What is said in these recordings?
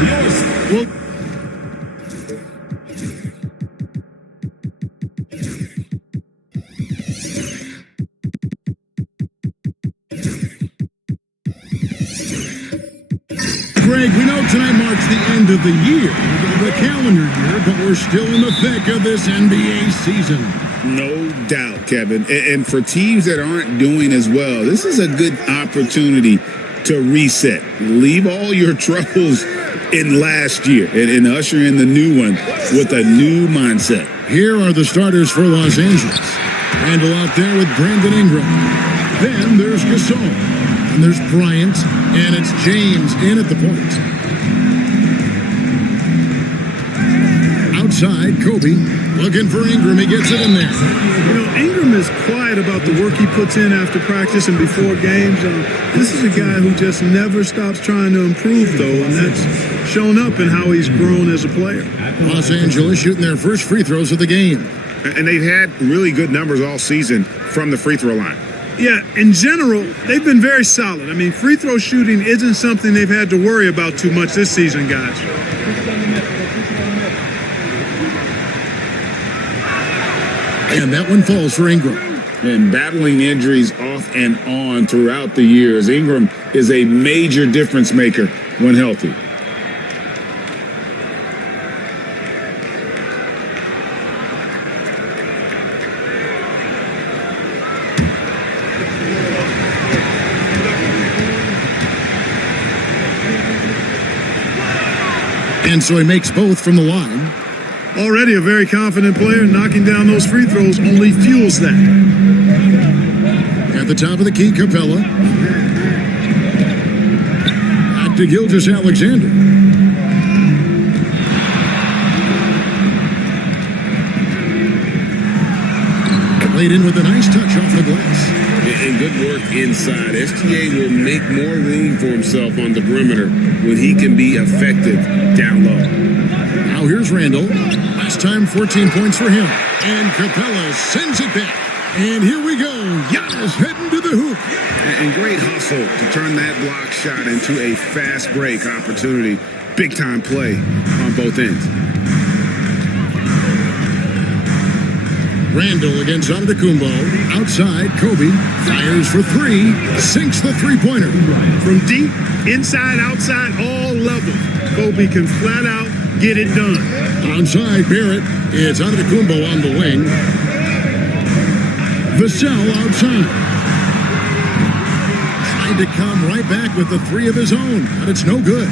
Well, Greg, we know tonight marks the end of the year, the calendar year, but we're still in the thick of this NBA season. No doubt, Kevin. And for teams that aren't doing as well, this is a good opportunity to reset. Leave all your troubles in last year and usher in the new one with a new mindset. Here are the starters for Los Angeles. Randall out there with Brandon Ingram. Then there's Gasol. And there's Bryant, and it's James in at the point. Outside, Kobe, looking for Ingram. He gets it in there. You know, Ingram is quiet about the work he puts in after practice and before games. This is a guy who just never stops trying to improve, though, and that's shown up in how he's grown as a player. Los Angeles shooting their first free throws of the game. And they've had really good numbers all season from the free throw line. Yeah, in general, they've been very solid. I mean, free throw shooting isn't something they've had to worry about too much this season, guys. And that one falls for Ingram. And battling injuries off and on throughout the years, Ingram is a major difference maker when healthy. And so he makes both from the line. Already a very confident player, knocking down those free throws only fuels that. At the top of the key, Capella. Back to Gilgeous-Alexander. Played in with a nice touch off the glass. And good work inside. SGA will make more room for himself on the perimeter when he can be effective down low. Now here's Randall. Last time 14 points for him. And Capella sends it back. And here we go. Giannis heading to the hoop. And great hustle to turn that block shot into a fast break opportunity. Big time play on both ends. Randall against Antetokounmpo. Outside, Kobe fires for three, sinks the three-pointer. From deep, inside, outside, all levels, Kobe can flat out get it done. Onside, Barrett. It's Antetokounmpo on the wing. Vassell outside. Trying to come right back with the three of his own, but it's no good.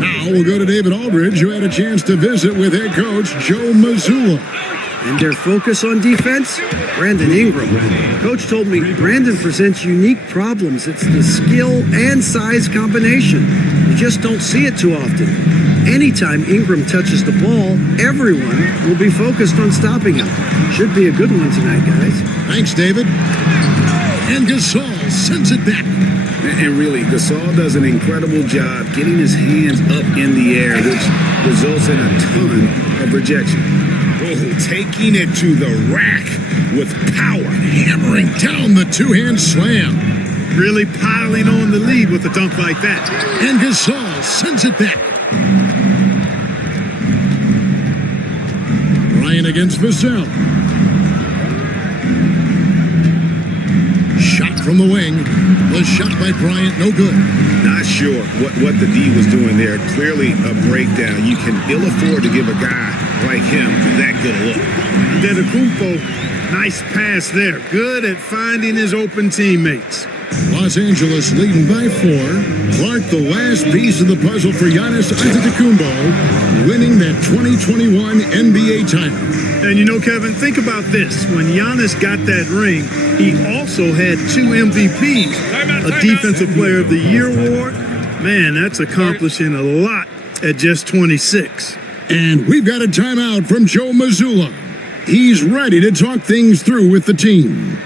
Now we'll go to David Aldridge, who had a chance to visit with head coach Joe Mazzulla. And their focus on defense? Brandon Ingram. Coach told me Brandon presents unique problems. It's the skill and size combination. You just don't see it too often. Anytime Ingram touches the ball, everyone will be focused on stopping him. Should be a good one tonight, guys. Thanks, David. And Gasol sends it back. And really, Gasol does an incredible job getting his hands up in the air, which results in a ton of rejection. Oh, taking it to the rack with power, hammering down the two-hand slam. Really piling on the lead with a dunk like that. And Gasol sends it back. Bryant against Vassell. Shot from the wing. Was shot by Bryant, no good. Not sure what the D was doing there. Clearly a breakdown. You can ill afford to give a guy like him that good a look. Antetokounmpo, nice pass there. Good at finding his open teammates. Los Angeles leading by 4. Clark, the last piece of the puzzle for Giannis Antetokounmpo, winning that 2021 NBA title. And you know, Kevin, think about this. When Giannis got that ring, he also had 2 MVPs, a Defensive Player of the Year award. Man, that's accomplishing a lot at just 26. And we've got a timeout from Joe Mazzulla. He's ready to talk things through with the team.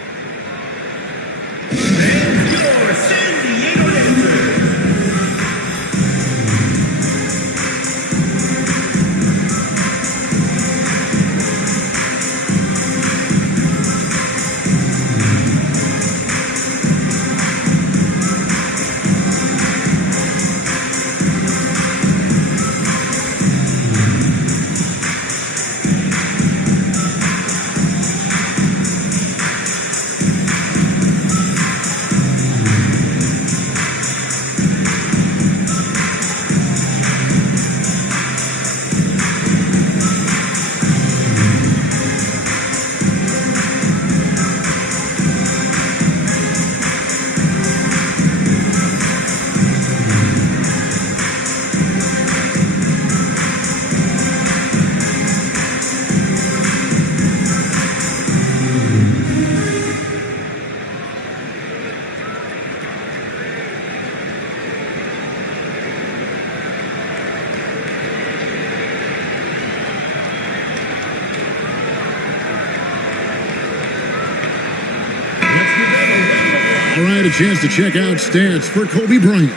All right, a chance to check out stats for Kobe Bryant.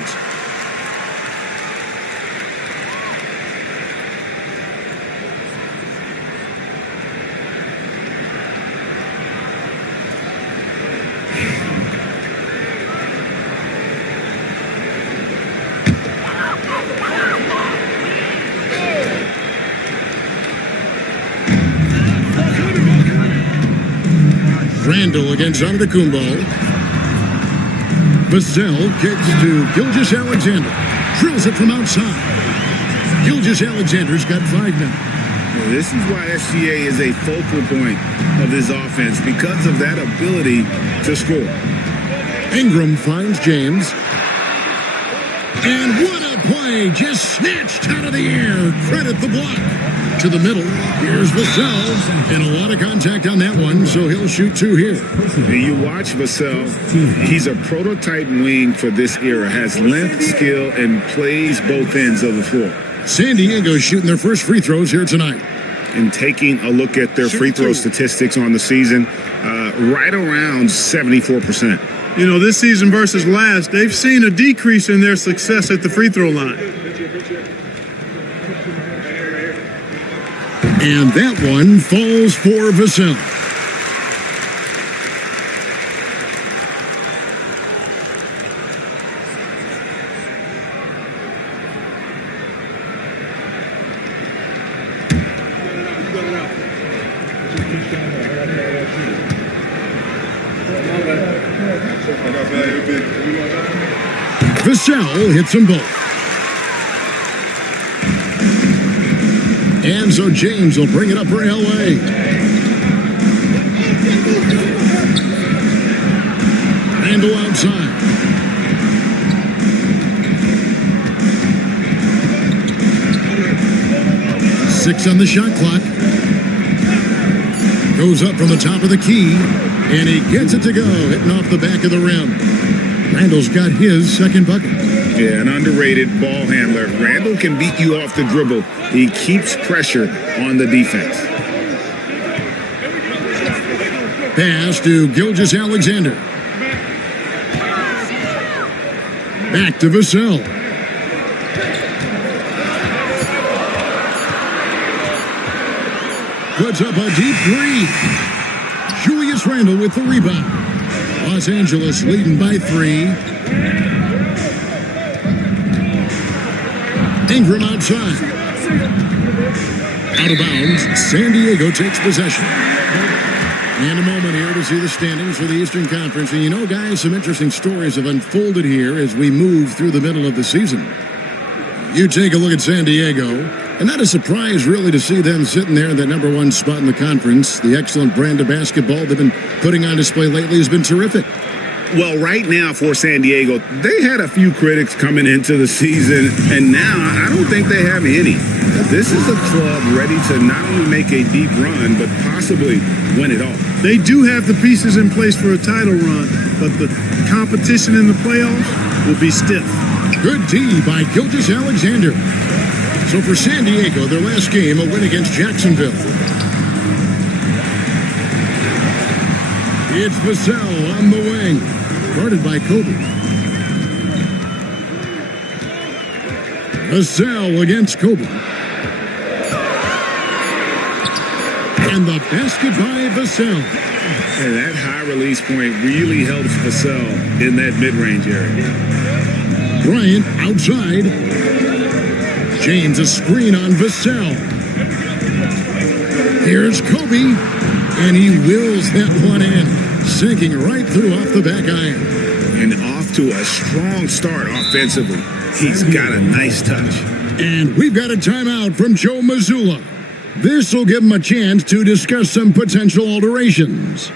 Randall against Antetokounmpo. Vassell kicks to Gilgeous-Alexander. Drills it from outside. Gilgeous-Alexander's got 5 now. This is why SGA is a focal point of this offense, because of that ability to score. Ingram finds James. And what a play! Just snatched out of the air. Credit the block. To the middle. Here's Vassell. And a lot of contact on that one, so he'll shoot 2 here. And you watch Vassell. He's a prototype wing for this era. Has length, skill, and plays both ends of the floor. San Diego shooting their first free throws here tonight. And taking a look at their free throw statistics on the season, right around 74%. You know, this season versus last, they've seen a decrease in their success at the free throw line. And that one falls for Vassell. Vassell hits them both. And so James will bring it up for L.A. Randall outside. Six on the shot clock. Goes up from the top of the key, and he gets it to go, hitting off the back of the rim. Randall's got his second bucket. Yeah, an underrated ball handler. Randall can beat you off the dribble. He keeps pressure on the defense. Pass to Gilgeous-Alexander. Back to Vassell. Puts up a deep 3. Julius Randle with the rebound. Los Angeles leading by 3. Ingram outside. Out of bounds. San Diego takes possession. And a moment here to see the standings for the Eastern Conference. And you know, guys, some interesting stories have unfolded here as we move through the middle of the season. You take a look at San Diego, and not a surprise, really, to see them sitting there in that #1 spot in the conference. The excellent brand of basketball they've been putting on display lately has been terrific. Well, right now for San Diego, they had a few critics coming into the season, and now I don't think they have any. This is a club ready to not only make a deep run, but possibly win it all. They do have the pieces in place for a title run, but the competition in the playoffs will be stiff. Good D by Gilgeous-Alexander. So for San Diego, their last game, a win against Jacksonville. It's Vassell on the wing, guarded by Kobe. Vassell against Kobe. And the basket by Vassell. And that high release point really helps Vassell in that mid-range area. Bryant outside. James a screen on Vassell. Here's Kobe, and he wills that one in, sinking right through off the back iron. And off to a strong start offensively. He's got a nice touch. And we've got a timeout from Joe Mazzulla. This will give him a chance to discuss some potential alterations.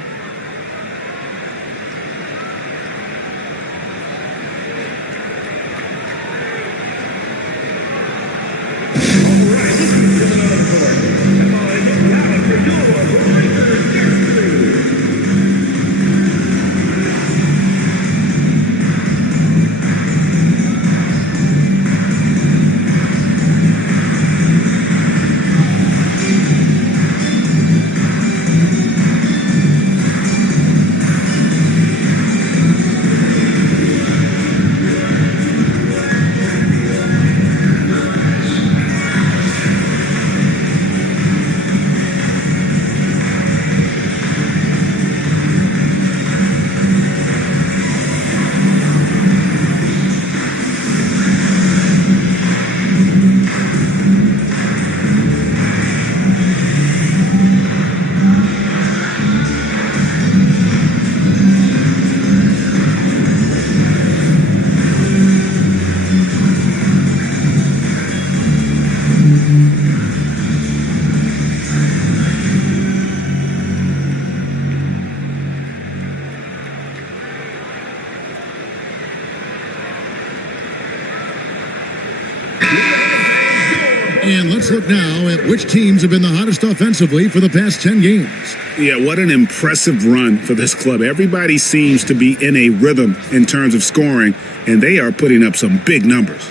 And let's look now at which teams have been the hottest offensively for the past 10 games. Yeah, what an impressive run for this club. Everybody seems to be in a rhythm in terms of scoring, and they are putting up some big numbers.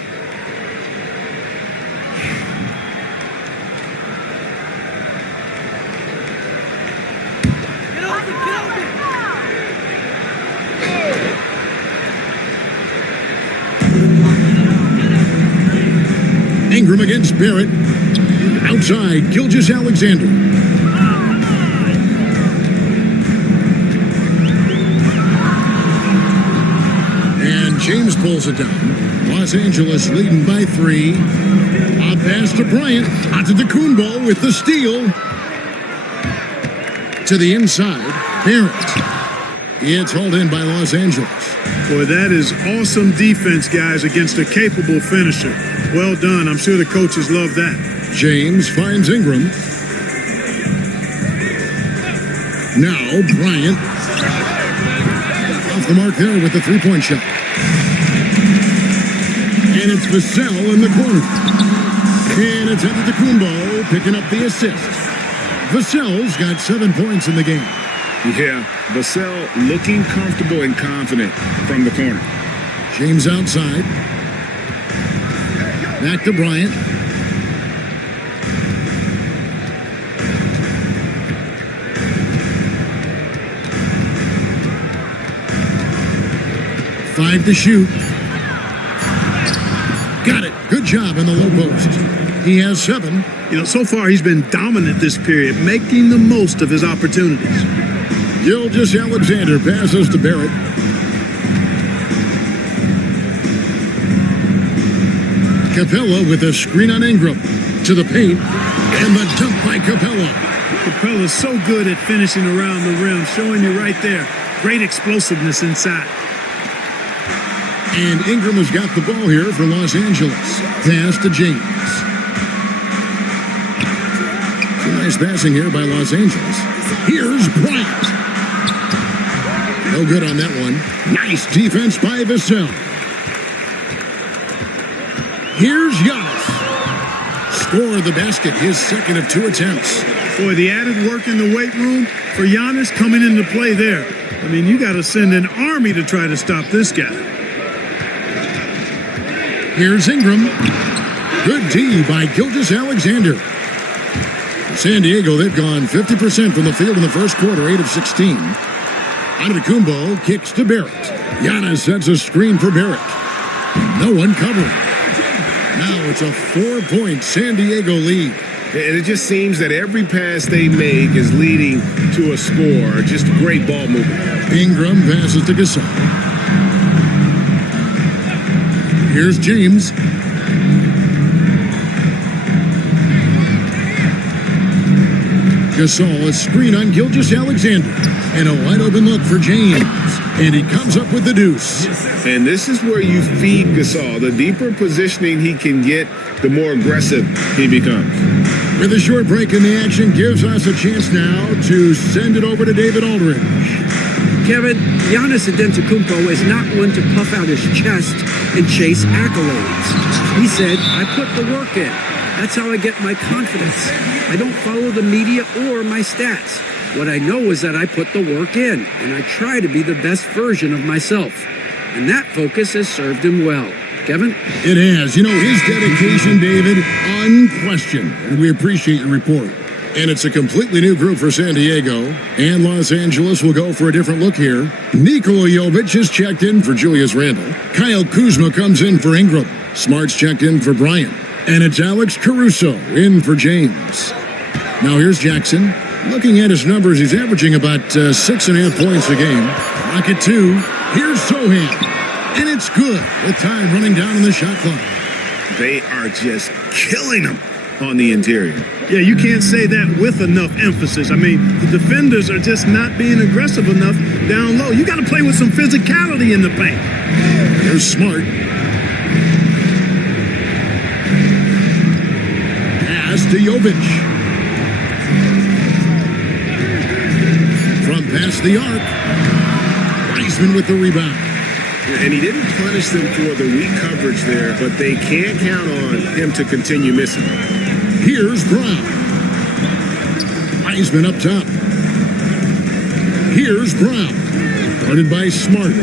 Ingram against Barrett. Outside, Gilgeous-Alexander. And James pulls it down. Los Angeles leading by 3. A pass to Bryant. Antetokounmpo with the steal. To the inside, Barrett. It's hauled in by Los Angeles. Boy, that is awesome defense, guys, against a capable finisher. Well done. I'm sure the coaches love that. James finds Ingram. Now Bryant. Off the mark there with the three-point shot. And it's Vassell in the corner. And it's Antetokounmpo picking up the assist. Vassell's got 7 points in the game. Yeah, Vassell looking comfortable and confident from the corner. James outside. Back to Bryant. Five to shoot. Got it. Good job in the low post. He has 7. You know, so far he's been dominant this period, making the most of his opportunities. Gilgeous-Alexander passes to Barrett. Capella with a screen on Ingram. To the paint. And the dunk by Capella. Capella's so good at finishing around the rim, showing you right there. Great explosiveness inside. And Ingram has got the ball here for Los Angeles. Pass to James. Some nice passing here by Los Angeles. Here's Bryant. No good on that one. Nice defense by Vassell. Here's Giannis. Score the basket, his second of 2 attempts. Boy, the added work in the weight room for Giannis coming into play there. I mean, you got to send an army to try to stop this guy. Here's Ingram. Good D by Gilgeous-Alexander. San Diego, they've gone 50% from the field in the first quarter, 8 of 16. Antetokounmpo kicks to Barrett. Giannis sets a screen for Barrett. No one covering. Now it's a 4-point San Diego lead. And it just seems that every pass they make is leading to a score. Just great ball movement. Ingram passes to Gasol. Here's James. Gasol, a screen on Gilgeous-Alexander. And a wide open look for James. And he comes up with the deuce. And this is where you feed Gasol. The deeper positioning he can get, the more aggressive he becomes. With a short break in the action, gives us a chance now to send it over to David Aldridge. Kevin, Giannis Antetokounmpo is not one to puff out his chest and chase accolades. He said, I put the work in. That's how I get my confidence. I don't follow the media or my stats. What I know is that I put the work in, and I try to be the best version of myself. And that focus has served him well. Kevin? It has. You know, his dedication, David, unquestioned. And we appreciate your report. And it's a completely new group for San Diego. And Los Angeles will go for a different look here. Nikola Jovic is checked in for Julius Randle. Kyle Kuzma comes in for Ingram. Smart's checked in for Bryant. And it's Alex Caruso in for James. Now here's Jackson. Looking at his numbers, he's averaging about 6.5 points a game. Rocket 2. Here's Sohan. And it's good with time running down on the shot clock. They are just killing them on the interior. Yeah, you can't say that with enough emphasis. I mean, the defenders are just not being aggressive enough down low. You got to play with some physicality in the paint. Here's Smart. Pass to Jovic. From past the arc. Wiseman with the rebound. And he didn't punish them for the weak coverage there, but they can't count on him to continue missing. Here's Brown. Heisman up top. Here's Brown. Guarded by Smart.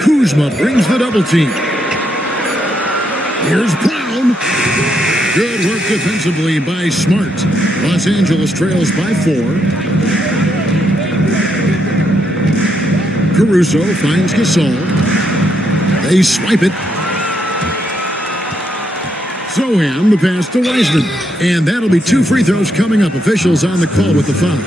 Kuzma brings the double team. Here's Brown. Good work defensively by Smart. Los Angeles trails by 4. Caruso finds Gasol. They swipe it. Soham the pass to Wiseman. And that'll be 2 free throws coming up. Officials on the call with the foul.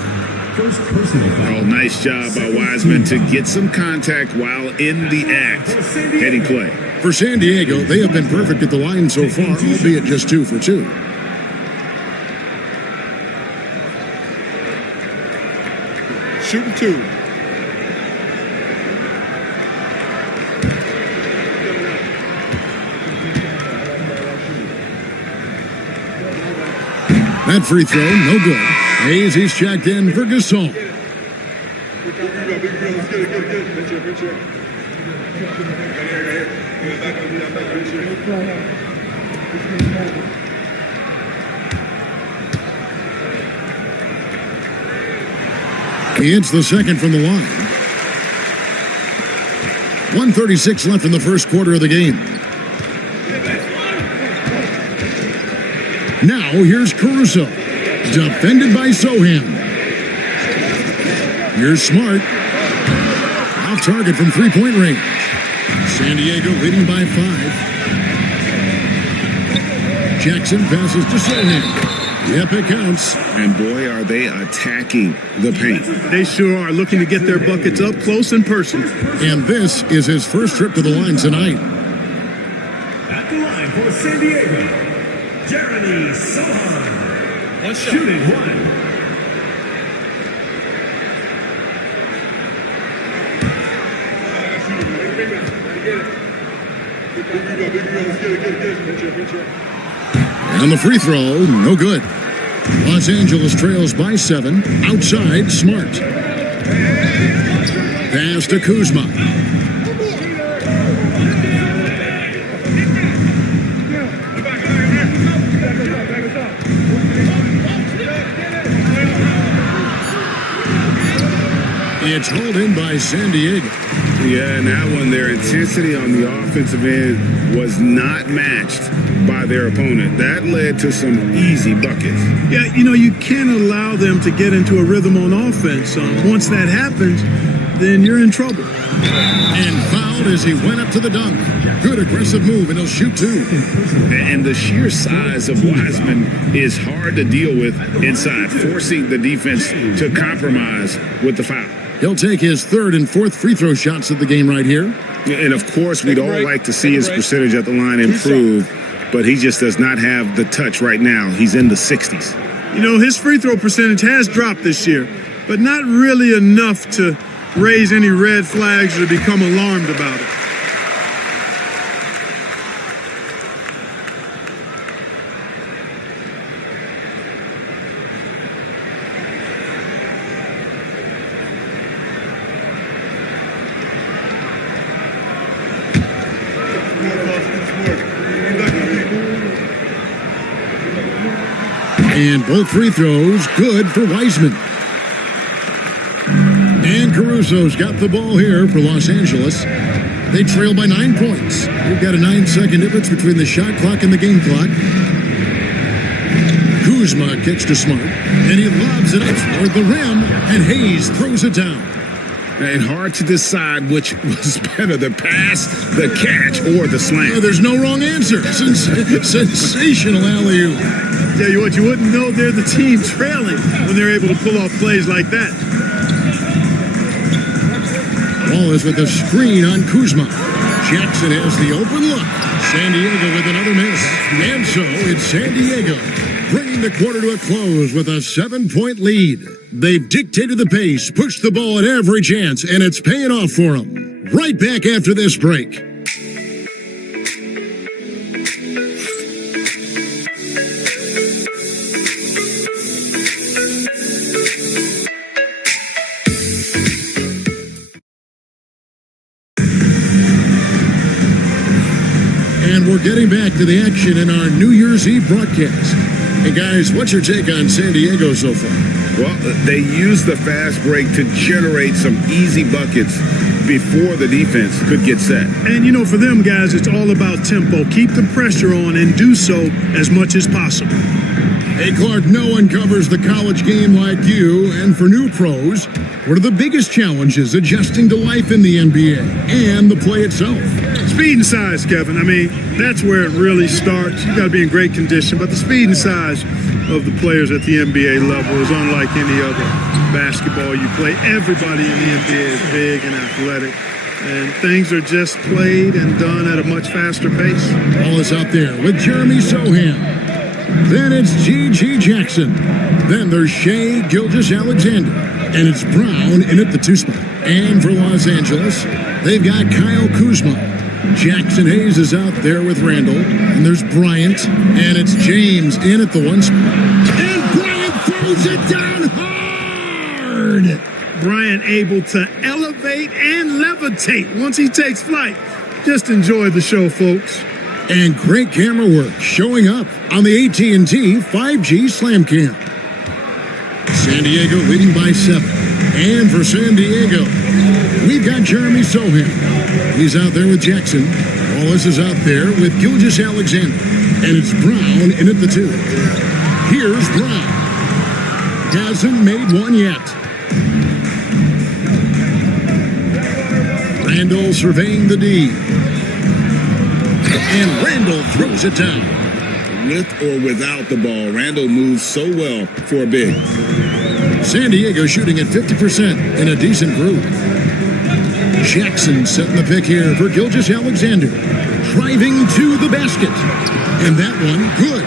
Oh, nice job by Wiseman to get some contact while in the act. Heading play. For San Diego, they have been perfect at the line so far, albeit just 2 for 2. Shooting 2. That free throw, no good. Hayes, he's checked in for Gasol. He hits the second from the line. 1:36 left in the first quarter of the game. Now here's Caruso, defended by Soham. Here's Smart, off target from 3-point range. San Diego leading by 5. Jackson passes to Soham. Yep, it counts. And boy, are they attacking the paint. They sure are, looking to get their buckets up close and personal. And this is his first trip to the line tonight. At the line for San Diego, Jeremy Sohan. Shooting 1. And the free throw, no good. Los Angeles trails by 7. Outside, Smart. Pass to Kuzma. It's hauled in by San Diego. Yeah, and that one, their intensity on the offensive end was not matched by their opponent. That led to some easy buckets. Yeah, you can't allow them to get into a rhythm on offense. Once that happens, then you're in trouble. And fouled as he went up to the dunk. Good aggressive move, and he'll shoot 2. And the sheer size of Wiseman is hard to deal with inside, forcing the defense to compromise with the foul. He'll take his 3rd and 4th free throw shots of the game right here. And of course, we'd all like to see his percentage at the line improve, but he just does not have the touch right now. He's in the 60s. His free throw percentage has dropped this year, but not really enough to raise any red flags or become alarmed about it. And both free throws good for Wiseman. And Caruso's got the ball here for Los Angeles. They trail by 9 points. We've got a 9-second difference between the shot clock and the game clock. Kuzma kicks to Smart, and he lobs it up toward the rim, and Hayes throws it down. And hard to decide which was better, the pass, the catch, or the slam. Oh, there's no wrong answer. Sensational alley-oop. Tell you what, you wouldn't know they're the team trailing when they're able to pull off plays like that. Wallace with a screen on Kuzma. Jackson has the open look. San Diego with another miss. And so it's San Diego bringing the quarter to a close with a 7-point lead. They've dictated the pace, pushed the ball at every chance, and it's paying off for them. Right back after this break. we're getting back to the action in our New Year's Eve broadcast. Hey, guys, what's your take on San Diego so far? Well, they used the fast break to generate some easy buckets before the defense could get set. And, you know, for them guys, it's all about tempo. Keep the pressure on and do so as much as possible. Hey, Clark, no one covers the college game like you. And for new pros, what are the biggest challenges adjusting to life in the NBA and the play itself? Speed and size, Kevin. I mean, that's where it really starts. You got to be in great condition, but the speed and size of the players at the NBA level is unlike any other basketball you play. Everybody in the NBA is big and athletic, and things are just played and done at a much faster pace. Ball is out there with Jeremy Sohan. Then it's G.G. Jackson. Then there's Shea Gilgeous-Alexander. And it's Brown in at the 2 spot. And for Los Angeles, they've got Kyle Kuzma. Jackson Hayes is out there with Randall. And there's Bryant. And it's James in at the 1 spot. And Bryant throws it down hard! Bryant able to elevate and levitate once he takes flight. Just enjoy the show, folks. And great camera work showing up on the AT&T 5G Slam Cam. San Diego leading by 7. And for San Diego, we've got Jeremy Sohan. He's out there with Jackson. Wallace is out there with Gilgeous-Alexander. And it's Brown in at the 2. Here's Brown. Hasn't made one yet. Randall surveying the D. And Randall throws it down. With or without the ball, Randall moves so well for a big. San Diego shooting at 50% in a decent group. Jackson setting the pick here for Gilgeous-Alexander. Driving to the basket. And that one, good.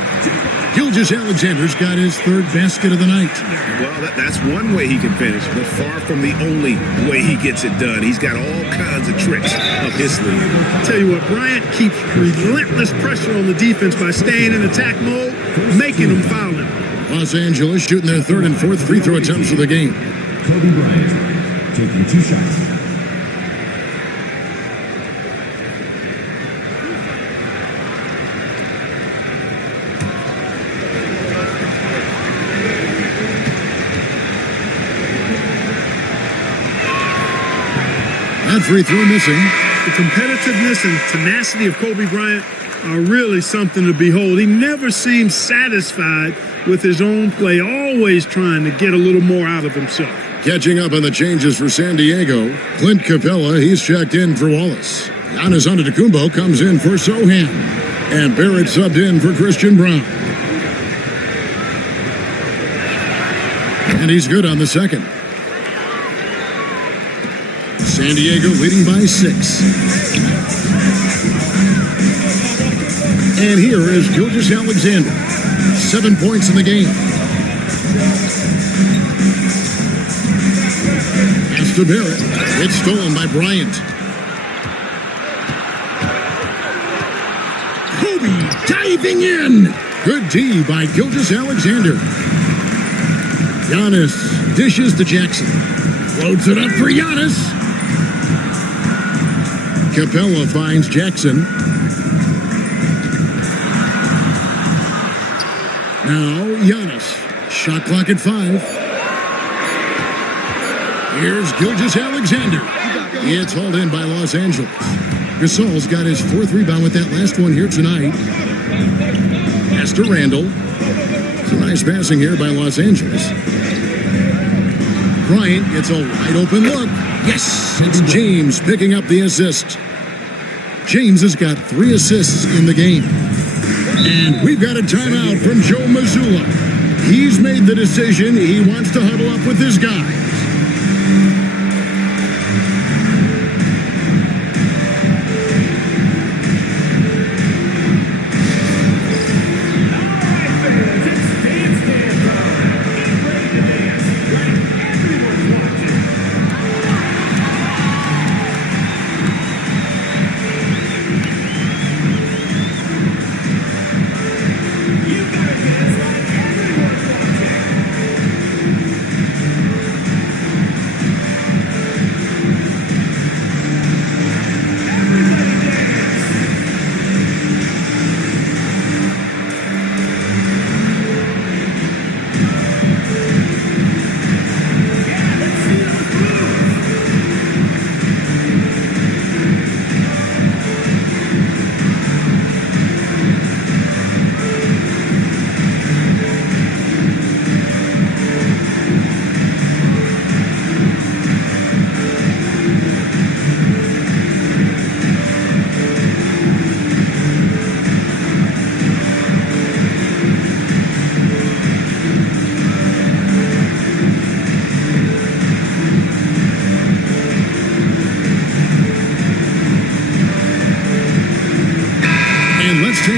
Gilgeous-Alexander's got his 3rd basket of the night. Well, that's one way he can finish, but far from the only way he gets it done. He's got all kinds of tricks up his sleeve. Tell you what, Bryant keeps relentless pressure on the defense by staying in attack mode, making them foul him. Los Angeles shooting their 3rd and 4th free throw attempts of the game. Kobe Bryant taking 2 shots. That free throw missing. The competitiveness and tenacity of Kobe Bryant are really something to behold. He never seems satisfied with his own play, always trying to get a little more out of himself. Catching up on the changes for San Diego, Clint Capella, he's checked in for Wallace. Giannis Antetokounmpo comes in for Sohan. And Barrett subbed in for Christian Brown. And he's good on the second. San Diego leading by 6. And here is Gilgeous-Alexander. 7 points in the game. Pass to Barrett. It's stolen by Bryant. Kobe diving in. Good D by Gilgeous-Alexander. Giannis dishes to Jackson. Floats it up for Giannis. Capella finds Jackson. Now Giannis. Shot clock at 5. Here's Gilgeous-Alexander. It's hauled in by Los Angeles. Gasol's got his 4th rebound with that last one here tonight. Pass to Randall. It's a nice passing here by Los Angeles. Bryant gets a wide open look. Yes, it's James picking up the assist. James has got 3 assists in the game. And we've got a timeout from Joe Mazzulla. He's made the decision. He wants to huddle up with his guys.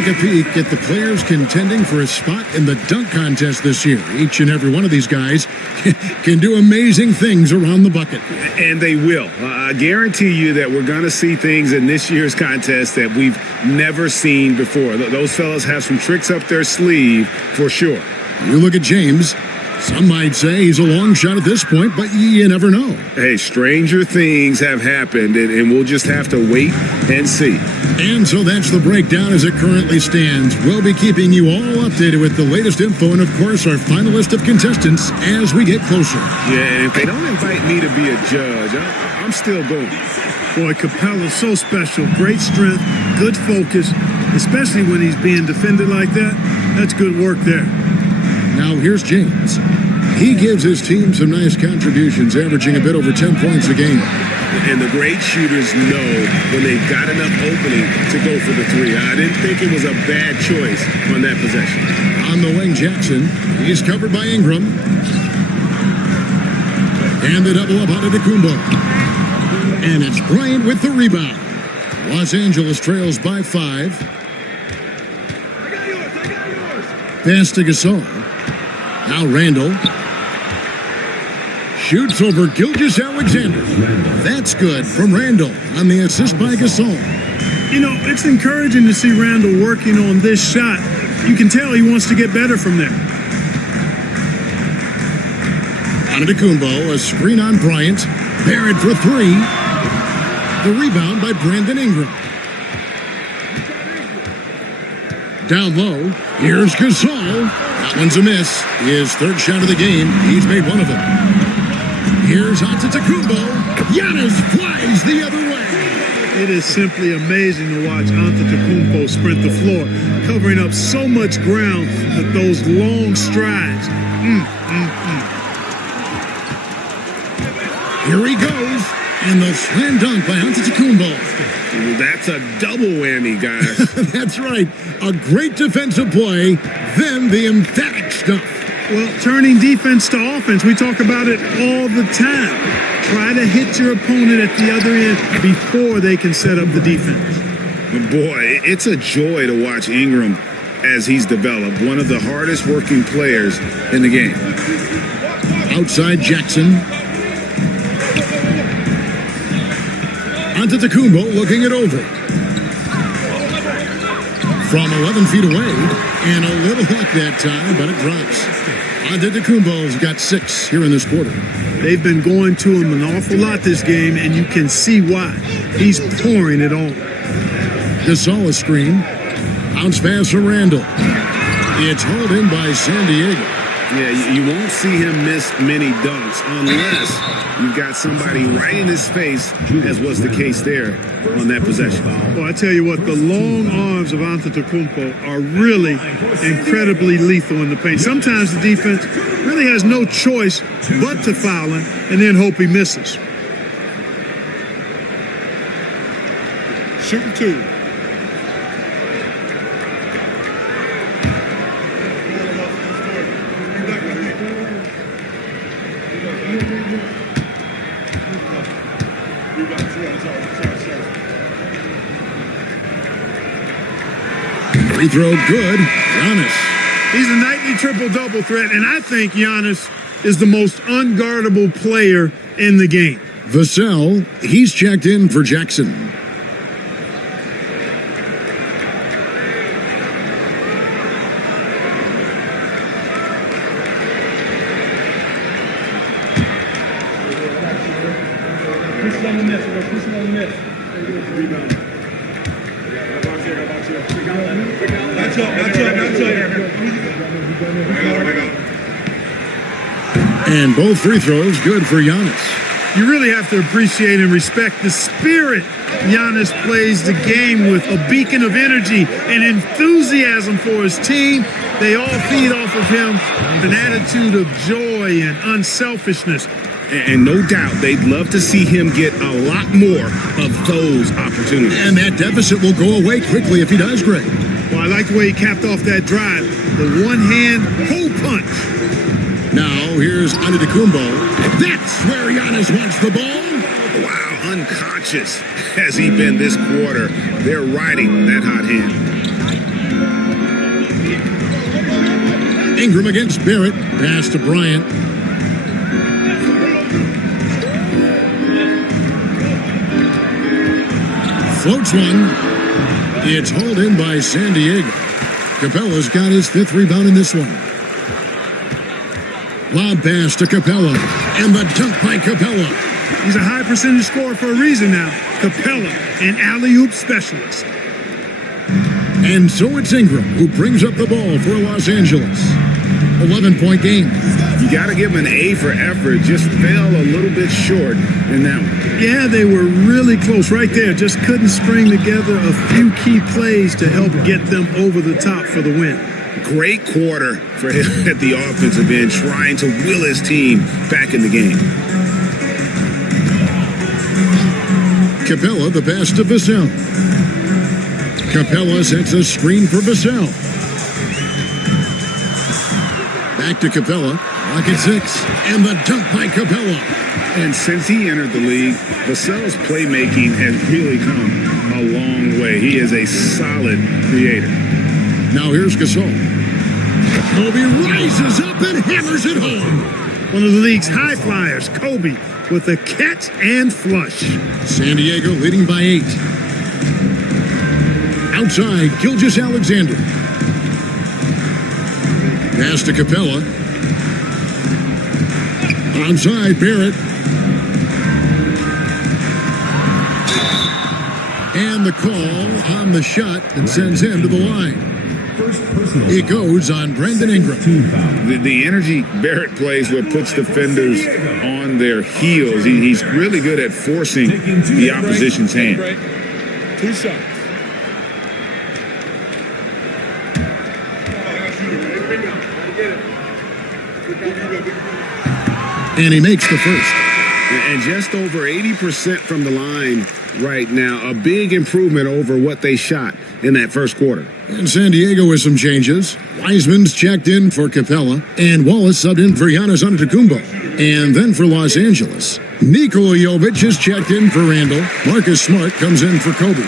take a peek at the players contending for a spot in the dunk contest this year. Each and every one of these guys can do amazing things around the bucket. And they will. I guarantee you that we're going to see things in this year's contest that we've never seen before. Those fellas have some tricks up their sleeve for sure. You look at James. Some might say he's a long shot at this point, but you never know. Hey, stranger things have happened, and we'll just have to wait and see. And so that's the breakdown as it currently stands. We'll be keeping you all updated with the latest info and, of course, our final list of contestants as we get closer. Yeah, and if they don't invite me to be a judge, I'm still going. Boy, Capella's so special. Great strength, good focus, especially when he's being defended like that. That's good work there. Now here's James. He gives his team some nice contributions, averaging a bit over 10 points a game. And the great shooters know when they've got enough opening to go for the three. I didn't think it was a bad choice on that possession. On the wing, Jackson. He's covered by Ingram. And the double up out of Antetokounmpo. And it's Bryant with the rebound. Los Angeles trails by 5. Pass to Gasol. Now Randall. Shoots over Gilgeous-Alexander. That's good from Randall on the assist by Gasol. You know, it's encouraging to see Randall working on this shot. You can tell he wants to get better from there. Antetokounmpo, a screen on Bryant. Barrett for 3. The rebound by Brandon Ingram. Down low, here's Gasol. That one's a miss. His third shot of the game. He's made one of them. Here's Antetokounmpo. Giannis flies the other way. It is simply amazing to watch Antetokounmpo sprint the floor, covering up so much ground with those long strides. Here he goes. And the slam dunk by Antetokounmpo. That's a double whammy, guys. That's right. A great defensive play, then the emphatic stuff. Well, turning defense to offense, we talk about it all the time. Try to hit your opponent at the other end before they can set up the defense. Boy, it's a joy to watch Ingram as he's developed. One of the hardest working players in the game. Outside Jackson. Antetokounmpo looking it over. From 11 feet away, and a little luck that time, but it drops. Antetokounmpo's got 6 here in this quarter. They've been going to him an awful lot this game, and you can see why. He's pouring it on. Gasol a screen. Bounce pass for Randall. It's hauled in by San Diego. Yeah, you won't see him miss many dunks unless you've got somebody right in his face, as was the case there on that possession. Well, I tell you what, the long arms of Antetokounmpo are really incredibly lethal in the paint. Sometimes the defense really has no choice but to foul him and then hope he misses. Shooting 2. Free throw good. Giannis. He's a nightly triple-double threat, and I think Giannis is the most unguardable player in the game. Vassell, he's checked in for Jackson. And both free throws good for Giannis. You really have to appreciate and respect the spirit Giannis plays the game with, a beacon of energy and enthusiasm for his team. They all feed off of him with an attitude of joy and unselfishness. And no doubt they'd love to see him get a lot more of those opportunities. And that deficit will go away quickly if he does great. Well, I like the way he capped off that drive. The one-hand hole punch. Now, here's Antetokounmpo. That's where Giannis wants the ball. Wow, unconscious has he been this quarter. They're riding that hot hand. Ingram against Barrett. Pass to Bryant. Floats one. It's hauled in by San Diego. Capella's got his 5th rebound in this one. Lob pass to Capella. And the dunk by Capella. He's a high percentage scorer for a reason now. Capella, an alley-oop specialist. And so it's Ingram who brings up the ball for Los Angeles. 11-point game. You got to give him an A for effort. Just fell a little bit short in that one. Yeah, they were really close right there. Just couldn't string together a few key plays to help get them over the top for the win. Great quarter for him at the offensive end, trying to will his team back in the game. Capella, the pass to Vassell. Capella sets a screen for Vassell. Back to Capella. Lock at 6. And the dunk by Capella. And since he entered the league, Vassell's playmaking has really come a long way. He is a solid creator. Now here's Gasol. Kobe rises up and hammers it home. One of the league's high flyers, Kobe, with a catch and flush. San Diego leading by 8. Outside, Gilgeous-Alexander. Pass to Capella. Onside, Barrett. And the call on the shot that sends him to the line. It goes on Brandon Ingram. The energy Barrett plays with puts defenders on their heels. He's really good at forcing the opposition's hand. 2 shots. And he makes the first. And just over 80% from the line right now. A big improvement over what they shot in that first quarter. And San Diego with some changes. Wiseman's checked in for Capella. And Wallace subbed in for Giannis Antetokounmpo. And then for Los Angeles, Nikola Jovic is checked in for Randall. Marcus Smart comes in for Kobe.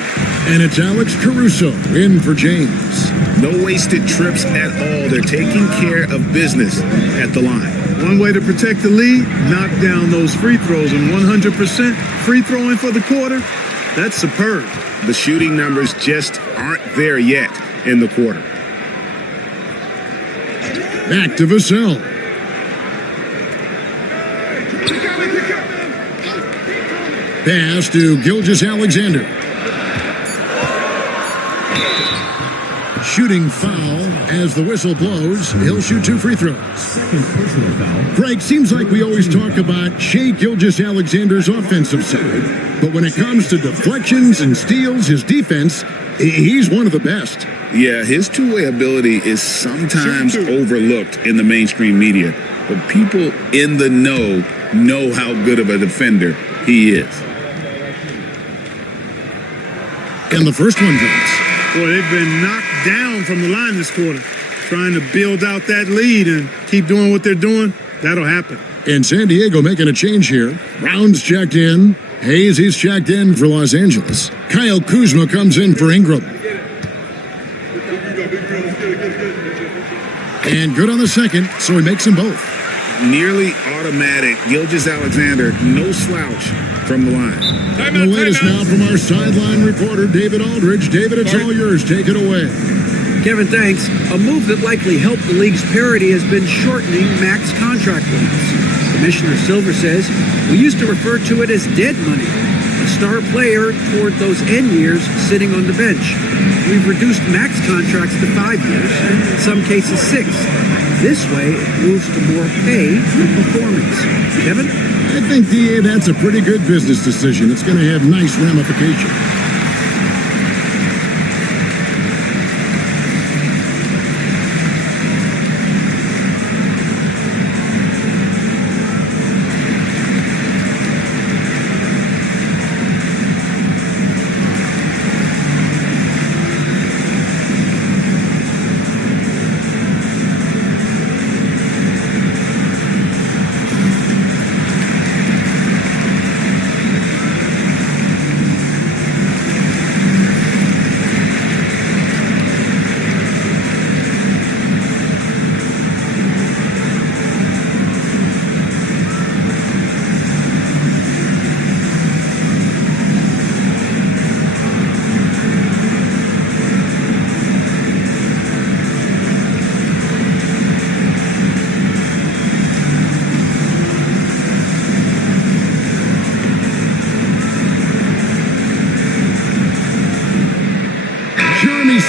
And it's Alex Caruso in for James. No wasted trips at all. They're taking care of business at the line. One way to protect the lead, knock down those free throws, and 100% free throwing for the quarter, that's superb. The shooting numbers just aren't there yet in the quarter. Back to Vassell. Pass to Gilgeous-Alexander. Shooting foul as the whistle blows. He'll shoot 2 free throws. Second personal foul. Greg, seems like we always talk about Shai Gilgeous-Alexander's offensive side, but when it comes to deflections and steals, his defense, he's one of the best. Yeah, his two-way ability is sometimes overlooked in the mainstream media, but people in the know how good of a defender he is. And the first one drops. Boy, they've been knocked down from the line this quarter. Trying to build out that lead and keep doing what they're doing, that'll happen. And San Diego making a change here. Brown's checked in. Hayes, he's checked in for Los Angeles. Kyle Kuzma comes in for Ingram. And good on the second, so he makes them both. Nearly automatic. Gilgeous-Alexander, no slouch from the line. The latest now from our sideline reporter, David Aldridge. David, it's all yours. Take it away. Kevin, thanks. A move that likely helped the league's parity has been shortening max contract limits. Commissioner Silver says we used to refer to it as dead money, a star player toward those end years sitting on the bench. We've reduced max contracts to 5 years, in some cases 6. This way, it moves to more pay for performance. Kevin? I think, DA, that's a pretty good business decision. It's going to have nice ramifications.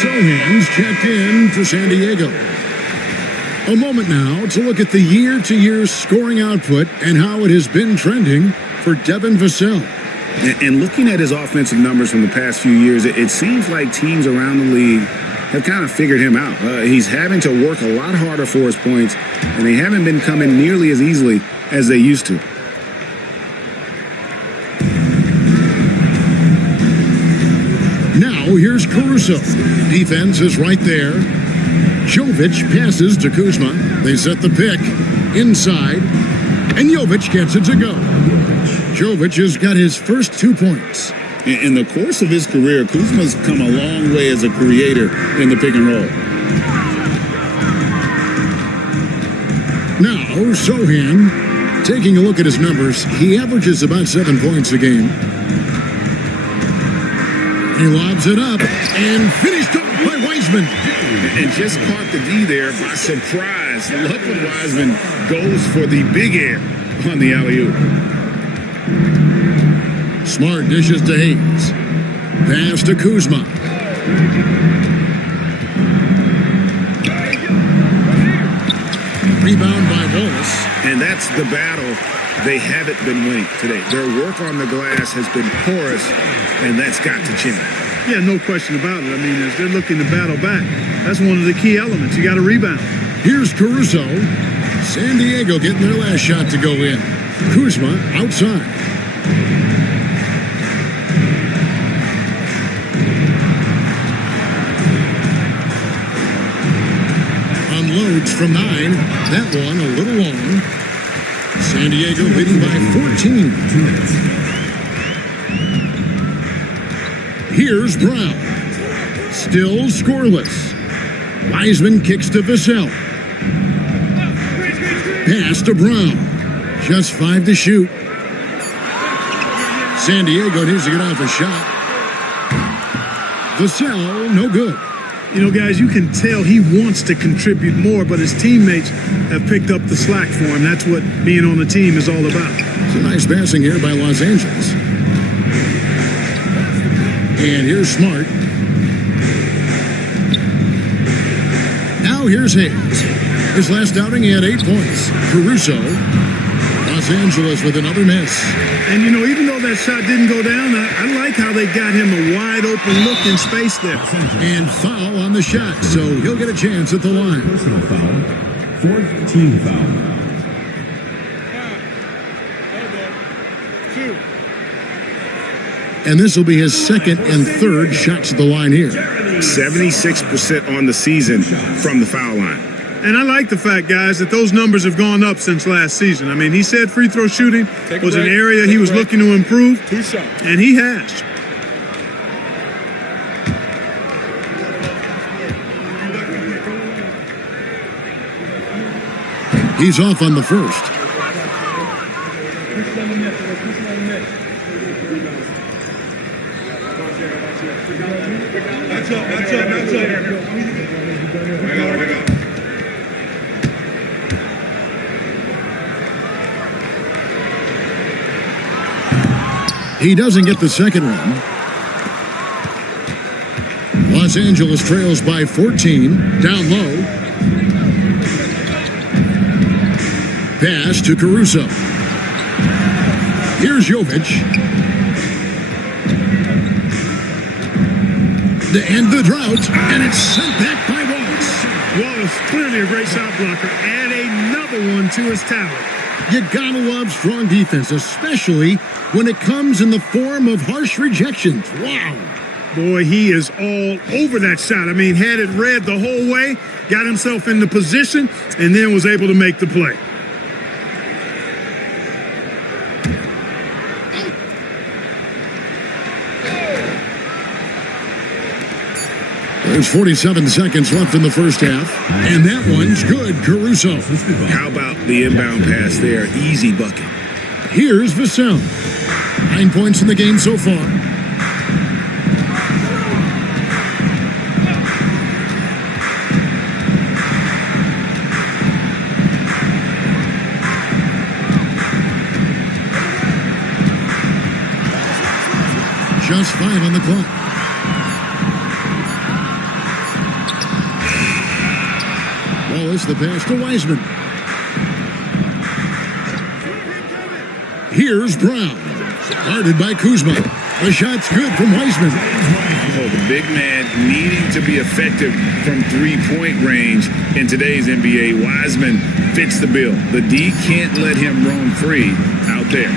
Sohan's checked in for San Diego. A moment now to look at the year-to-year scoring output and how it has been trending for Devin Vassell. And looking at his offensive numbers from the past few years, it seems like teams around the league have kind of figured him out. He's having to work a lot harder for his points, and they haven't been coming nearly as easily as they used to. Now here's Caruso. Defense is right there. Jovic passes to Kuzma. They set the pick inside, and Jovic gets it to go. Jovic has got his first 2 points. In the course of his career, Kuzma's come a long way as a creator in the pick and roll. Now, Sohan, taking a look at his numbers, he averages about 7 points a game. He lobs it up and finished off by Wiseman. And just caught the D there by surprise. Look when Wiseman goes for the big air on the alley-oop. Smart dishes to Hayes. Pass to Kuzma. Rebound by Wallace. And that's the battle they haven't been winning today. Their work on the glass has been porous, and that's got to change. Yeah, no question about it. I mean, as they're looking to battle back, that's one of the key elements. You got to rebound. Here's Caruso. San Diego getting their last shot to go in. Kuzma outside. Unloads from 9. That one a little long. San Diego leading by 14. Here's Brown. Still scoreless. Wiseman kicks to Vassell. Pass to Brown. Just 5 to shoot. San Diego needs to get off a shot. Vassell, no good. You know, guys, you can tell he wants to contribute more, but his teammates have picked up the slack for him. That's what being on the team is all about. It's a nice passing here by Los Angeles. And here's Smart. Now here's Hayes. His last outing, he had 8 points. Caruso. Los Angeles with another miss. And, you know, even though that shot didn't go down, I like how they got him a wide open look in space there. And foul on the shot, so he'll get a chance at the line. Personal foul. Fourth team foul. And this will be his second and third shots at the line here. 76% on the season from the foul line. And I like the fact, guys, that those numbers have gone up since last season. I mean, he said free throw shooting was an area he was looking to improve, and he has. He's off on the first. He doesn't get the second one. Los Angeles trails by 14. Down low. Pass to Caruso. Here's Jovic. To end the drought, and it's sent back by Wallace. Wallace, clearly a great shot blocker. Add another one to his talent. You gotta love strong defense, especially when it comes in the form of harsh rejections. Wow. Boy, he is all over that shot. I mean, had it read the whole way, got himself into position, and then was able to make the play. There's 47 seconds left in the first half, and that one's good, Caruso. How about the inbound pass there? Easy bucket. Here's Vassell. 9 points in the game so far. Just 5 on the clock. Wallace, the pass to Wiseman. Here's Brown. Guarded by Kuzma. The shot's good from Wiseman. Oh, the big man needing to be effective from three-point range in today's NBA. Wiseman fits the bill. The D can't let him roam free out there.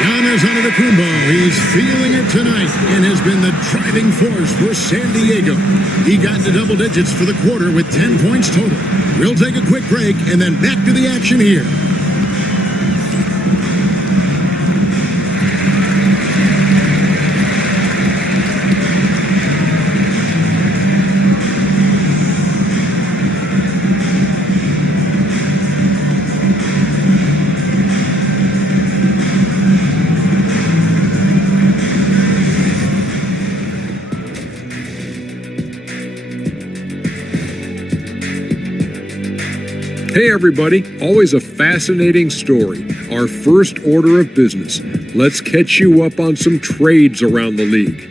Giannis Antetokounmpo, he's feeling it tonight and has been the driving force for San Diego. He got to double digits for the quarter with 10 points total. We'll take a quick break and then back to the action here. Hey everybody, always a fascinating story. Our first order of business. Let's catch you up on some trades around the league.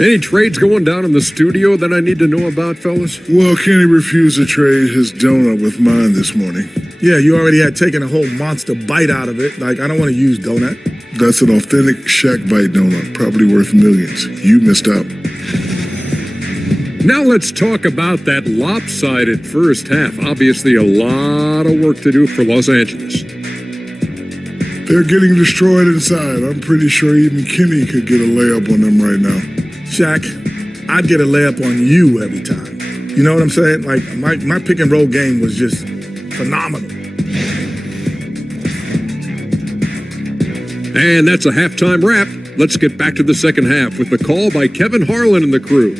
Any trades going down in the studio that I need to know about, fellas? Well, Kenny refused to trade his donut with mine this morning. Yeah, you already had taken a whole monster bite out of it. Like, I don't want to use donut. That's an authentic Shack Bite donut, probably worth millions. You missed out. Now let's talk about that lopsided first half. Obviously a lot of work to do for Los Angeles. They're getting destroyed inside. I'm pretty sure even Kenny could get a layup on them right now. Shaq, I'd get a layup on you every time. You know what I'm saying? Like, my pick and roll game was just phenomenal. And that's a halftime wrap. Let's get back to the second half with the call by Kevin Harlan and the crew.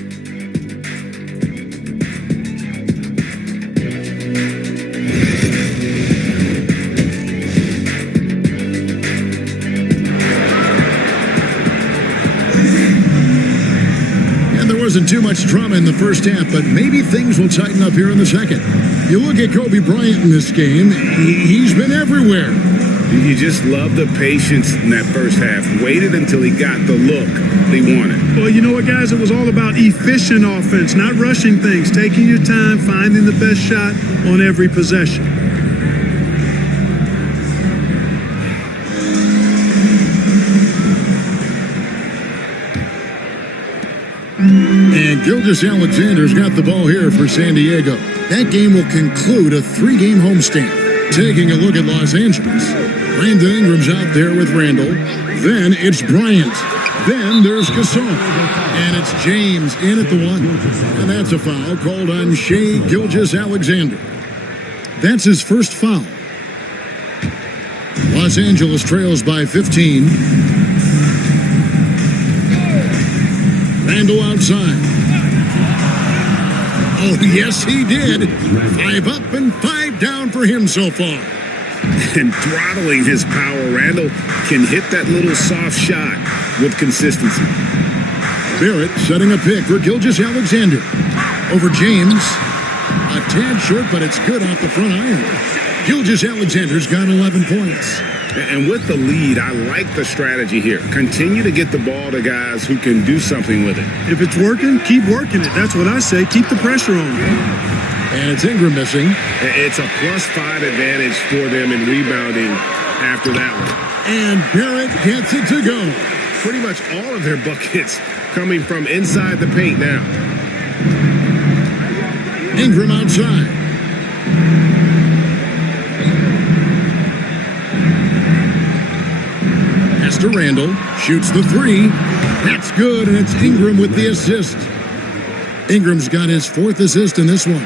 Wasn't too much drama in the first half, but maybe things will tighten up here in the second. You look at Kobe Bryant in this game, he's been everywhere. You just love the patience in that first half. Waited until he got the look they wanted. Well, you know what, guys? It was all about efficient offense, not rushing things, taking your time, finding the best shot on every possession. And Gilgeous-Alexander's got the ball here for San Diego. That game will conclude a 3-game homestand. Taking a look at Los Angeles. Brandon Ingram's out there with Randall. Then it's Bryant. Then there's Gasol. And it's James in at the 1. And that's a foul called on Shai Gilgeous-Alexander. That's his first foul. Los Angeles trails by 15. Randall outside. Oh, yes, he did. 5 up and 5 down for him so far. And throttling his power, Randall can hit that little soft shot with consistency. Barrett setting a pick for Gilgeous-Alexander. Over James. A tad short, but it's good off the front iron. Gilgeous-Alexander's got 11 points. And with the lead, I like the strategy here. Continue to get the ball to guys who can do something with it. If it's working, keep working it. That's what I say. Keep the pressure on. And it's Ingram missing. It's a +5 advantage for them in rebounding after that one. And Barrett gets it to go. Pretty much all of their buckets coming from inside the paint now. Ingram outside. To Randall, shoots the 3. That's good, and it's Ingram with the assist. Ingram's got his 4th assist in this one.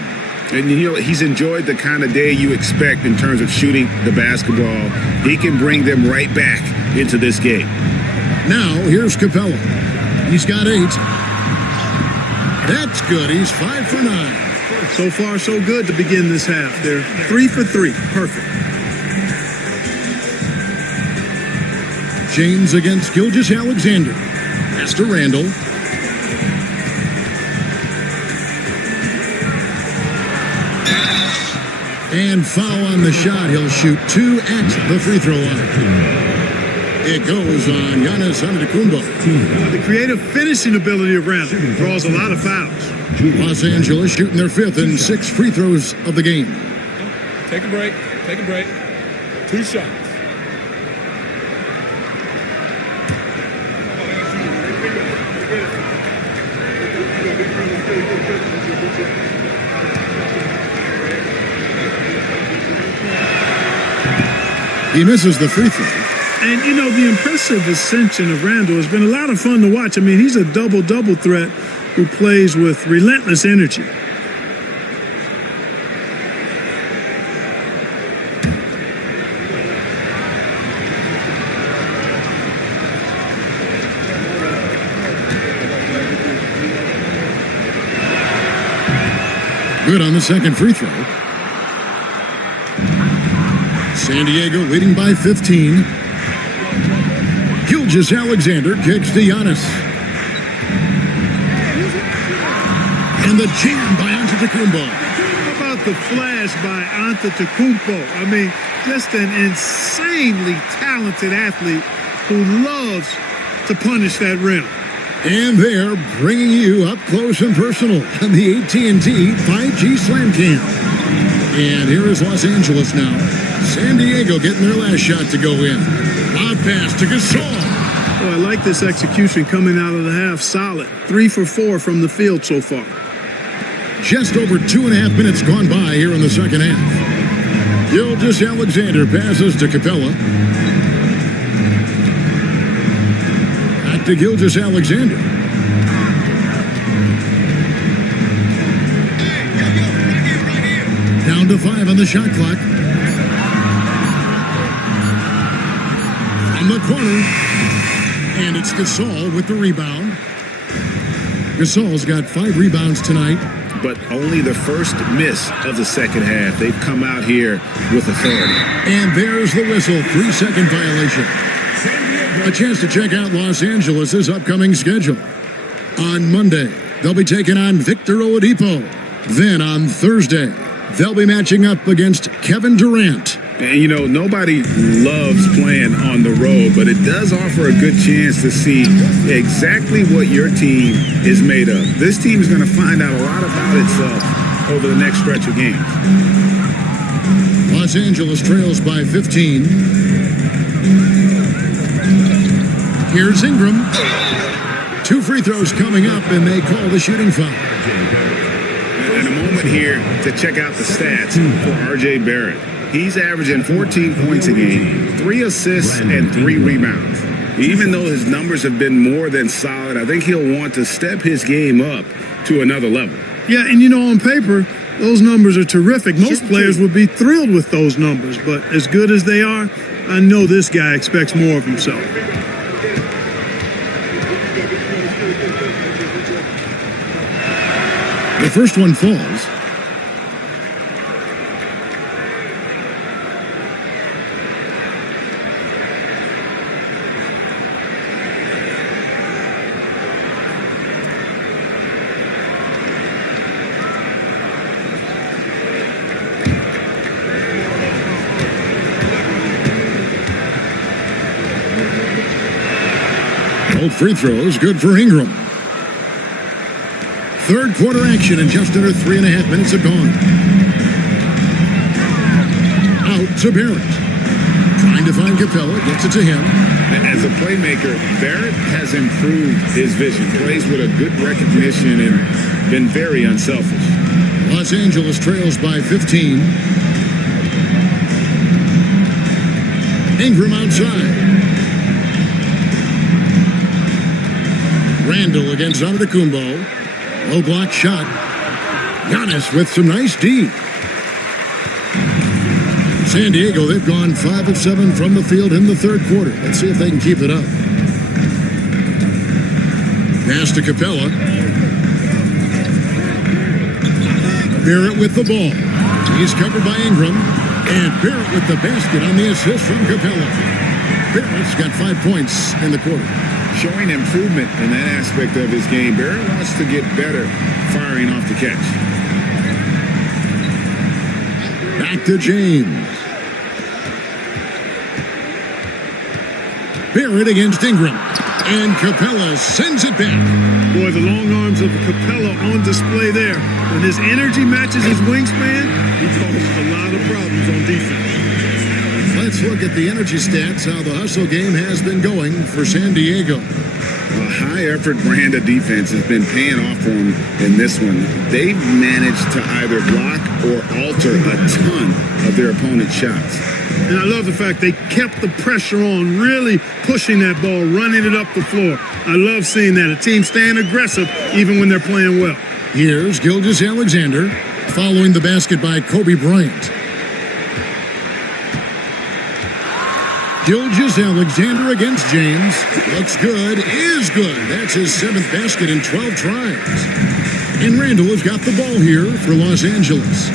And you know, he's enjoyed the kind of day you expect in terms of shooting the basketball. He can bring them right back into this game. Now, here's Capella. He's got 8. That's good. He's 5 for 9. So far, so good to begin this half. They're 3 for 3. Perfect. James against Gilgeous-Alexander. Pass to Randall. And foul on the shot. He'll shoot 2 at the free throw line. It goes on Giannis Antetokounmpo. The creative finishing ability of Randall draws a lot of fouls. Los Angeles shooting their 5th and 6th free throws of the game. Take a break. Take a break. 2 shots. He misses the free throw. And, you know, the impressive ascension of Randall has been a lot of fun to watch. I mean, he's a double-double threat who plays with relentless energy. Good on the second free throw. San Diego leading by 15. Gilgeous-Alexander kicks to Giannis. And the jam by Antetokounmpo. How about the flash by Antetokounmpo? I mean, just an insanely talented athlete who loves to punish that rim. And they're bringing you up close and personal on the AT&T 5G Slam Cam. And here is Los Angeles now. San Diego getting their last shot to go in. Lob pass to Gasol. Oh, I like this execution coming out of the half. Solid. 3 for 4 from the field so far. Just over 2.5 minutes gone by here in the second half. Gilgeous-Alexander passes to Capella. Back to Gilgeous-Alexander. Down to 5 on the shot clock. From the corner. And it's Gasol with the rebound. Gasol's got 5 rebounds tonight. But only the first miss of the second half. They've come out here with authority. And there's the whistle. 3-second violation. A chance to check out Los Angeles' upcoming schedule. On Monday, they'll be taking on Victor Oladipo. Then on Thursday, they'll be matching up against Kevin Durant. And, you know, nobody loves playing on the road, but it does offer a good chance to see exactly what your team is made of. This team is going to find out a lot about itself over the next stretch of games. Los Angeles trails by 15. Here's Ingram. 2 free throws coming up, and they call the shooting foul. And a moment here to check out the stats for R.J. Barrett. He's averaging 14 points a game, 3 assists, and 3 rebounds. Even though his numbers have been more than solid, I think he'll want to step his game up to another level. Yeah, and you know, on paper, those numbers are terrific. Most players would be thrilled with those numbers, but as good as they are, I know this guy expects more of himself. The first one falls. Both free throws good for Ingram. Third quarter action, and just under 3.5 minutes have gone. Out to Barrett. Trying to find Capella, gets it to him. As a playmaker, Barrett has improved his vision, plays with a good recognition, and been very unselfish. Los Angeles trails by 15. Ingram outside. Randall against Antetokounmpo. Low block shot. Giannis with some nice D. San Diego, they've gone 5 of 7 from the field in the third quarter. Let's see if they can keep it up. Pass to Capella. Barrett with the ball. He's covered by Ingram. And Barrett with the basket on the assist from Capella. Barrett's got 5 points in the quarter. Showing improvement in that aspect of his game. Barrett wants to get better firing off the catch. Back to James. Barrett against Ingram. And Capella sends it back. Boy, the long arms of Capella on display there. When his energy matches his wingspan, he causes a lot of problems on defense. Let's look at the energy stats, how the hustle game has been going for San Diego. A high-effort brand of defense has been paying off for them in this one. They've managed to either block or alter a ton of their opponent's shots. And I love the fact they kept the pressure on, really pushing that ball, running it up the floor. I love seeing that. A team staying aggressive even when they're playing well. Here's Gilgeous-Alexander following the basket by Kobe Bryant. Gilgeous-Alexander against James. Looks good, is good. That's his 7th basket in 12 tries. And Randall has got the ball here for Los Angeles.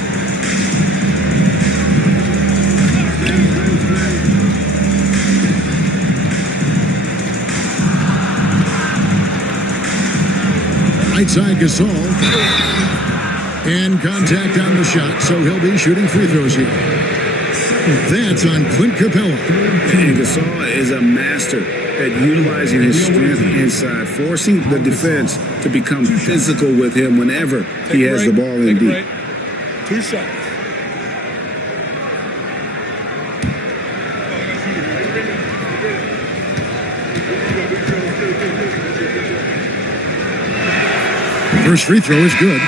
Right side Gasol. And contact on the shot, so he'll be shooting free throws here. That's on Clint Capella. And Gasol is a master at utilizing his strength inside, forcing the defense to become physical with him whenever he has the ball in deep. 2 shots. First free throw is good.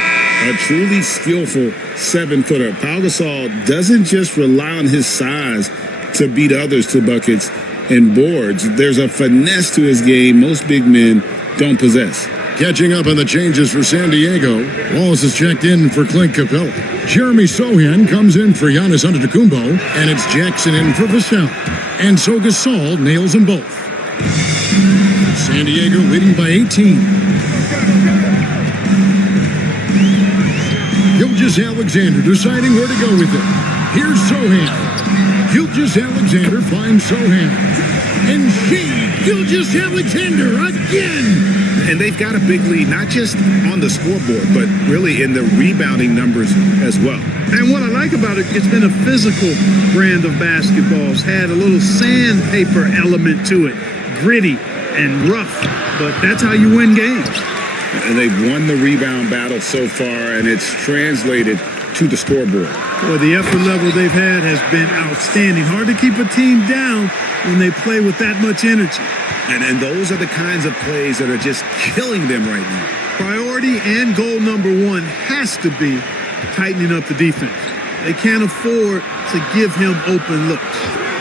A truly skillful 7-footer. Pau Gasol doesn't just rely on his size to beat others to buckets and boards. There's a finesse to his game most big men don't possess. Catching up on the changes for San Diego, Wallace has checked in for Clint Capella. Jeremy Sohan comes in for Giannis Antetokounmpo, and it's Jackson in for Vassell. And so Gasol nails them both. San Diego leading by 18. Gilgeous-Alexander deciding where to go with it. Here's Sohan. Gilgeous-Alexander finds Sohan. And Gilgeous-Alexander again. And they've got a big lead, not just on the scoreboard, but really in the rebounding numbers as well. And what I like about it, it's been a physical brand of basketball. It's had a little sandpaper element to it. Gritty and rough, but that's how you win games. And they've won the rebound battle so far, and it's translated to the scoreboard. Boy, the effort level they've had has been outstanding. Hard to keep a team down when they play with that much energy. And those are the kinds of plays that are just killing them right now. Priority and goal number 1 has to be tightening up the defense. They can't afford to give him open looks.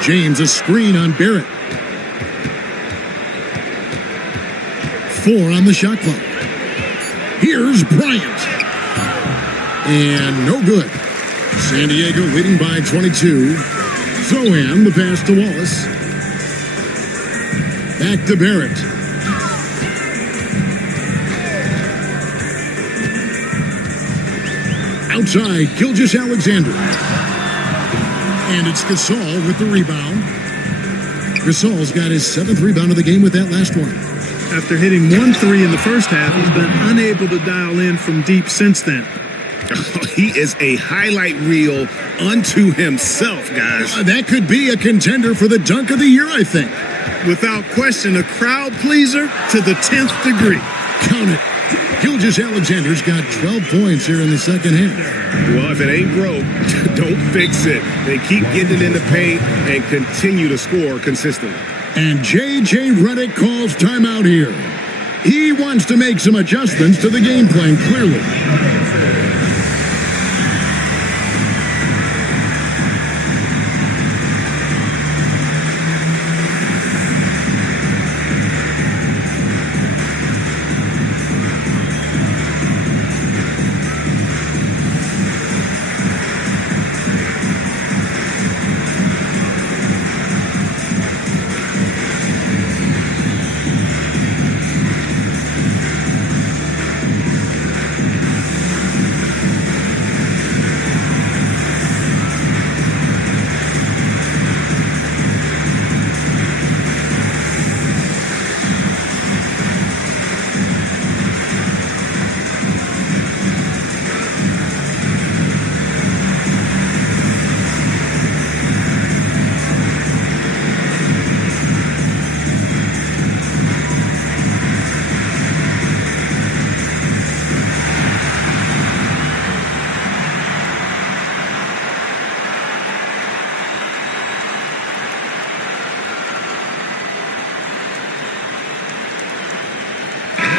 James a screen on Barrett. 4 on the shot clock. Here's Bryant. And no good. San Diego leading by 22. Sohan, the pass to Wallace. Back to Barrett. Outside, Gilgeous-Alexander. And it's Gasol with the rebound. Gasol's got his 7th rebound of the game with that last one. After hitting 1 3 in the first half, he's been unable to dial in from deep since then. He is a highlight reel unto himself, guys. That could be a contender for the dunk of the year, I think. Without question, a crowd pleaser to the 10th degree. Count it. Gilgeous-Alexander's got 12 points here in the second half. Well, if it ain't broke, don't fix it. They keep getting it in the paint and continue to score consistently. And J.J. Redick calls timeout here. He wants to make some adjustments to the game plan, clearly.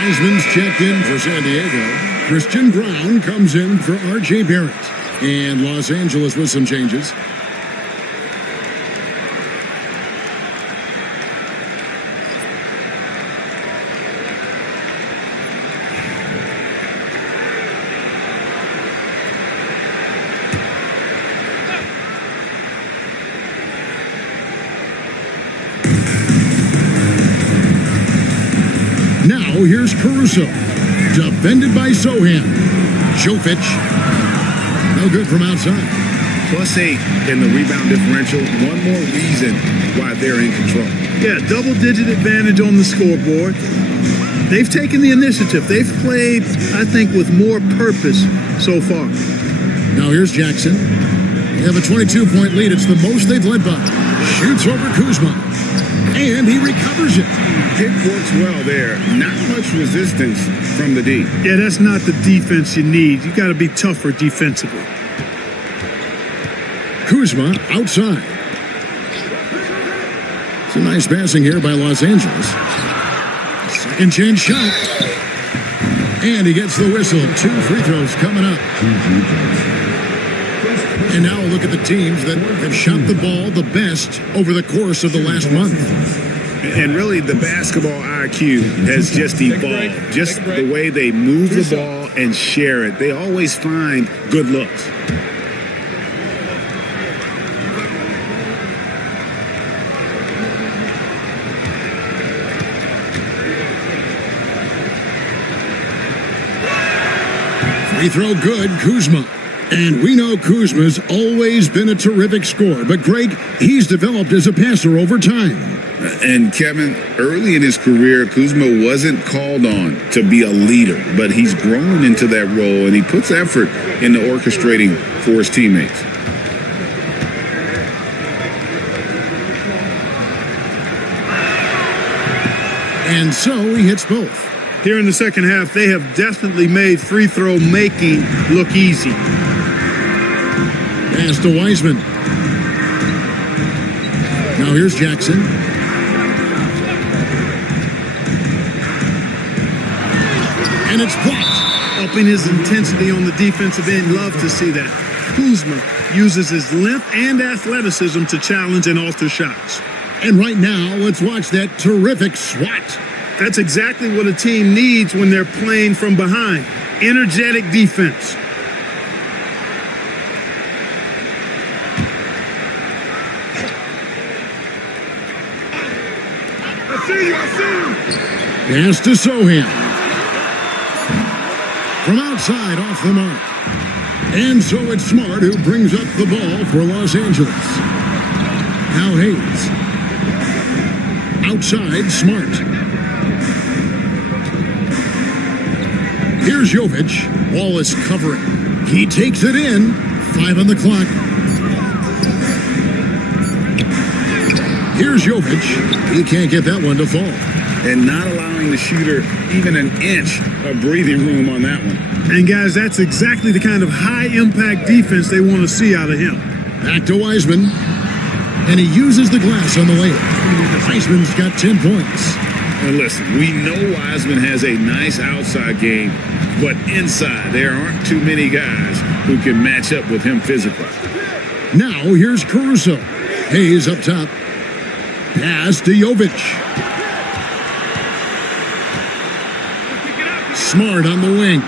Wiseman's checked in for San Diego. Christian Brown comes in for R.J. Barrett. And Los Angeles with some changes. Now here's Caruso. Defended by Sohan. Jovic. No good from outside. +8 in the rebound differential. One more reason why they're in control. Yeah, double-digit advantage on the scoreboard. They've taken the initiative. They've played, I think, with more purpose so far. Now here's Jackson. They have a 22-point lead. It's the most they've led by. Shoots over Kuzma. And he recovers it. Pick works well there. Not much resistance from the D. Yeah, that's not the defense you need. You got to be tougher defensively. Kuzma outside. It's a nice passing here by Los Angeles. Second chance shot. And he gets the whistle. 2 free throws coming up. And now look at the teams that have shot the ball the best over the course of the last month. And really, the basketball IQ has just evolved. Just the way they move the ball and share it. They always find good looks. Free throw good, Kuzma. And we know Kuzma's always been a terrific scorer. But, Greg, he's developed as a passer over time. And, Kevin, early in his career, Kuzma wasn't called on to be a leader. But he's grown into that role, and he puts effort into orchestrating for his teammates. And so he hits both. Here in the second half, they have definitely made free throw making look easy. Pass to Wiseman. Now here's Jackson. And it's blocked. Upping his intensity on the defensive end. Love to see that. Kuzma uses his length and athleticism to challenge and alter shots. And right now, let's watch that terrific swat. That's exactly what a team needs when they're playing from behind. Energetic defense. I see you. Pass to Sohan. From outside, off the mark. And so it's Smart who brings up the ball for Los Angeles. Now Hayes. Outside, Smart. Here's Jovic. Wallace covering. He takes it in. 5 on the clock. Here's Jovic. He can't get that one to fall. And not allowing the shooter even an inch of breathing room on that one. And guys, that's exactly the kind of high-impact defense they want to see out of him. Back to Wiseman. And he uses the glass on the layup. Wiseman's got 10 points. And listen, we know Wiseman has a nice outside game, but inside there aren't too many guys who can match up with him physically. Now here's Caruso. Hayes up top. Pass to Jovic. Smart on the wing.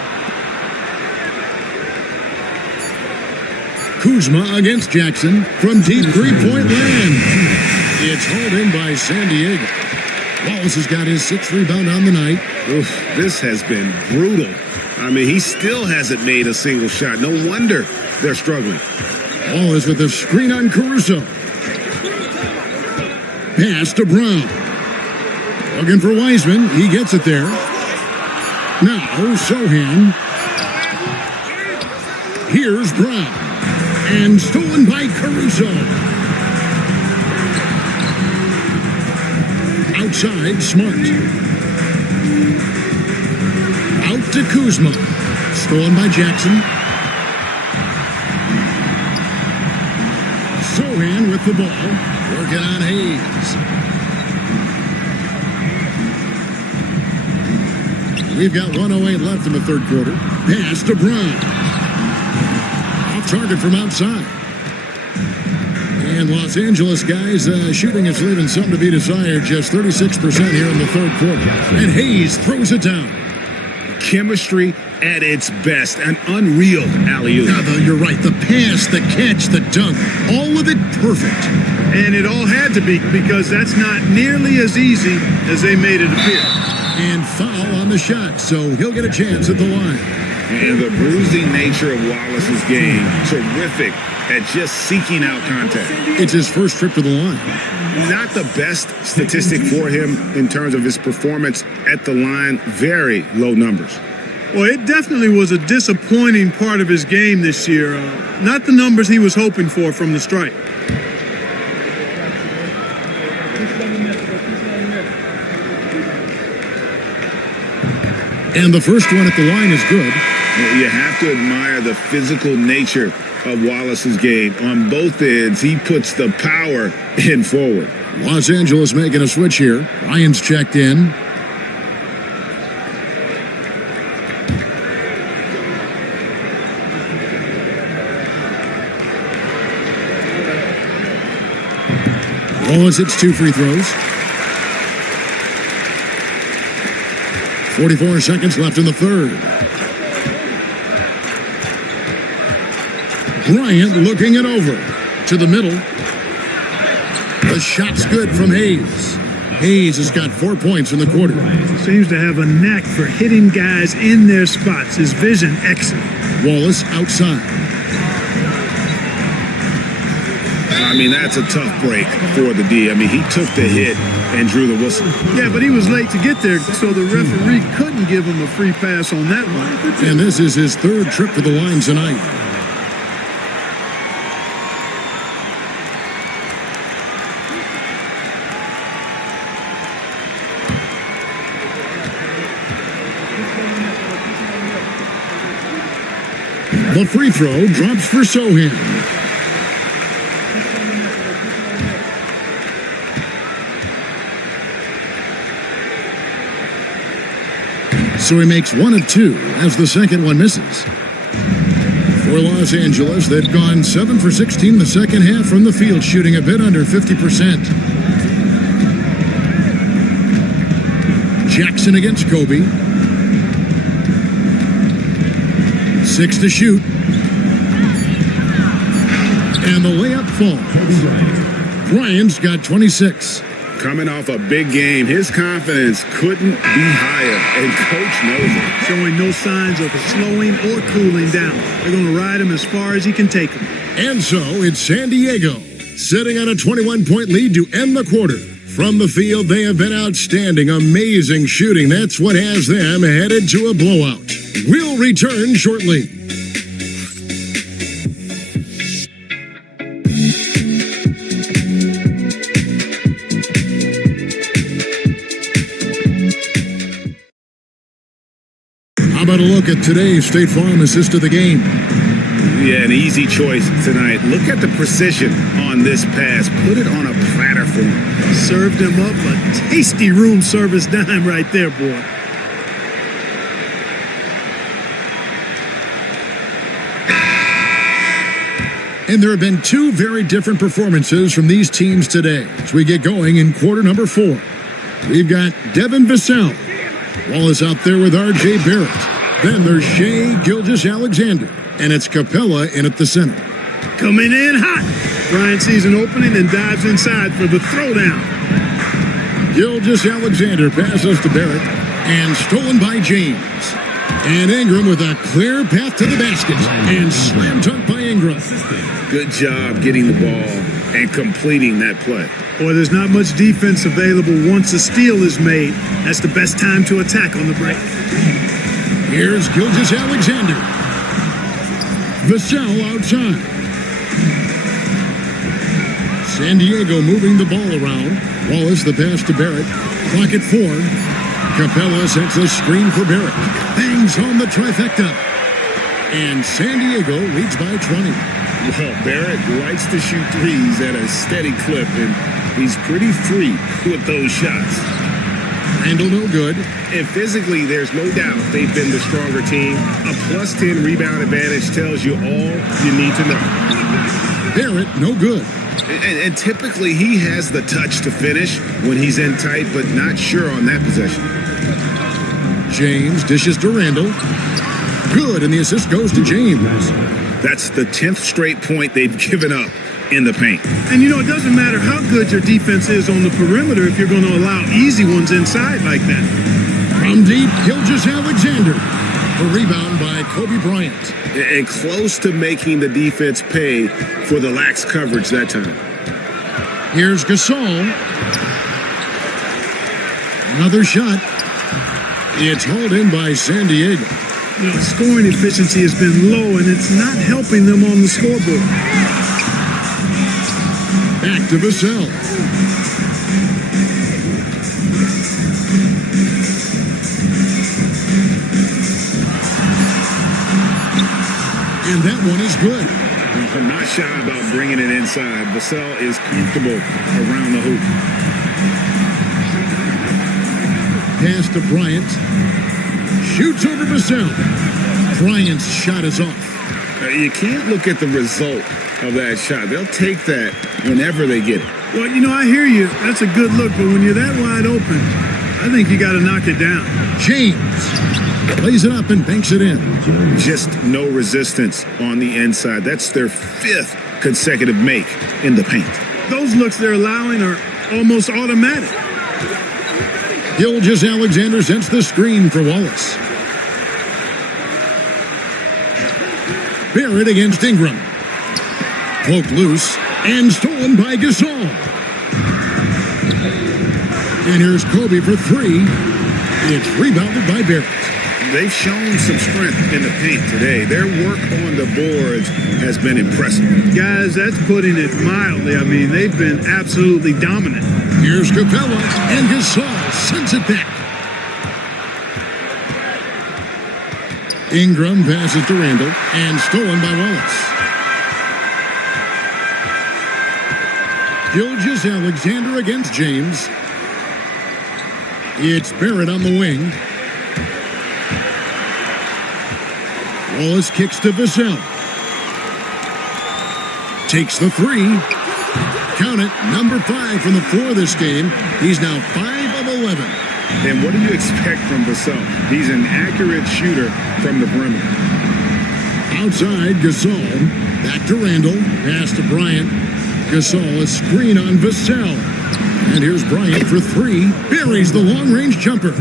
Kuzma against Jackson from deep three-point land. It's hauled in by San Diego. Wallace has got his 6th rebound on the night. Oof, this has been brutal. I mean, he still hasn't made a single shot. No wonder they're struggling. Wallace with a screen on Caruso. Pass to Brown. Looking for Wiseman. He gets it there. Now, Sohan. Here's Brown. And stolen by Caruso. Outside, Smart. Out to Kuzma. Stolen by Jackson. Sohan with the ball. Working on Hayes. We've got 1:08 left in the third quarter. Pass to Brown. Off target from outside. And Los Angeles guys, shooting is leaving something to be desired. Just 36% here in the third quarter. And Hayes throws it down. Chemistry at its best. An unreal alley-oop. Now, though, you're right. The pass, the catch, the dunk, all of it perfect. And it all had to be, because that's not nearly as easy as they made it appear. And foul on the shot, so he'll get a chance at the line. And the bruising nature of Wallace's game, terrific at just seeking out contact. It's his first trip to the line. Not the best statistic for him in terms of his performance at the line. Very low numbers. Well, it definitely was a disappointing part of his game this year. Not the numbers he was hoping for from the stripe. And the first one at the line is good. You have to admire the physical nature of Wallace's game. On both ends, he puts the power in forward. Los Angeles making a switch here. Ryan's checked in. Wallace hits 2 free throws. 44 seconds left in the third. Bryant looking it over to the middle. The shot's good from Hayes. Hayes has got 4 points in the quarter. Seems to have a knack for hitting guys in their spots. His vision excellent. Wallace outside. I mean, that's a tough break for the D. I mean, he took the hit and drew the whistle. Yeah, but he was late to get there, so the referee couldn't give him a free pass on that one. And this is his third trip to the line tonight. The free throw drops for Sohan. So he makes 1 of 2 as the second one misses. For Los Angeles, they've gone 7 for 16 the second half from the field, shooting a bit under 50%. Jackson against Kobe. 6 to shoot. And the layup falls. Bryant's got 26. Coming off a big game, his confidence couldn't be higher, and Coach knows it. Showing no signs of slowing or cooling down. They're going to ride him as far as he can take him. And so it's San Diego, sitting on a 21-point lead to end the quarter. From the field, they have been outstanding, amazing shooting. That's what has them headed to a blowout. We'll return shortly. How about a look at today's State Farm assist of the game? Yeah, an easy choice tonight. Look at the precision on this pass. Put it on a platter for him. Served him up a tasty room service dime right there, boy. And there have been 2 very different performances from these teams today as we get going in quarter number 4. We've got Devin Vassell. Wallace out there with R.J. Barrett. Then there's Shea Gilgeous-Alexander. And it's Capella in at the center. Coming in hot. Bryant sees an opening and dives inside for the throwdown. Gilgeous-Alexander passes to Barrett. And stolen by James. And Ingram with a clear path to the basket. And slam dunk by Ingram. Good job getting the ball and completing that play. Boy, there's not much defense available once a steal is made. That's the best time to attack on the break. Here's Gilgeous-Alexander. Vassell outside. San Diego moving the ball around. Wallace the pass to Barrett. Clock at 4. Capella sets a screen for Barrett. Bangs home the trifecta. And San Diego leads by 20. Well, Barrett likes to shoot threes at a steady clip, and he's pretty free with those shots. Randall no good. And physically, there's no doubt they've been the stronger team. A plus 10 rebound advantage tells you all you need to know. Barrett no good. And typically, he has the touch to finish when he's in tight, but not sure on that possession. James dishes to Randall. Good, and the assist goes to James. That's the 10th straight point they've given up in the paint. And you know, it doesn't matter how good your defense is on the perimeter if you're going to allow easy ones inside like that. From deep, Gilgeous-Alexander. A rebound by Kobe Bryant. And close to making the defense pay for the lax coverage that time. Here's Gasol. Another shot. It's hauled in by San Diego. You know, scoring efficiency has been low, and it's not helping them on the scoreboard. Back to Vassell. And that one is good. I'm not shy about bringing it inside. Vassell is comfortable around the hoop. Pass to Bryant. Shoots over Vassell. Bryant's shot is off. You can't look at the result of that shot. They'll take that whenever they get it. Well, you know, I hear you. That's a good look, but when you're that wide open, I think you got to knock it down. James lays it up and banks it in. Just no resistance on the inside. That's their 5th consecutive make in the paint. Those looks they're allowing are almost automatic. Gilgeous-Alexander sets the screen for Wallace. Barrett against Ingram. Poked loose and stolen by Gasol. And here's Kobe for 3. It's rebounded by Barrett. They've shown some strength in the paint today. Their work on the boards has been impressive. Guys, that's putting it mildly. I mean, they've been absolutely dominant. Here's Capella, and Gasol sends it back. Ingram passes to Randall, and stolen by Wallace. Gilgeous-Alexander against James. It's Barrett on the wing. Wallace kicks to Vassell. Takes the 3. Count it, number 5 from the floor this game. He's now 5 of 11. And what do you expect from Vassell? He's an accurate shooter from the perimeter. Outside, Gasol. Back to Randall. Pass to Bryant. Gasol, a screen on Vassell. And here's Bryant for 3. Buries the long-range jumper.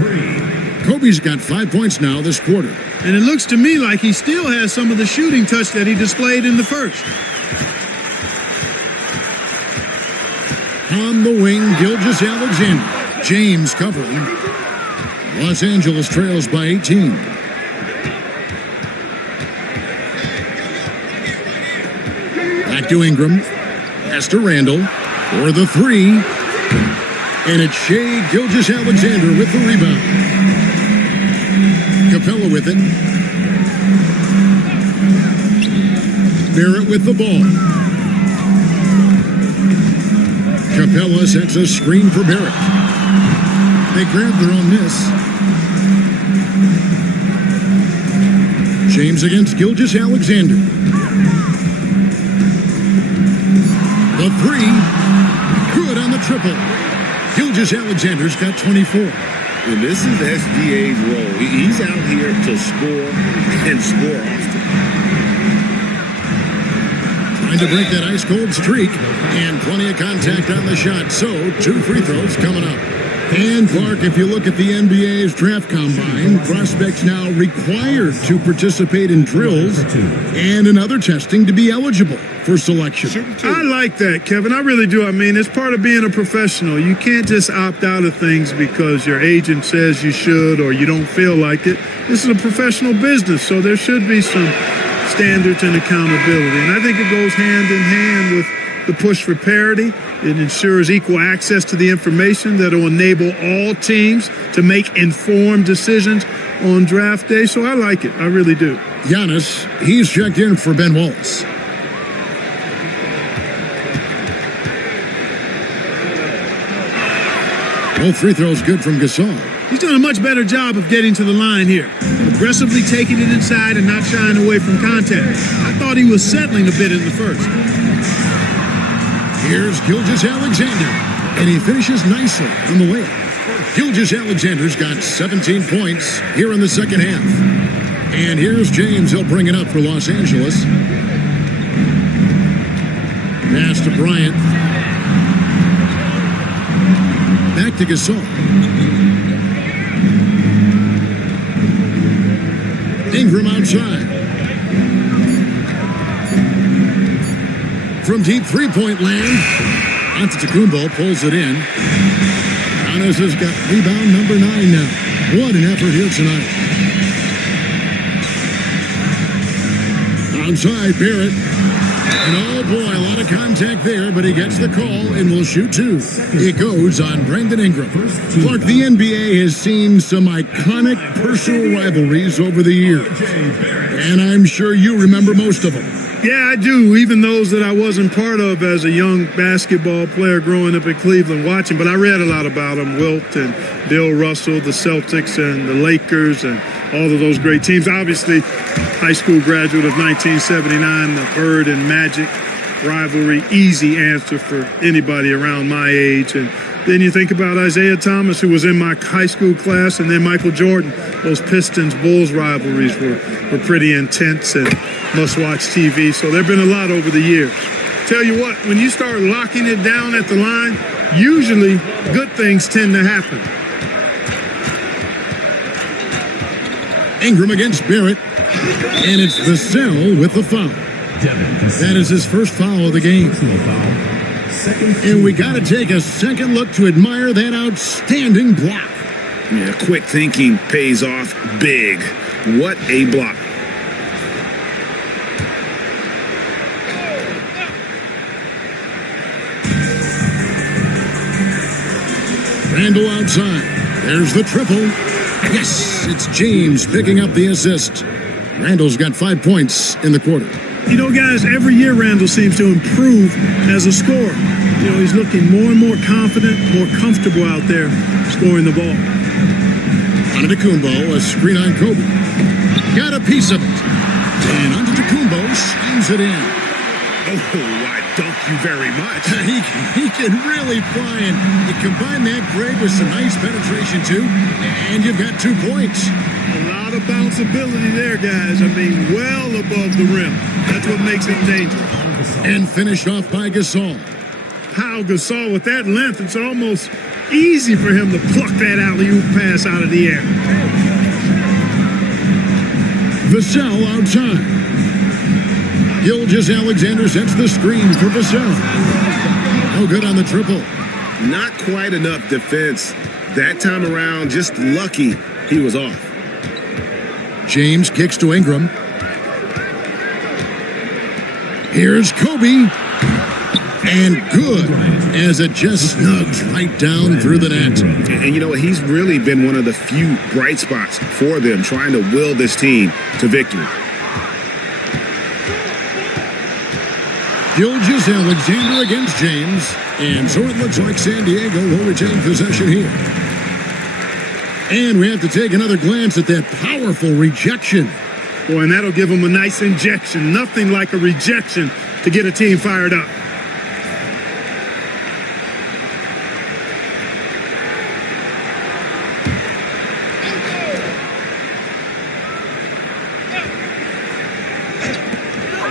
Kobe's got 5 points now this quarter. And it looks to me like he still has some of the shooting touch that he displayed in the first. On the wing, Gilgeous-Alexander. James covering. Los Angeles trails by 18. Back to Ingram. Pass to Randall. For the 3. And it's Shea Gilgeous-Alexander with the rebound. Capella with it. Barrett with the ball. Capella sets a screen for Barrett. They grab their own miss. James against Gilgeous-Alexander. The 3. Good on the triple. Gilgeous-Alexander's got 24. And this is SGA's role. He's out here to score and score often. Trying to break that ice-cold streak, and plenty of contact on the shot, so 2 free throws coming up. And Clark, if you look at the NBA's draft combine, prospects now required to participate in drills and in other testing to be eligible for selection. I like that, Kevin. I really do. I mean, it's part of being a professional. You can't just opt out of things because your agent says you should or you don't feel like it. This is a professional business, so there should be some standards and accountability. And I think it goes hand in hand with the push for parity. It ensures equal access to the information that will enable all teams to make informed decisions on draft day. So I like it. I really do. Giannis, he's checked in for Ben Wallace. Both free throws good from Gasol. He's done a much better job of getting to the line here, aggressively taking it inside and not shying away from contact. I thought he was settling a bit in the first. Here's Gilgeous-Alexander, and he finishes nicely on the layup. Gilgeous-Alexander's got 17 points here in the second half. And here's James. He'll bring it up for Los Angeles. Pass to Bryant. Back to Gasol. Ingram outside. From deep three-point land, Antetokounmpo pulls it in. Giannis has got rebound number 9 now. What an effort here tonight. Outside, Barrett. And oh boy, a lot of contact there, but he gets the call and will shoot 2. It goes on Brandon Ingram. Clark, the NBA has seen some iconic personal rivalries over the years. And I'm sure you remember most of them. Yeah, I do, even those that I wasn't part of as a young basketball player growing up in Cleveland watching, but I read a lot about them, Wilt and Bill Russell, the Celtics and the Lakers and all of those great teams. Obviously, high school graduate of 1979, the Bird and Magic rivalry, easy answer for anybody around my age. And then you think about Isaiah Thomas, who was in my high school class, and then Michael Jordan. Those Pistons-Bulls rivalries were pretty intense and must-watch TV. So there have been a lot over the years. Tell you what, when you start locking it down at the line, usually good things tend to happen. Ingram against Barrett, and it's Vassell with the foul. That is his first foul of the game. And we got to take a second look to admire that outstanding block. Yeah, quick thinking pays off big. What a block. Randall outside. There's the triple. Yes, it's James picking up the assist. Randall's got 5 points in the quarter. You know, guys, every year Randall seems to improve as a scorer. You know, he's looking more and more confident, more comfortable out there scoring the ball. Antetokounmpo, a screen on Kobe. Got a piece of it. And Antetokounmpo slams it in. Oh, I dunk you very much. He can really fly, and you combine that grade with some nice penetration, too, and you've got 2 points. A lot of bounceability there, guys. I mean, well above the rim. That's what makes him dangerous. And finished off by Gasol. Pau Gasol, with that length, it's almost easy for him to pluck that alley-oop pass out of the air. Vassell outside. Gilgeous-Alexander sets the screen for Vassell. Oh, good on the triple. Not quite enough defense. That time around, just lucky he was off. James kicks to Ingram. Here's Kobe. And good, as it just snugs right down through the net. And you know what? He's really been one of the few bright spots for them, trying to will this team to victory. Gilgeous-Alexander against James. And so it looks like San Diego will retain possession here. And we have to take another glance at that powerful rejection. Boy, and that'll give them a nice injection. Nothing like a rejection to get a team fired up.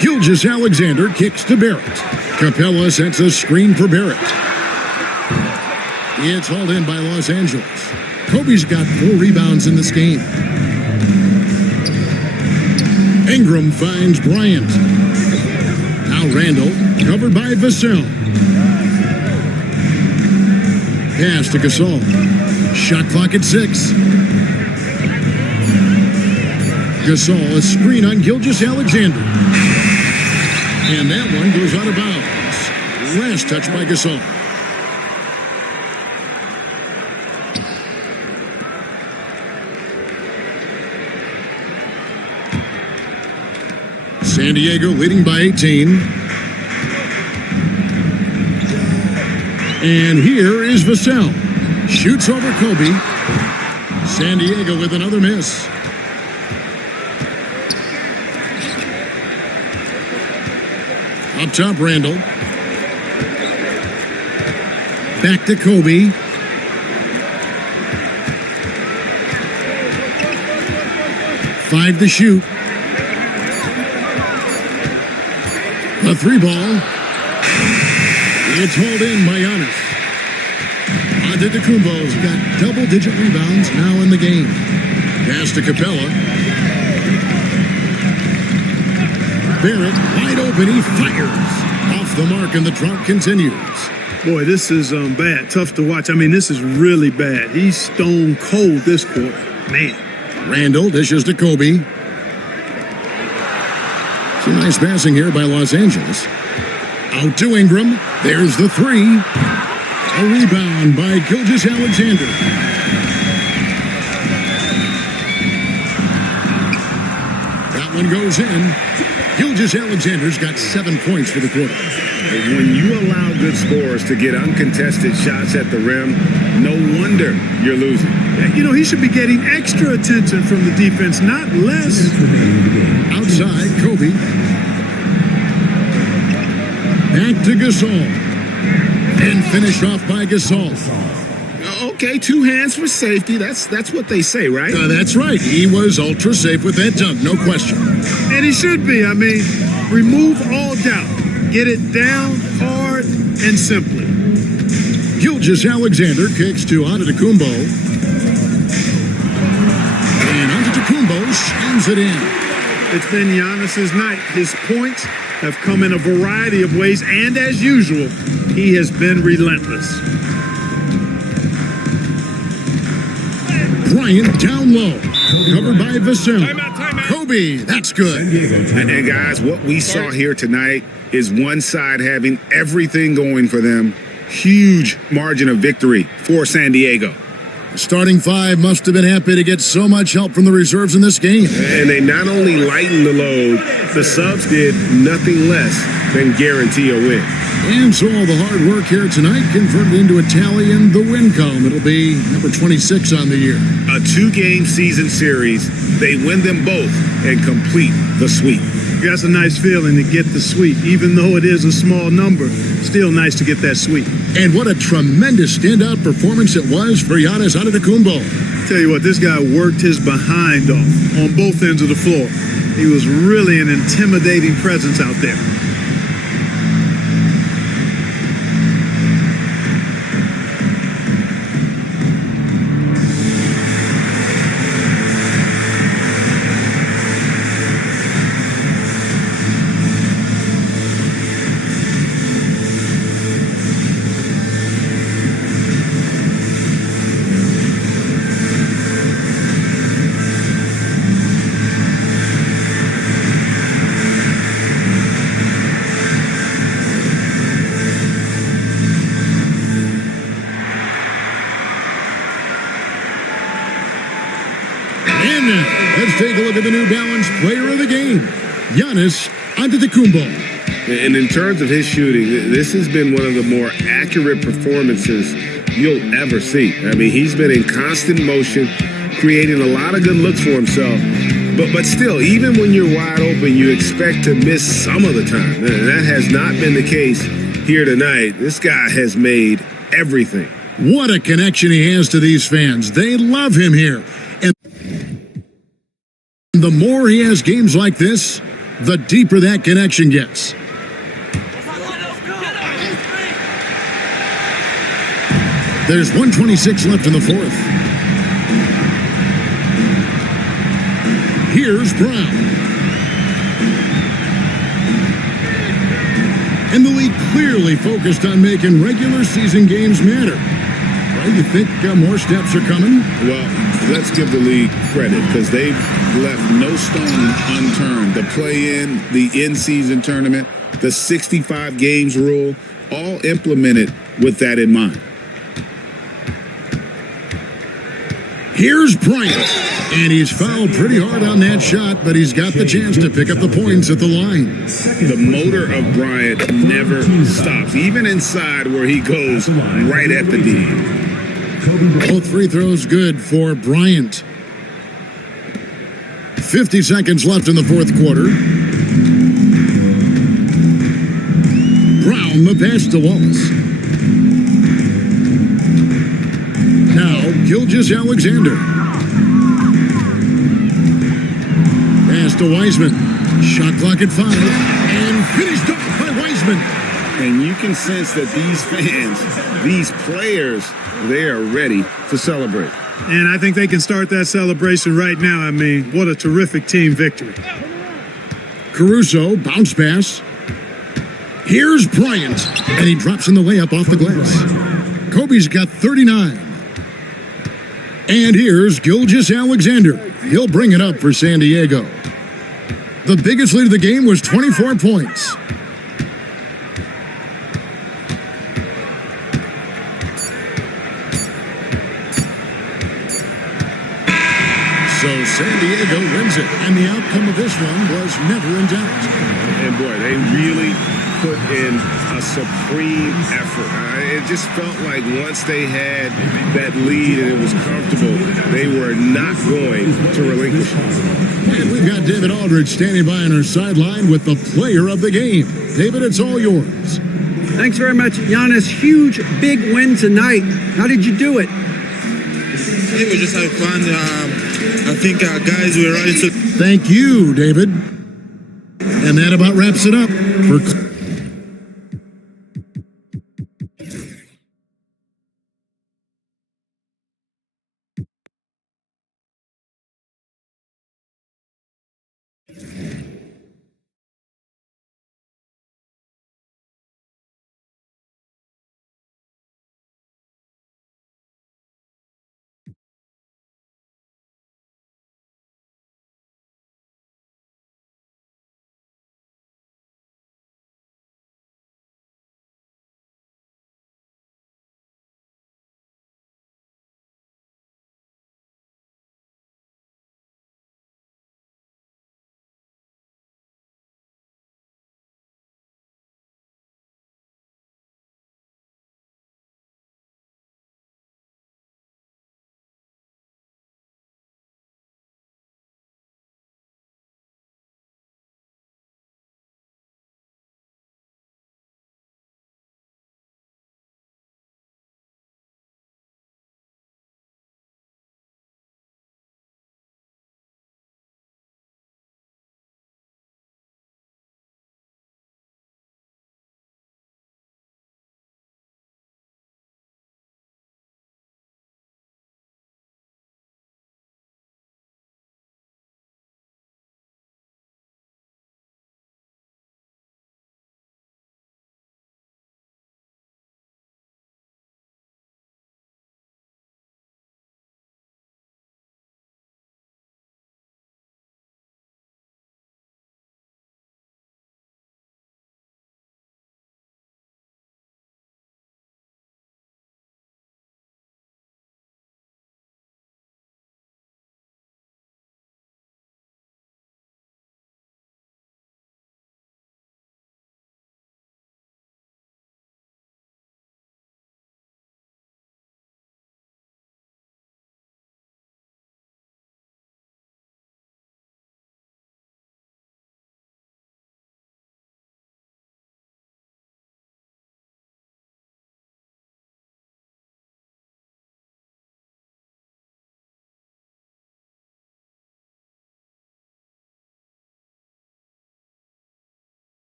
Gilgeous-Alexander kicks to Barrett. Capella sets a screen for Barrett. It's hauled in by Los Angeles. Kobe's got 4 rebounds in this game. Ingram finds Bryant. Now Randall, covered by Vassell. Pass to Gasol. Shot clock at 6. Gasol, a screen on Gilgeous-Alexander. And that one goes out of bounds. Last touch by Gasol. San Diego leading by 18. And here is Vassell. Shoots over Kobe. San Diego with another miss. Up top, Randall. Back to Kobe. Five to shoot. The three ball. It's hauled in by Giannis. Antetokounmpo's got double-digit rebounds now in the game. Pass to Capella. Barrett wide open. He fires. Off the mark, and the drought continues. Boy, this is bad. Tough to watch. I mean, this is really bad. He's stone cold this quarter. Man. Randall dishes to Kobe. Some nice passing here by Los Angeles. Out to Ingram. There's the three. A rebound by Gilgeous-Alexander. That one goes in. Gilgeous-Alexander's got 7 points for the quarter. When you allow good scorers to get uncontested shots at the rim, no wonder you're losing. You know, he should be getting extra attention from the defense, not less. Outside, Kobe. Back to Gasol. And finished off by Gasol. Okay, 2 hands for safety. That's what they say, right? That's right. He was ultra safe with that dunk, no question. And he should be. I mean, remove all doubt. Get it down hard and simply. Gilgeous-Alexander kicks to Antetokounmpo. And Antetokounmpo slams it in. It's been Giannis's night. His points have come in a variety of ways, and as usual, he has been relentless. Bryant down low. Covered by Vassell. Kobe, that's good. And guys, what we saw here tonight is one side having everything going for them. Huge margin of victory for San Diego. The starting five must have been happy to get so much help from the reserves in this game. And they not only lightened the load, the subs did nothing less than guarantee a win. And so all the hard work here tonight converted into a tally in the win column. It'll be number 26 on the year. A 2-game season series. They win them both and complete the sweep. That's a nice feeling to get the sweep. Even though it is a small number, still nice to get that sweep. And what a tremendous standout performance it was for Giannis Antetokounmpo. Tell you what, this guy worked his behind off on both ends of the floor. He was really an intimidating presence out there. And now, let's take a look at the New Balance player of the game, Giannis Antetokounmpo. And in terms of his shooting, this has been one of the more accurate performances you'll ever see. I mean, he's been in constant motion, creating a lot of good looks for himself. But still, even when you're wide open, you expect to miss some of the time. And that has not been the case here tonight. This guy has made everything. What a connection he has to these fans. They love him here. And the more he has games like this, the deeper that connection gets. There's 1:26 left in the fourth. Here's Brown. And the league clearly focused on making regular season games matter. Well, you think more steps are coming? Well, let's give the league credit because they've left no stone unturned. The play-in, the in-season tournament, the 65 games rule, all implemented with that in mind. Here's Bryant, and he's fouled pretty hard on that shot, but he's got the chance to pick up the points at the line. The motor of Bryant never stops, even inside where he goes right at the D. Both free throws good for Bryant. 50 seconds left in the fourth quarter. Brown the pass to Wallace. Now Gilgeous-Alexander. Pass to Wiseman. Shot clock at 5. And finished off by Wiseman. And you can sense that these fans, these players, they are ready to celebrate. And I think they can start that celebration right now. I mean, what a terrific team victory. Caruso, bounce pass. Here's Bryant, and he drops in the layup off the glass. Kobe's got 39. And here's Gilgeous-Alexander. He'll bring it up for San Diego. The biggest lead of the game was 24 points. So San Diego wins it, and the outcome of this one was never in doubt. And boy, they really put in a supreme effort. It just felt like once they had that lead and it was comfortable, they were not going to relinquish. And we've got David Aldridge standing by on our sideline with the player of the game. David, it's all yours. Thanks very much, Giannis. Huge, big win tonight. How did you do it? I think we just had fun. I think our guys were ready to. Thank you, David. And that about wraps it up for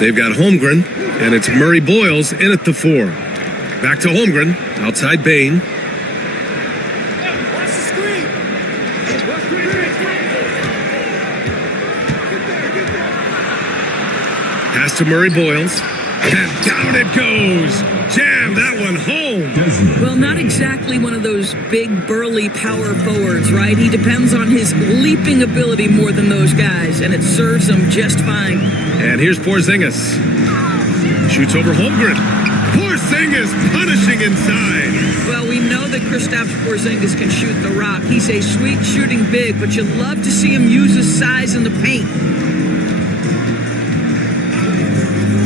They've got Holmgren, and it's Murray Boyles in at the 4. Back to Holmgren, outside Bain. Pass to Murray Boyles, and down it goes. Jam that one home. Well, not exactly one of those big, burly power forwards, right? He depends on his leaping ability more than those guys, and it serves him just fine. And here's Porzingis. Shoots over Holmgren. Porzingis punishing inside. Well, we know that Kristaps Porzingis can shoot the rock. He's a sweet shooting big, but you love to see him use his size in the paint.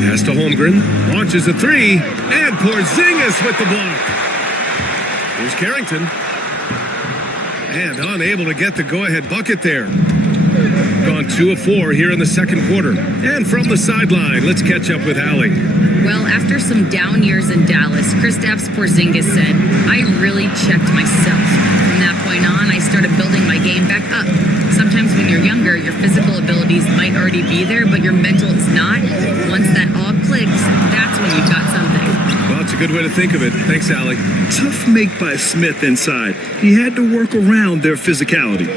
Pass to Holmgren, launches a 3, and Porzingis with the block. Here's Carrington. And unable to get the go-ahead bucket there. Gone 2 of 4 here in the second quarter. And from the sideline, let's catch up with Allie. Well, after some down years in Dallas, Kristaps Porzingis said, I really checked myself. From that point on, I started building my game back up. Sometimes when you're younger, your physical abilities might already be there, but your mental is not. Once that all clicks, that's when you've got something. Well, it's a good way to think of it. Thanks, Allie. Tough make by Smith inside. He had to work around their physicality.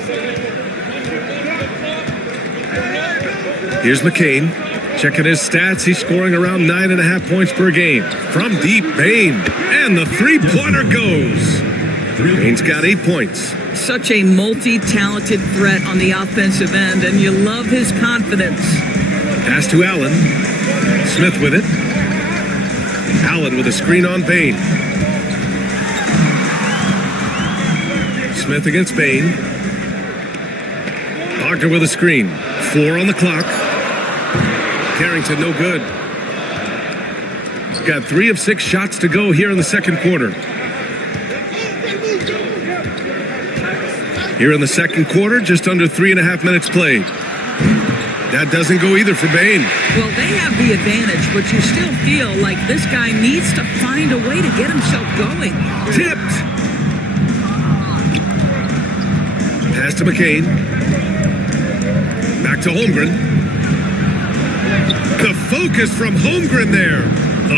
Here's McCain. Checking his stats, he's scoring around 9.5 points per game. From deep, Bain. And the three-pointer goes. Bain's got 8 points. Such a multi-talented threat on the offensive end, and you love his confidence. Pass to Allen. Smith with it. Allen with a screen on Bain. Smith against Bain. Wagner with a screen. 4 on the clock. Carrington no good. Got 3 of 6 shots to go here in the second quarter. Here in the second quarter, just under 3.5 minutes played. That doesn't go either for Bain. Well, they have the advantage, but you still feel like this guy needs to find a way to get himself going. Tipped. Pass to McCain. Back to Holmgren. The focus from Holmgren there.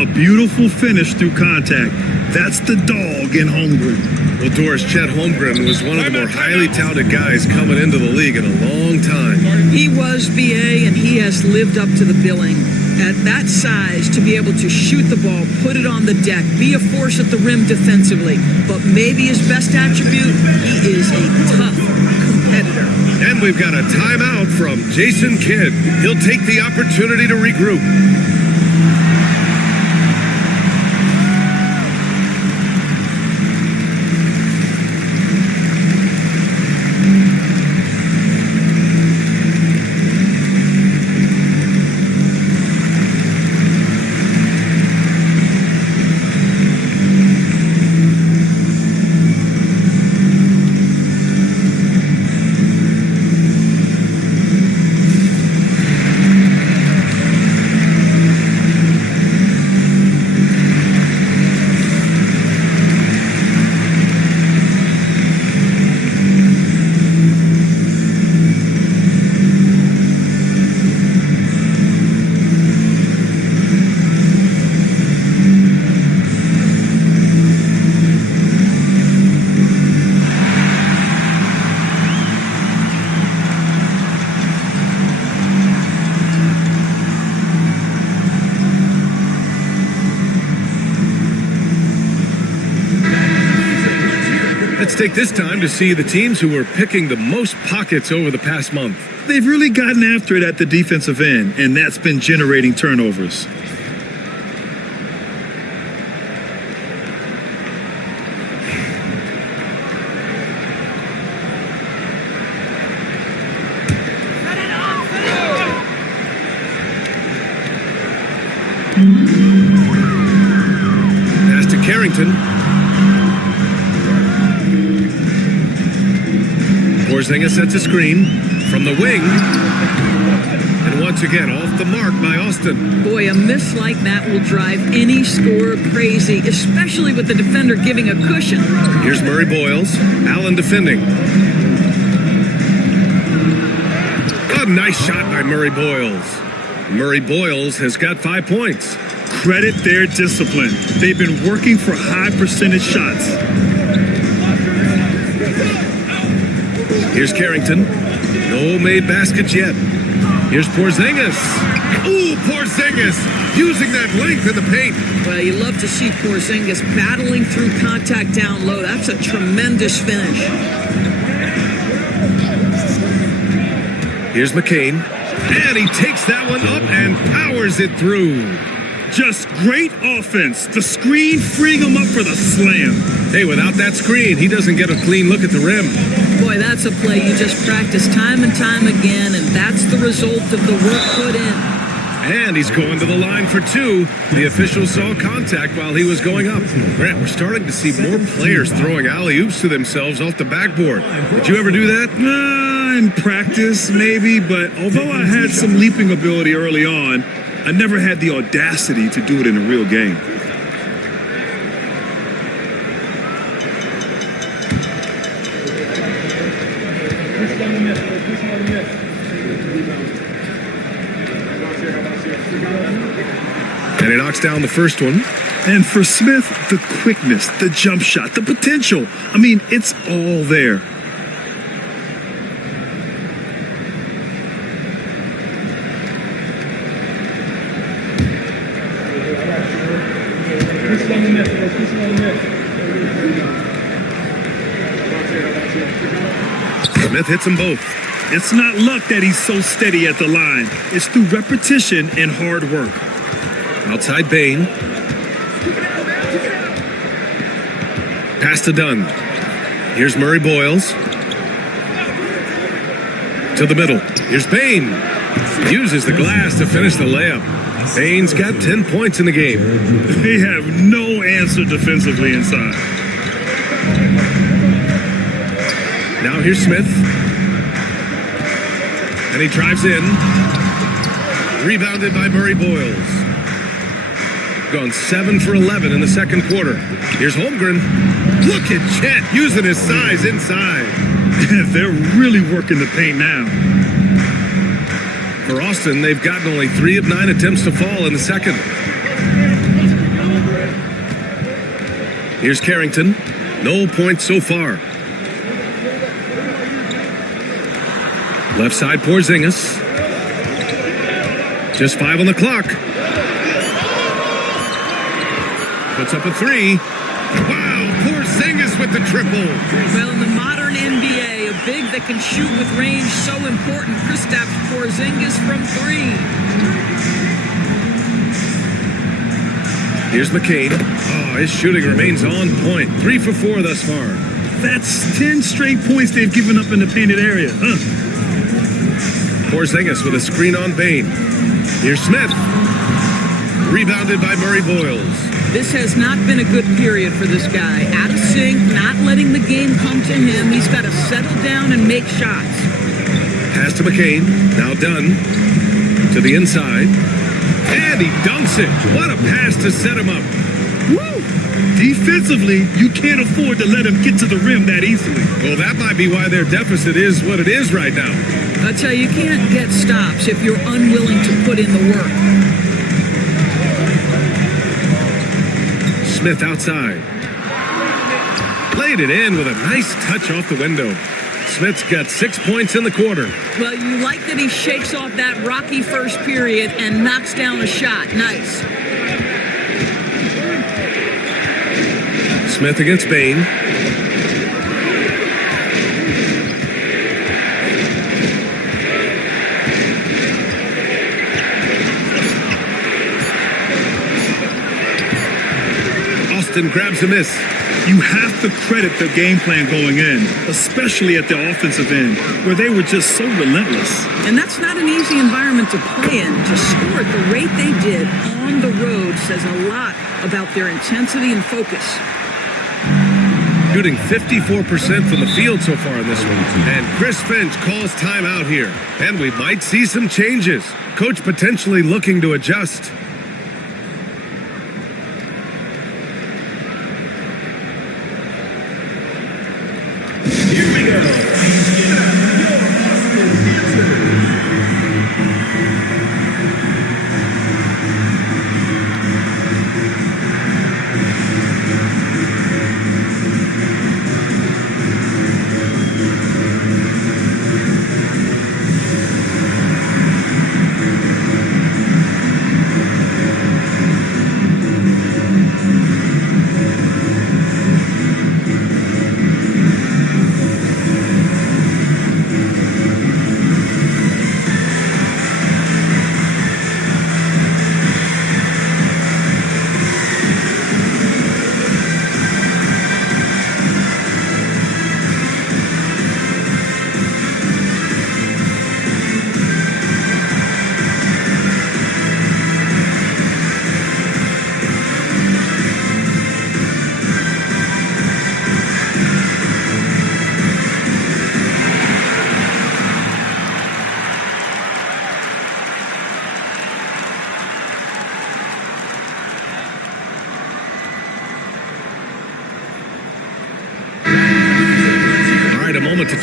A beautiful finish through contact. That's the dog in Holmgren. Well, Doris, Chet Holmgren was one of the more highly touted guys coming into the league in a long time. He was BA, and he has lived up to the billing. At that size, to be able to shoot the ball, put it on the deck, be a force at the rim defensively. But maybe his best attribute, he is a tough competitor. And we've got a timeout from Jason Kidd. He'll take the opportunity to regroup. Let's take this time to see the teams who were picking the most pockets over the past month. They've really gotten after it at the defensive end, and that's been generating turnovers. Pass to Carrington. Porzingis sets a screen from the wing. And once again, off the mark by Austin. Boy, a miss like that will drive any scorer crazy, especially with the defender giving a cushion. Here's Murray Boyles. Allen defending. A nice shot by Murray Boyles. Murray Boyles has got 5 points. Credit their discipline. They've been working for high percentage shots. Here's Carrington. No made baskets yet. Here's Porzingis. Ooh, Porzingis using that length in the paint. Well, you love to see Porzingis battling through contact down low. That's a tremendous finish. Here's McCain. And he takes that one up and powers it through. Just great offense. The screen freeing him up for the slam. Hey, without that screen, he doesn't get a clean look at the rim. Boy, that's a play you just practice time and time again, and that's the result of the work put in. And he's going to the line for 2. The official saw contact while he was going up. Grant, we're starting to see more players throwing alley-oops to themselves off the backboard. Did you ever do that? In practice, maybe, but although I had some leaping ability early on, I never had the audacity to do it in a real game. And he knocks down the first one. And for Smith, the quickness, the jump shot, the potential. I mean, it's all there. Smith hits them both. It's not luck that he's so steady at the line. It's through repetition and hard work. Outside Bain. Pass to Dunn. Here's Murray Boyles. To the middle. Here's Bain. Uses the glass to finish the layup. Bain's got 10 points in the game. They have no answer defensively inside. Now here's Smith. And he drives in. Rebounded by Murray Boyles. Gone 7 for 11 in the second quarter. Here's Holmgren. Look at Chet using his size inside. They're really working the paint now. For Austin, they've gotten only 3 of 9 attempts to fall in the second. Here's Carrington. No points so far. Left side, Porzingis. Just 5 on the clock. Puts up a 3. Wow, Porzingis with the triple. Well, in the modern NBA, a big that can shoot with range so important. Kristaps Porzingis from 3. Here's McCain. Oh, his shooting remains on point. 3 for 4 thus far. That's 10 straight points they've given up in the painted area. Porzingis with a screen on Bain. Here's Smith. Rebounded by Murray Boyles. This has not been a good period for this guy. Out of sync, not letting the game come to him. He's got to settle down and make shots. Pass to McCain. Now Dunn. To the inside. And he dunks it. What a pass to set him up. Woo! Defensively, you can't afford to let him get to the rim that easily. Well, that might be why their deficit is what it is right now. I tell you, you can't get stops if you're unwilling to put in the work. Smith outside. Played it in with a nice touch off the window. Smith's got 6 points in the quarter. Well, you like that he shakes off that rocky first period and knocks down a shot. Nice. Smith against Bain. Austin grabs a miss. You have to credit the game plan going in, especially at the offensive end, where they were just so relentless. And that's not an easy environment to play in. To score at the rate they did on the road says a lot about their intensity and focus. Shooting 54% from the field so far in this one. And Chris Finch calls timeout here. And we might see some changes. Coach potentially looking to adjust. Here we go.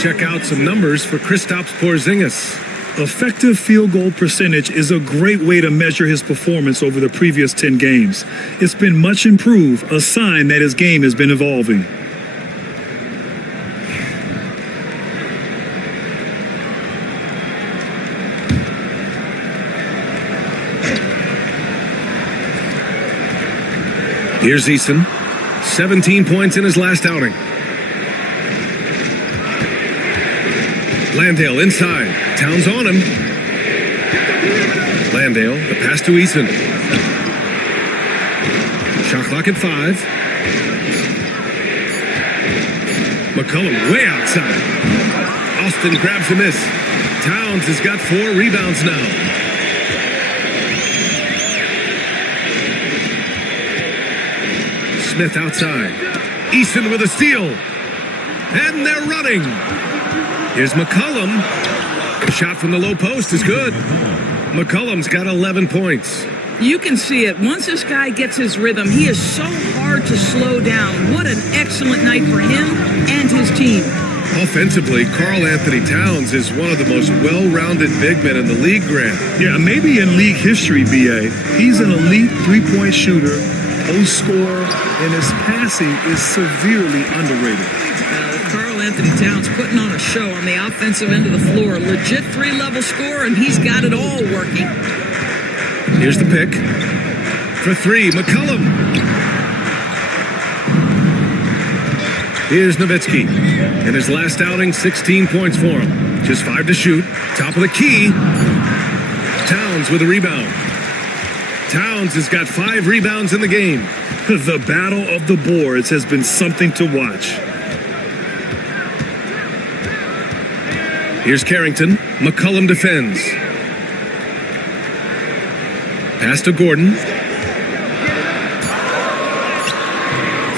check out some numbers for Kristaps Porzingis. Effective field goal percentage is a great way to measure his performance over the previous 10 games. It's been much improved, a sign that his game has been evolving. Here's Eason. 17 points in his last outing. Landale inside. Towns on him. Landale, the pass to Eason. Shot clock at 5. McCollum way outside. Austin grabs the miss. Towns has got 4 rebounds now. Smith outside. Eason with a steal. And they're running. Here's McCollum. Shot from the low post is good. McCollum's got 11 points. You can see it. Once this guy gets his rhythm, he is so hard to slow down. What an excellent night for him and his team. Offensively, Karl Anthony Towns is one of the most well-rounded big men in the league, Grant. Yeah, maybe in league history, B.A. He's an elite three-point shooter, post scorer, and his passing is severely underrated. Karl Anthony Towns putting on a show on the offensive end of the floor. Legit 3-level scorer, and he's got it all working. Here's the pick. For 3, McCollum. Here's Nowitzki. In his last outing, 16 points for him. Just 5 to shoot. Top of the key. Towns with a rebound. Towns has got 5 rebounds in the game. The battle of the boards has been something to watch. Here's Carrington. McCollum defends. Pass to Gordon.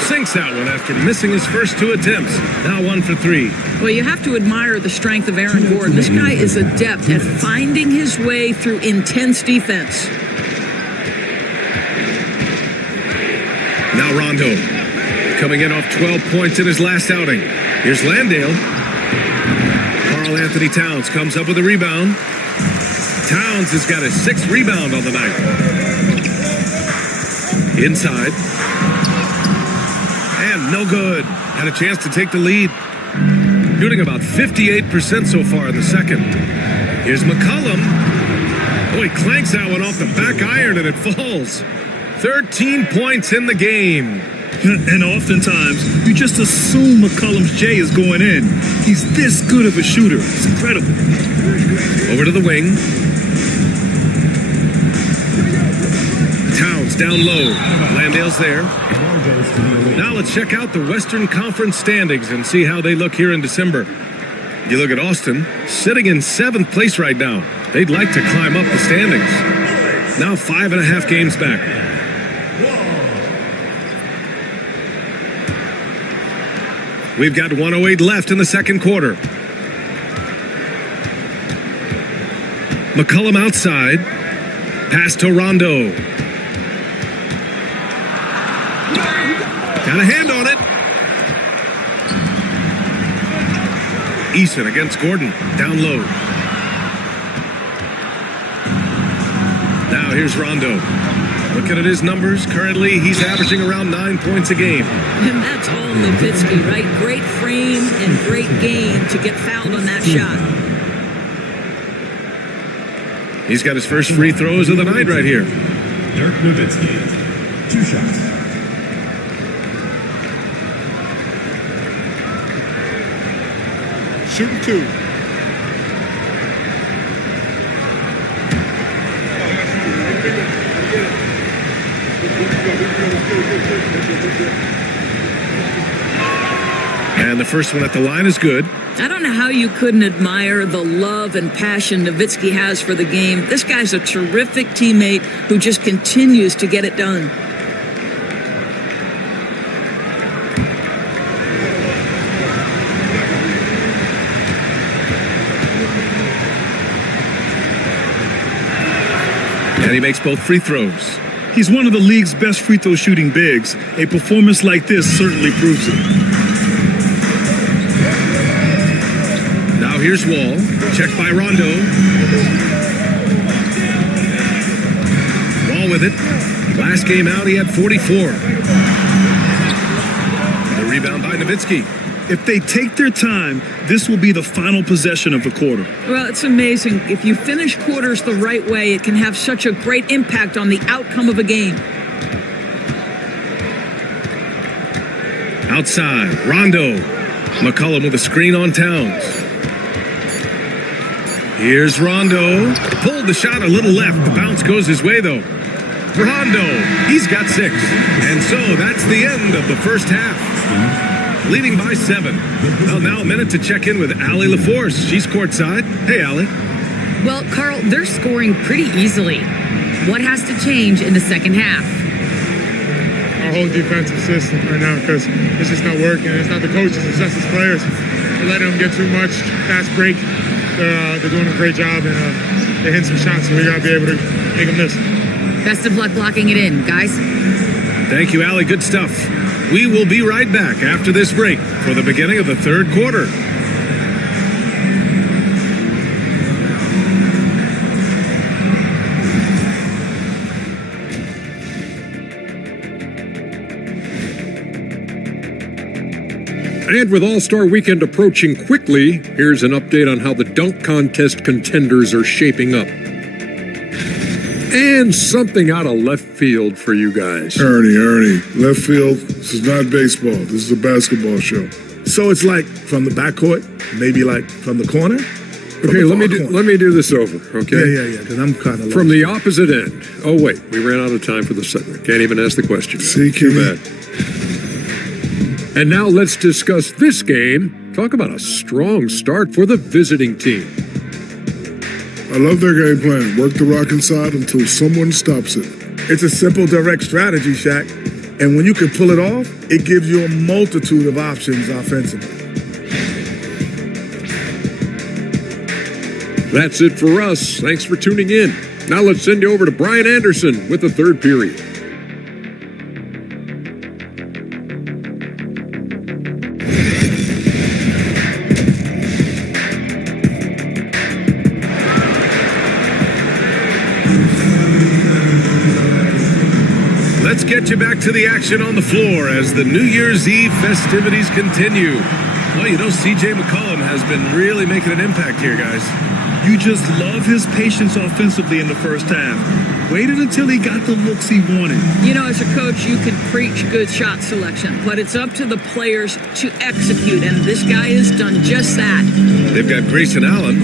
Sinks that one after missing his first 2 attempts. Now 1 for 3. Well, you have to admire the strength of Aaron Gordon. This guy is adept at finding his way through intense defense. Now Rondo. Coming in off 12 points in his last outing. Here's Landale. Karl Anthony Towns comes up with a rebound. Towns has got his 6th rebound on the night. Inside. And no good. Had a chance to take the lead. Shooting about 58% so far in the second. Here's McCollum. Oh, he clanks that one off the back iron and it falls. 13 points in the game. And oftentimes, you just assume McCollum's J is going in. He's this good of a shooter. It's incredible. Over to the wing. Towns down low. Landale's there. Now let's check out the Western Conference standings and see how they look here in December. You look at Austin, sitting in 7th place right now. They'd like to climb up the standings. Now 5.5 games back. We've got 1:08 left in the second quarter. McCollum outside. Pass to Rondo. Got a hand on it. Eason against Gordon. Down low. Now here's Rondo. Looking at his numbers, currently he's averaging around 9 points a game. And that's all Nowitzki, right? Great frame and great game to get fouled on that shot. He's got his first free throws of the night right here. Dirk Nowitzki, 2 shots. Shooting 2. And the first one at the line is good. I don't know how you couldn't admire the love and passion Nowitzki has for the game. This guy's a terrific teammate who just continues to get it done. And he makes both free throws. He's one of the league's best free throw shooting bigs. A performance like this certainly proves it. here's Wall. Checked by Rondo. Wall with it. Last game out, he had 44. The rebound by Nowitzki. If they take their time, this will be the final possession of the quarter. Well, it's amazing. If you finish quarters the right way, it can have such a great impact on the outcome of a game. Outside, Rondo. McCollum with a screen on Towns. Here's Rondo. Pulled the shot a little left. The bounce goes his way, though. Rondo, he's got 6. And so that's the end of the first half. Leading by 7. Well, now a minute to check in with Allie LaForce. She's courtside. Hey, Allie. Well, Carl, they're scoring pretty easily. What has to change in the second half? Our whole defensive system right now, because it's just not working. It's not the coaches, it's just the players. We're letting them get too much fast break. They're doing a great job, and they're hitting some shots, so we got to be able to make them miss. Best of luck blocking it in, guys. Thank you, Allie. Good stuff. We will be right back after this break for the beginning of the third quarter. And with All-Star Weekend approaching quickly, here's an update on how the dunk contest contenders are shaping up. And something out of left field for you guys. Ernie, left field, this is not baseball. This is a basketball show. So it's like from the backcourt, maybe like from the corner? Okay, let me do this over, okay? Yeah, because I'm kind of from the opposite end. Oh, wait, we ran out of time for the segment. Can't even ask the question. See, too bad. And now let's discuss this game. Talk about a strong start for the visiting team. I love their game plan. Work the rock inside until someone stops it. It's a simple, direct strategy, Shaq. And when you can pull it off, it gives you a multitude of options offensively. That's it for us. Thanks for tuning in. Now let's send you over to Brian Anderson with the third period. Let's get you back to the action on the floor as the New Year's Eve festivities continue. Well, you know, C.J. McCollum has been really making an impact here, guys. You just love his patience offensively in the first half. Waited until he got the looks he wanted. You know, as a coach, you can preach good shot selection, but it's up to the players to execute, and this guy has done just that. They've got Grayson Allen.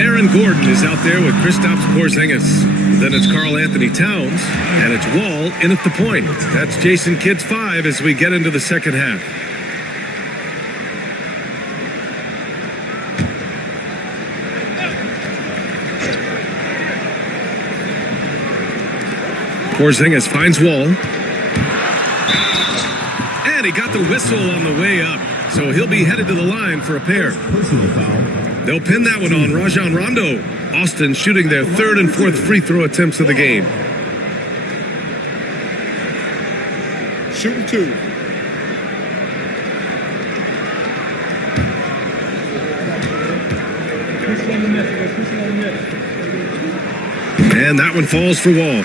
Aaron Gordon is out there with Kristaps Porzingis. Then it's Karl Anthony Towns, and it's Wall in at the point. That's Jason Kidd's 5 as we get into the second half. Porzingis finds Wall. And he got the whistle on the way up, so he'll be headed to the line for a pair. Personal foul. They'll pin that one on Rajon Rondo. Austin shooting their third and fourth free throw attempts of the game. Shooting 2. And that one falls for Wall.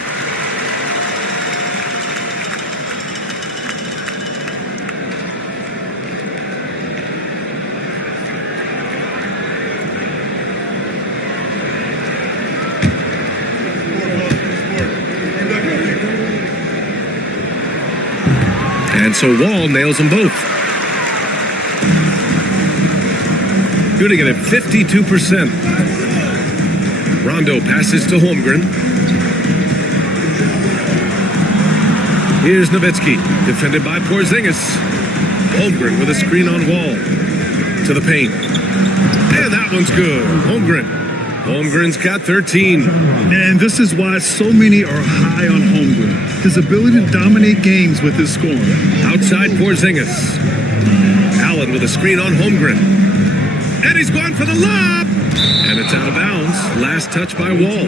And so Wall nails them both. Shooting it at 52%. Rondo passes to Holmgren. Here's Nowitzki, defended by Porzingis. Holmgren with a screen on Wall. To the paint. And that one's good. Holmgren's got 13. And this is why so many are high on Holmgren. His ability to dominate games with his scoring. Outside Porzingis. Allen with a screen on Holmgren. And he's gone for the lob. And it's out of bounds. Last touch by Wall.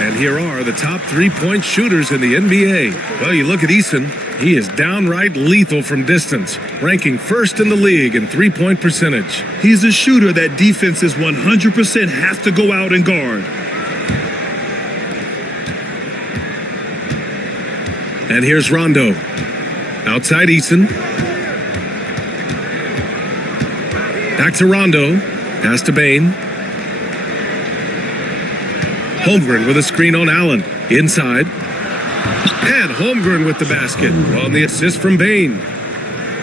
And here are the top three-point shooters in the NBA. Well, you look at Eason. He is downright lethal from distance, ranking first in the league in three-point percentage. He's a shooter that defenses 100% have to go out and guard. And here's Rondo. Outside Eason. Back to Rondo. Pass to Bane. Holmgren with a screen on Allen. Inside. And Holmgren with the basket on the assist from Bane.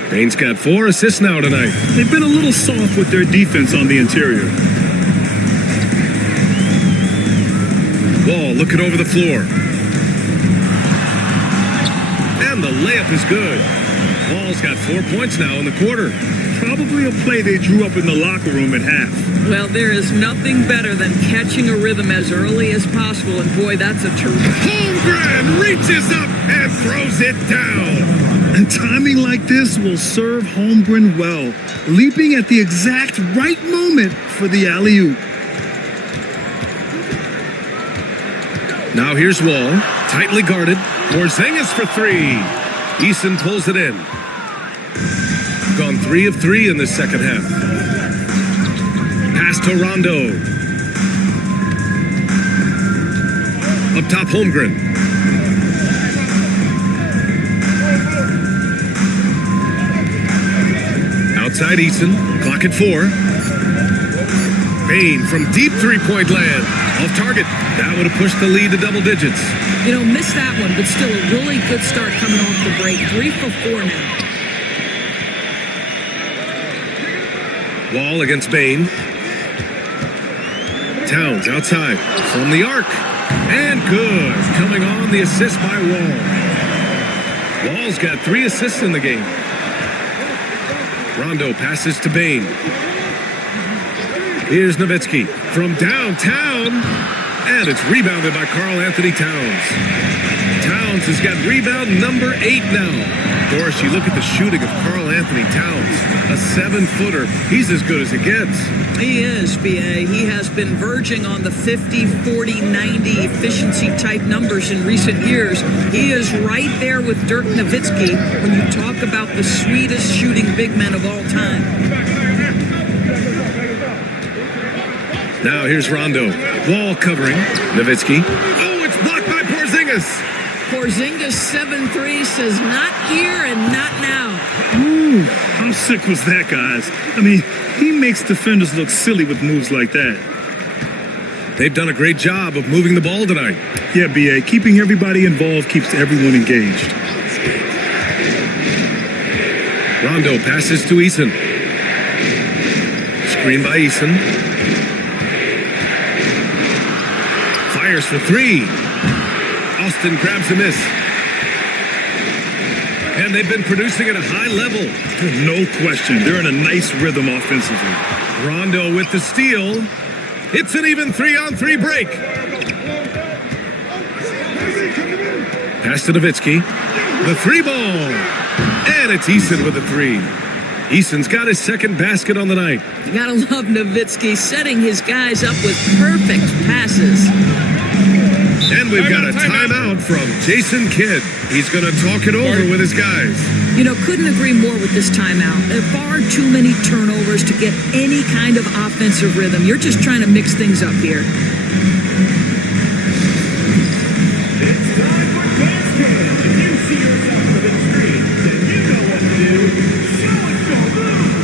Bane's got 4 assists now tonight. They've been a little soft with their defense on the interior. Wall looking over the floor. And the layup is good. Wall's got 4 points now in the quarter. Probably a play they drew up in the locker room at half. Well, there is nothing better than catching a rhythm as early as possible, and boy, that's a terrific. Holmgren reaches up and throws it down. And timing like this will serve Holmgren well, leaping at the exact right moment for the alley-oop. Now here's Wall, tightly guarded. Porzingis for 3. Eason pulls it in. Gone 3 of 3 in the second half. Pass to Rondo. Up top, Holmgren. Outside Eason. Clock at 4. Bane from deep three-point land. Off target. That would have pushed the lead to double digits. You know, missed that one, but still a really good start coming off the break. 3 for 4 now. Wall against Bane. Towns outside from the arc. And good. Coming on the assist by Wall. Wall's got 3 assists in the game. Rondo passes to Bane. Here's Nowitzki from downtown. And it's rebounded by Karl Anthony Towns. Towns has got rebound number 8 now. Doris, you look at the shooting of Karl Anthony Towns, a 7-footer. He's as good as it gets. He is, B.A. He has been verging on the 50, 40, 90 efficiency type numbers in recent years. He is right there with Dirk Nowitzki when you talk about the sweetest shooting big men of all time. Now here's Rondo. Wall covering. Nowitzki. Oh, it's blocked by Porzingis. Porzingis 7-3 says not here and not now. Ooh, how sick was that, guys? I mean, he makes defenders look silly with moves like that. They've done a great job of moving the ball tonight. Yeah, B.A., keeping everybody involved keeps everyone engaged. Rondo passes to Eason. Screen by Eason. Fires for 3. Austin grabs a miss. And they've been producing at a high level. No question. They're in a nice rhythm offensively. Rondo with the steal. It's an even 3-on-3 break. Pass to Nowitzki. The 3 ball. And it's Eason with the 3. Eason's got his second basket on the night. You gotta love Nowitzki setting his guys up with perfect passes. And we've got a timeout from Jason Kidd. He's going to talk it over with his guys. You know, couldn't agree more with this timeout. There are far too many turnovers to get any kind of offensive rhythm. You're just trying to mix things up here. It's time for basketball. If you see yourself on the screen, then you know what to do. Show it, show move.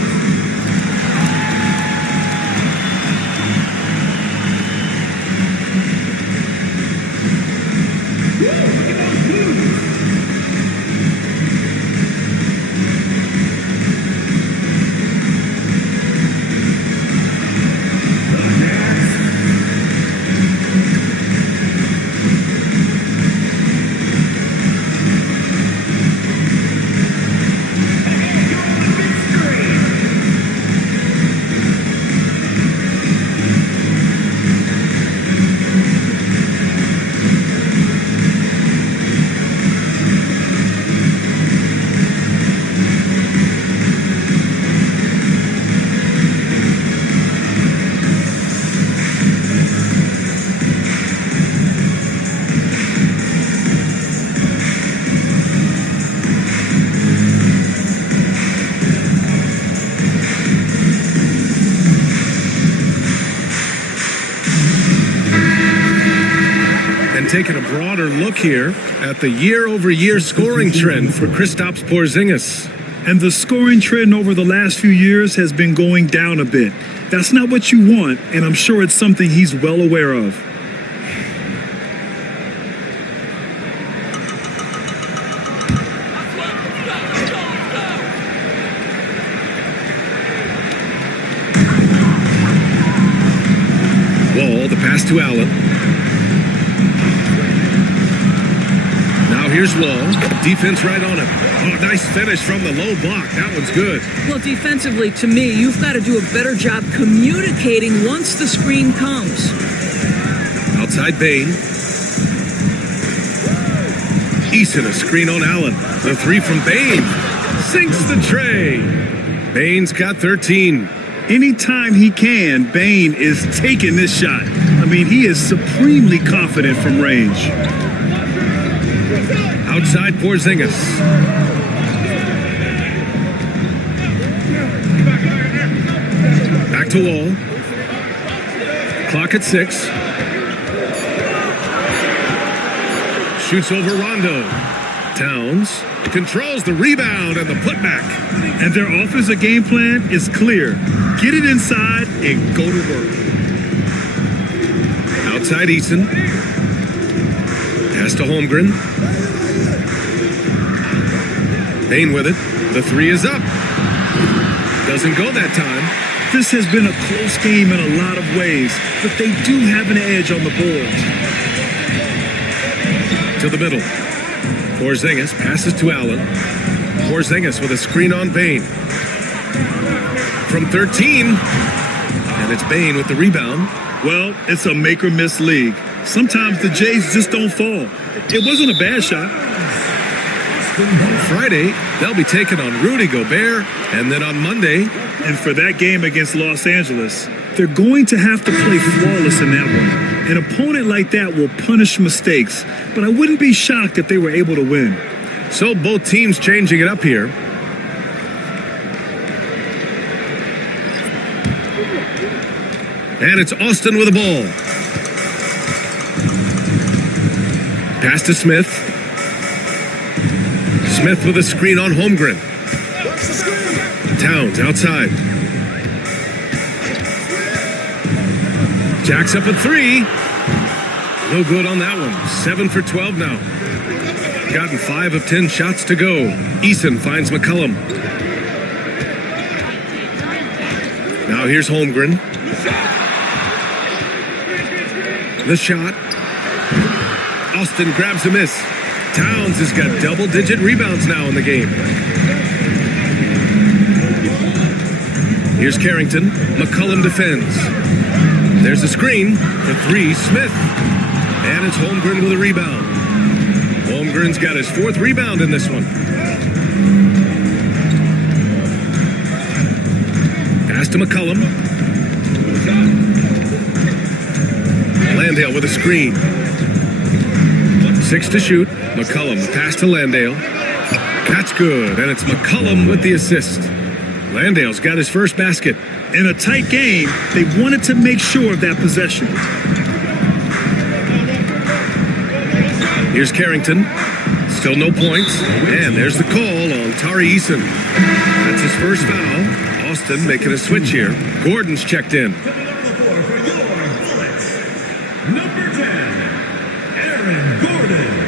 taking a broader look here at the year-over-year scoring trend for Kristaps Porzingis. And the scoring trend over the last few years has been going down a bit. That's not what you want, and I'm sure it's something he's well aware of. Wall, the pass to Allen. Now here's Wall. Defense right on him. Oh, nice finish from the low block. That one's good. Well, defensively, to me, you've got to do a better job communicating once the screen comes. Outside Bain. Eason, a screen on Allen. The three from Bain. Sinks the tray. Bain's got 13. Anytime he can, Bain is taking this shot. I mean, he is supremely confident from range. Outside Porzingis. Back to Wall. Clock at 6. Shoots over Rondo. Towns controls the rebound and the putback. And their offensive game plan is clear. Get it inside and go to work. Outside Eason. Pass to Holmgren. Bain with it. The three is up. Doesn't go that time. This has been a close game in a lot of ways, but they do have an edge on the board. To the middle. Porzingis passes to Allen. Porzingis with a screen on Bain. From 13. And it's Bain with the rebound. Well, it's a make or miss league. Sometimes the Jays just don't fall. It wasn't a bad shot. On Friday, they'll be taking on Rudy Gobert, and then on Monday. And for that game against Los Angeles, they're going to have to play flawless in that one. An opponent like that will punish mistakes, but I wouldn't be shocked if they were able to win. So both teams changing it up here. And it's Austin with the ball. Pass to Smith. Smith with a screen on Holmgren. Towns outside. Jacks up a three. No good on that one. 7 for 12 now. Gotten 5 of 10 shots to go. Eason finds McCollum. Now here's Holmgren. The shot. Austin grabs a miss. Towns has got double-digit rebounds now in the game. Here's Carrington. McCollum defends. There's a screen for 3. Smith. And it's Holmgren with a rebound. Holmgren's got his 4th rebound in this one. Pass to McCollum. Landale with a screen. 6 to shoot. McCollum, pass to Landale. That's good, and it's McCollum with the assist. Landale's got his first basket. In a tight game, they wanted to make sure of that possession. Here's Carrington. Still no points. And there's the call on Tari Eason. That's his first foul. Austin making a switch here. Gordon's checked in. Number 10, Aaron Gordon.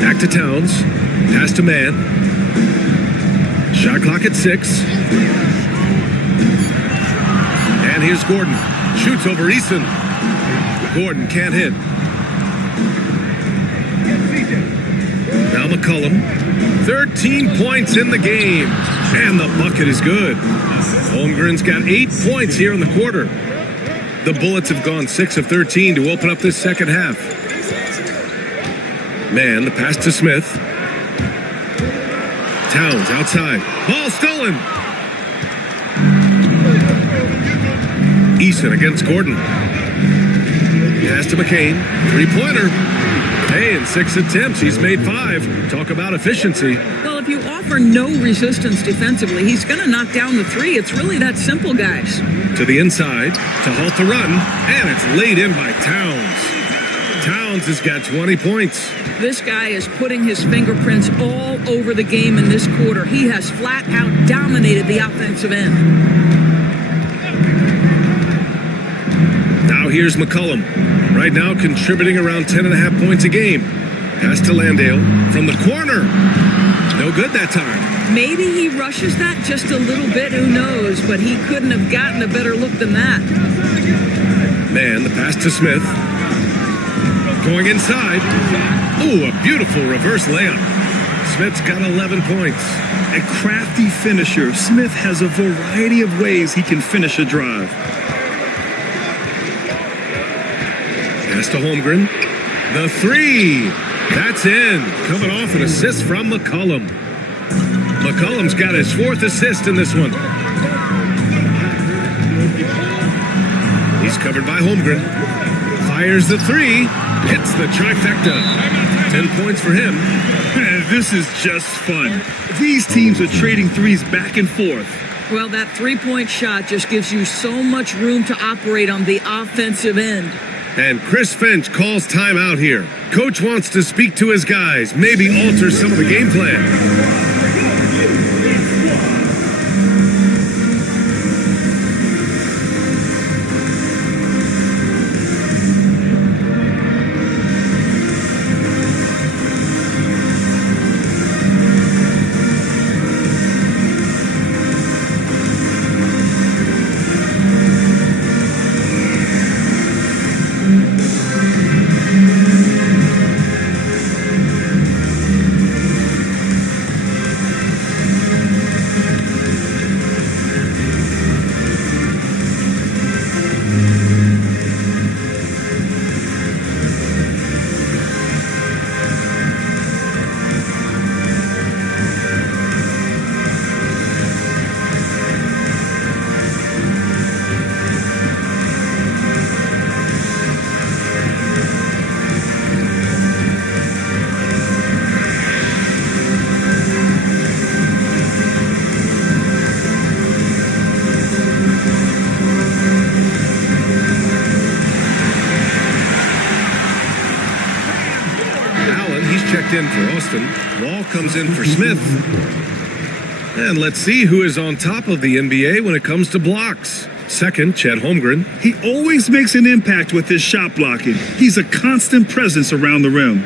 Back to Towns. Pass to Mann. Shot clock at 6. And here's Gordon. Shoots over Eason. Gordon can't hit. Now McCollum. 13 points in the game. And the bucket is good. Holmgren's got 8 points here in the quarter. The Bullets have gone 6 of 13 to open up this second half. Man, the pass to Smith. Towns outside. Ball stolen. Eason against Gordon. Pass to McCain. 3-pointer. Hey, in 6 attempts, he's made 5. Talk about efficiency. Well, if you offer no resistance defensively. He's going to knock down the three. It's really that simple, guys. To the inside to halt the run, and it's laid in by Towns. Towns has got 20 points. This guy is putting his fingerprints all over the game in this quarter. He has flat out dominated the offensive end. Now here's McCollum. Right now contributing around 10.5 points a game. Pass to Landale from the corner. No good that time. Maybe he rushes that just a little bit, who knows, but he couldn't have gotten a better look than that. Man, the pass to Smith. Going inside. Ooh, a beautiful reverse layup. Smith's got 11 points. A crafty finisher, Smith has a variety of ways he can finish a drive. Pass to Holmgren. The three. That's in. Coming off an assist from McCollum. McCollum's got his 4th assist in this one. He's covered by Holmgren. Fires the three. Hits the trifecta. 10 points for him. This is just fun. These teams are trading threes back and forth. Well, that three-point shot just gives you so much room to operate on the offensive end. And Chris Finch calls timeout here. Coach wants to speak to his guys, maybe alter some of the game plan. In for Austin. Wall comes in for Smith. And let's see who is on top of the NBA when it comes to blocks. Second, Chet Holmgren. He always makes an impact with his shot blocking. He's a constant presence around the rim.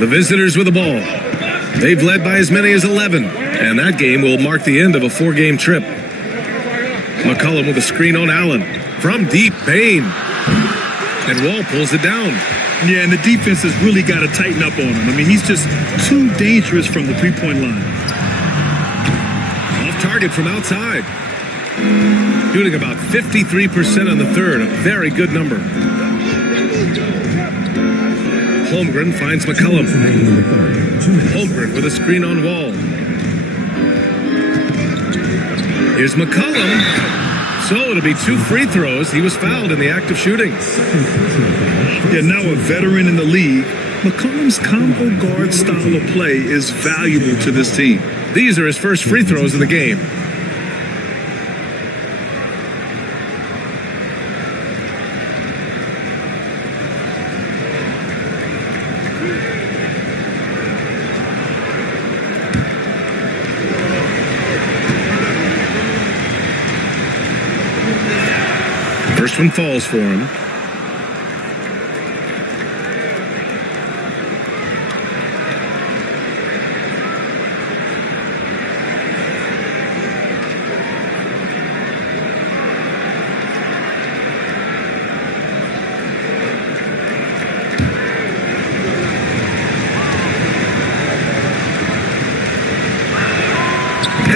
The visitors with the ball. They've led by as many as 11. And that game will mark the end of a 4-game trip. McCollum with a screen on Allen. From deep, Payne. And Wall pulls it down. Yeah, and the defense has really got to tighten up on him. I mean, he's just too dangerous from the three-point line. Off target from outside. Shooting about 53% on the third. A very good number. Holmgren finds McCollum. Holmgren with a screen on Wall. Here's McCollum. So it'll be 2 free throws. He was fouled in the act of shooting. Yeah, now a veteran in the league, McCollum's combo guard style of play is valuable to this team. These are his first free throws of the game. First one falls for him.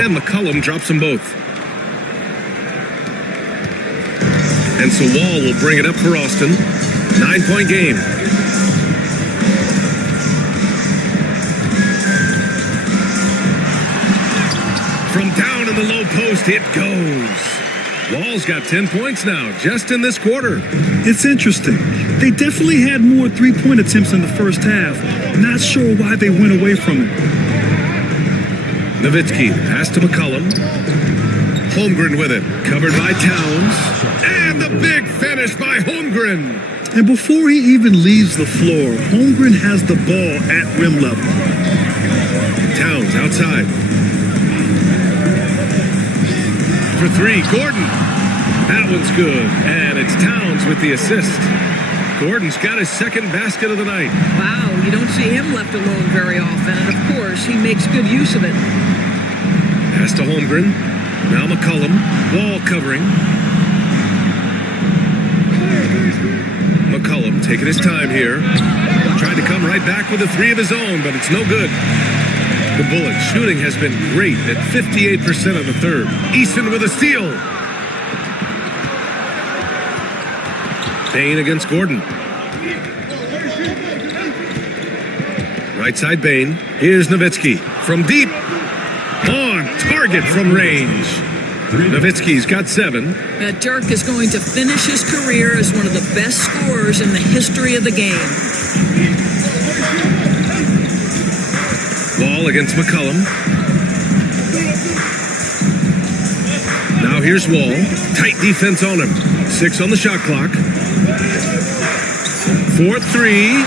And McCollum drops them both. And so Wall will bring it up for Austin. 9-point game. From down in the low post, it goes. Wall's got 10 points now, just in this quarter. It's interesting. They definitely had more three-point attempts in the first half. Not sure why they went away from it. Nowitzki, pass to McCollum. Holmgren with it, covered by Towns. And the big finish by Holmgren. And before he even leaves the floor, Holmgren has the ball at rim level. Towns outside. For three, Gordon. That one's good. And it's Towns with the assist. Gordon's got his second basket of the night. Wow, you don't see him left alone very often. And of course, he makes good use of it. Pass to Holmgren. Now McCollum. Wall covering. McCollum taking his time here. Tried to come right back with a three of his own, but it's no good. The Bullets shooting has been great at 58% of the third. Easton with a steal. Bain against Gordon. Right side Bain. Here's Nowitzki from deep. On target from range. Nowitzki's got 7. Dirk is going to finish his career as one of the best scorers in the history of the game. Wall against McCollum. Now here's Wall. Tight defense on him. 6 on the shot clock. 4-3.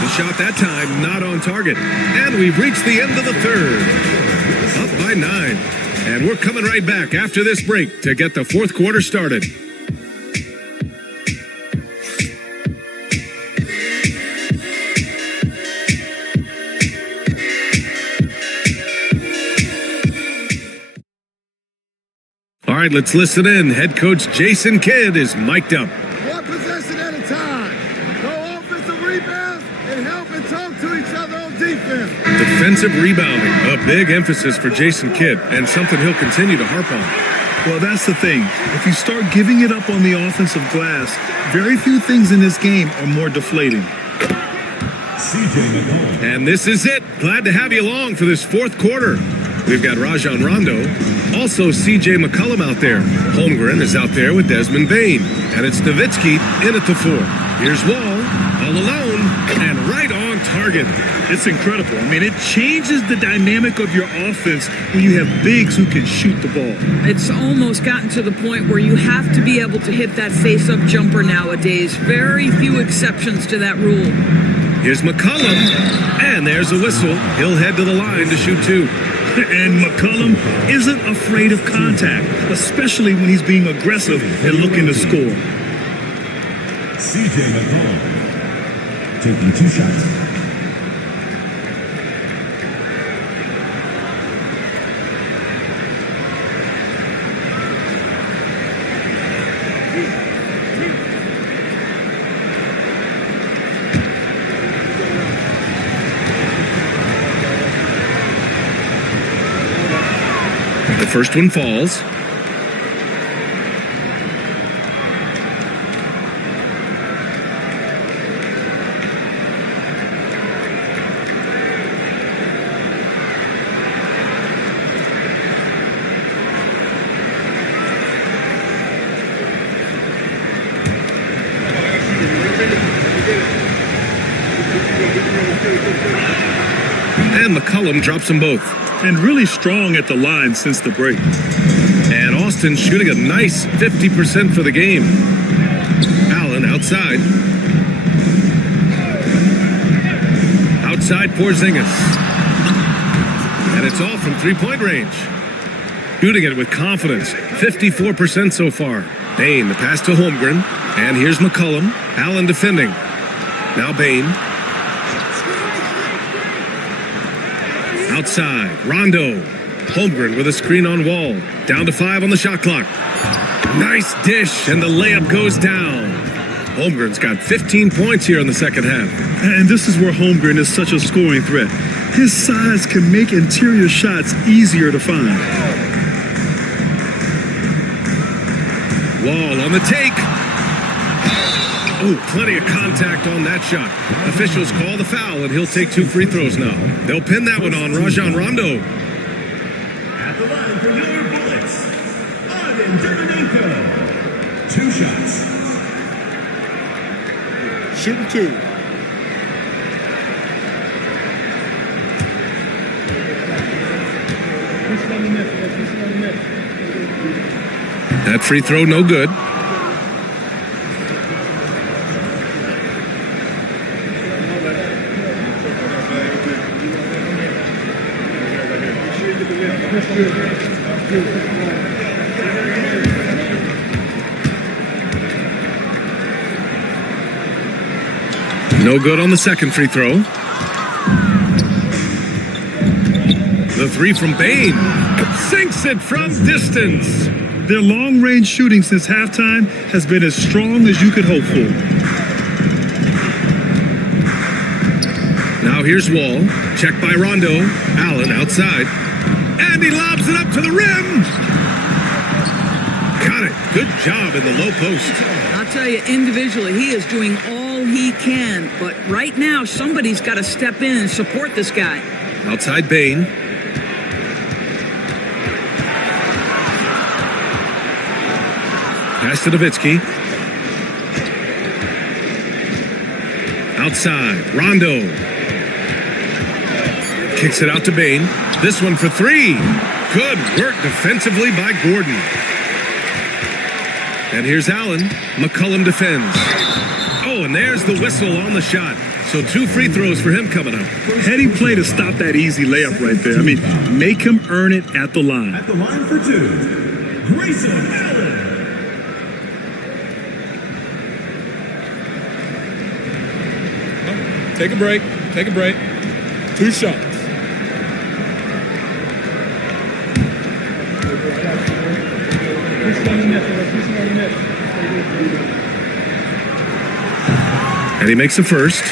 The shot that time not on target. And we've reached the end of the third. Up by 9. And we're coming right back after this break to get the fourth quarter started. All right, let's listen in. Head coach Jason Kidd is mic'd up. One possession at a time. Go offensive rebounds and help and talk to each other on defense. Defensive rebounding, a big emphasis for Jason Kidd, and something he'll continue to harp on. Well, that's the thing. If you start giving it up on the offensive glass, very few things in this game are more deflating. And this is it. Glad to have you along for this fourth quarter. We've got Rajon Rondo, also C.J. McCollum out there. Holmgren is out there with Desmond Bain. And it's Nowitzki in at the 4. Here's Wall, all alone, and right on target. It's incredible. I mean, it changes the dynamic of your offense when you have bigs who can shoot the ball. It's almost gotten to the point where you have to be able to hit that face-up jumper nowadays. Very few exceptions to that rule. Here's McCollum, and there's a whistle. He'll head to the line to shoot 2. And McCollum isn't afraid of contact, especially when he's being aggressive and looking to score. C.J. McCollum taking 2 shots. The first one falls. And McCollum drops them both. And really strong at the line since the break. And Austin shooting a nice 50% for the game. Allen outside. Outside Porzingis. And it's all from three-point range. Shooting it with confidence. 54% so far. Bain, the pass to Holmgren. And here's McCollum. Allen defending. Now Bain. Outside, Rondo. Holmgren with a screen on Wall. Down to 5 on the shot clock. Nice dish, and the layup goes down. Holmgren's got 15 points here in the second half. And this is where Holmgren is such a scoring threat. His size can make interior shots easier to find. Wall on the take. Oh, plenty of contact on that shot. Officials call the foul, and he'll take 2 free throws now. They'll pin that one on Rajon Rondo. At the line for your Bullets, 2 shots. Shooting 2. That free throw, no good. No good on the second free throw. The 3 from Bain sinks it from distance. Their long-range shooting since halftime has been as strong as you could hope for. Now here's Wall. Check by Rondo. Allen outside. And he lobs it up to the rim. Got it. Good job in the low post. I'll tell you, individually, he is doing all he can. But right now, somebody's got to step in and support this guy. Outside Bain. Pass to Nowitzki. Outside, Rondo. Kicks it out to Bain. This one for 3. Good work defensively by Gordon. And here's Allen. McCollum defends. Oh, and there's the whistle on the shot. So 2 free throws for him coming up. Heading play to stop that easy layup right there. I mean, make him earn it at the line. At the line for 2, Grayson Allen. Take a break. Take a break. 2 shots. And he makes the first.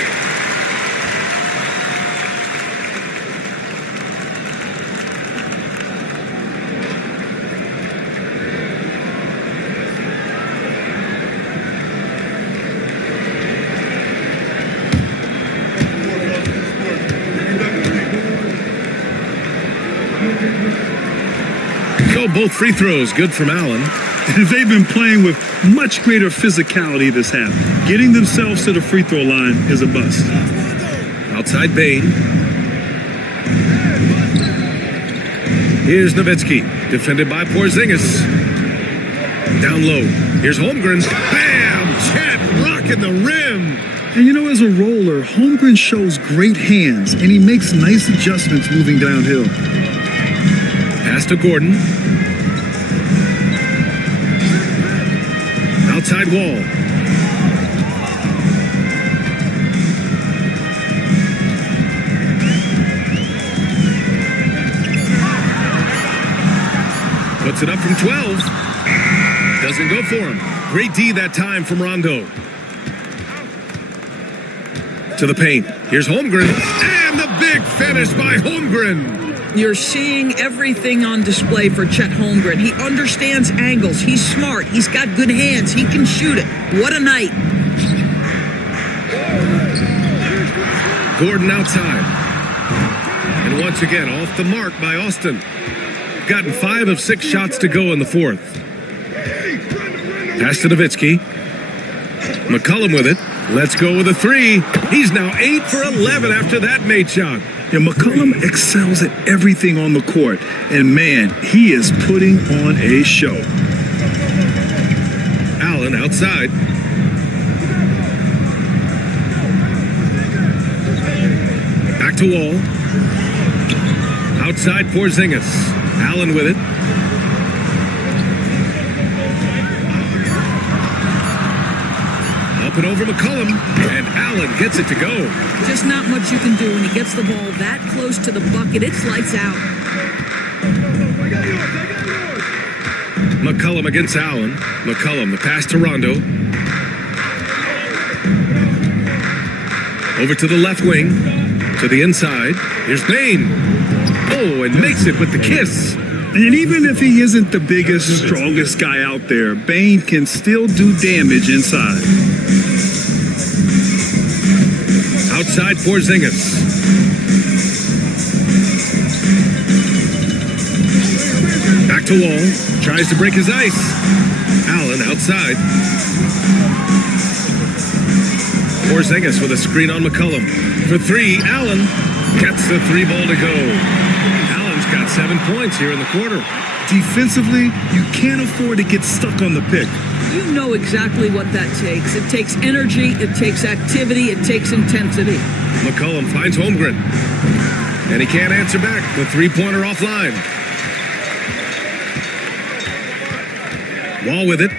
So both free throws good from Allen. They've been playing with much greater physicality this half. Getting themselves to the free throw line is a bust. Outside Bain. Here's Nowitzki, defended by Porzingis. Down low. Here's Holmgren. Bam! Chet rocking the rim. And you know, as a roller, Holmgren shows great hands, and he makes nice adjustments moving downhill. Pass to Gordon. Outside Wall. Puts it up from 12. Doesn't go for him. Great D that time from Rondo. To the paint. Here's Holmgren. And the big finish by Holmgren. You're seeing everything on display for Chet Holmgren. He understands angles. He's smart. He's got good hands. He can shoot it. What a night. Gordon outside. And once again, off the mark by Austin. Gotten 5 of 6 shots to go in the 4th. Pass to Nowitzki. McCollum with it. Let's go with a 3. He's now 8 for 11 after that made shot. Yeah, McCollum excels at everything on the court. And man, he is putting on a show. Allen outside. Back to Wall. Outside Porzingis. Allen with it. Up and over McCollum, and Allen gets it to go. Just not much you can do when he gets the ball that close to the bucket. It's lights out. McCollum against Allen. McCollum, the pass to Rondo. Over to the left wing, to the inside. Here's Bain. Oh, and makes it with the kiss. And even if he isn't the biggest, strongest guy out there, Bain can still do damage inside. Outside Porzingis. Back to Wall. Tries to break his ice. Allen outside. Porzingis with a screen on McCollum. For three, Allen gets the three ball to go. Allen's got 7 points here in the quarter. Defensively, you can't afford to get stuck on the pick. You know exactly what that takes. It takes energy, it takes activity, it takes intensity. McCollum finds Holmgren. And he can't answer back. The three-pointer offline. Wall with it.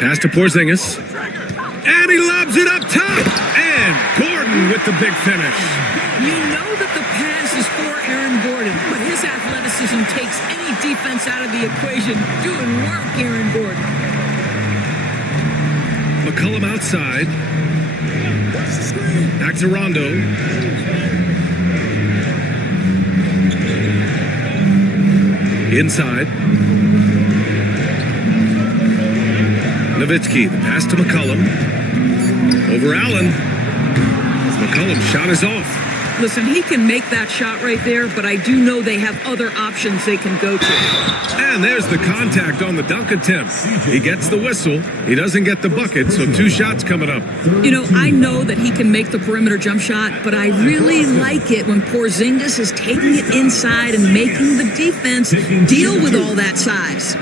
Pass to Porzingis. And he lobs it up top. And Gordon with the big finish. You know that the pass is for Aaron Gordon, but his athleticism takes any defense out of the equation. Doing work, Aaron Gordon. McCollum outside. Back to Rondo. Inside. Nowitzki, the pass to McCollum. Over Allen. McCollum's shot is off. Listen, he can make that shot right there, but I do know they have other options they can go to. And there's the contact on the dunk attempt. He gets the whistle. He doesn't get the bucket, so 2 shots coming up. You know, I know that he can make the perimeter jump shot, but I really like it when Porzingis is taking it inside and making the defense deal with all that size.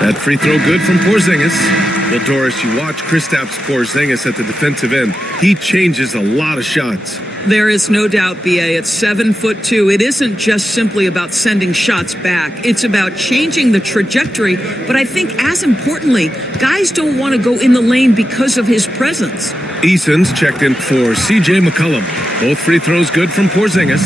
That free throw good from Porzingis. Well, Doris, you watch Kristaps Porzingis at the defensive end. He changes a lot of shots. There is no doubt, B.A. At 7'2", it isn't just simply about sending shots back. It's about changing the trajectory. But I think as importantly, guys don't want to go in the lane because of his presence. Eason's checked in for C.J. McCollum. Both free throws good from Porzingis.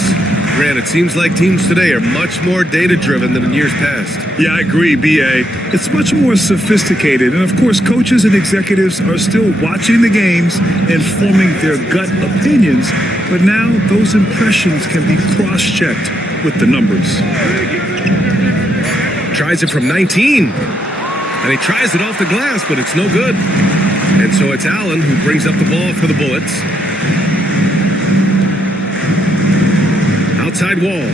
Grant, it seems like teams today are much more data-driven than in years past. Yeah, I agree, B.A. It's much more sophisticated. And, of course, coaches and executives are still watching the games and forming their gut opinions. But now those impressions can be cross-checked with the numbers. Tries it from 19. And he tries it off the glass, but it's no good. And so it's Allen who brings up the ball for the Bullets. Outside Wall.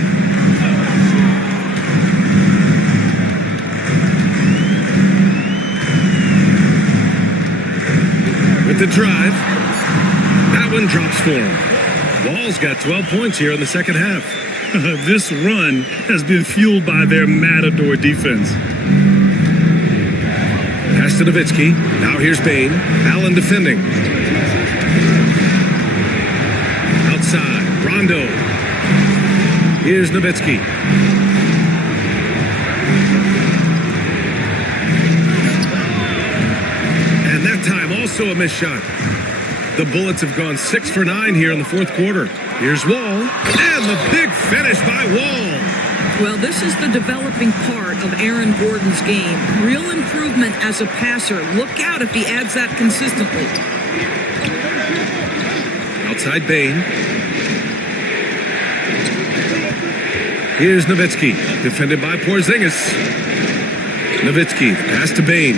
With the drive. That one drops for him. Wall's got 12 points here in the second half. This run has been fueled by their Matador defense. Pass to Nowitzki. Now here's Bain. Allen defending. Outside. Rondo. Here's Nowitzki. And that time also a missed shot. The Bullets have gone 6 for 9 here in the fourth quarter. Here's Wall. And the big finish by Wall. Well, this is the developing part of Aaron Gordon's game. Real improvement as a passer. Look out if he adds that consistently. Outside Bain. Here's Nowitzki, defended by Porzingis. Nowitzki, pass to Bain.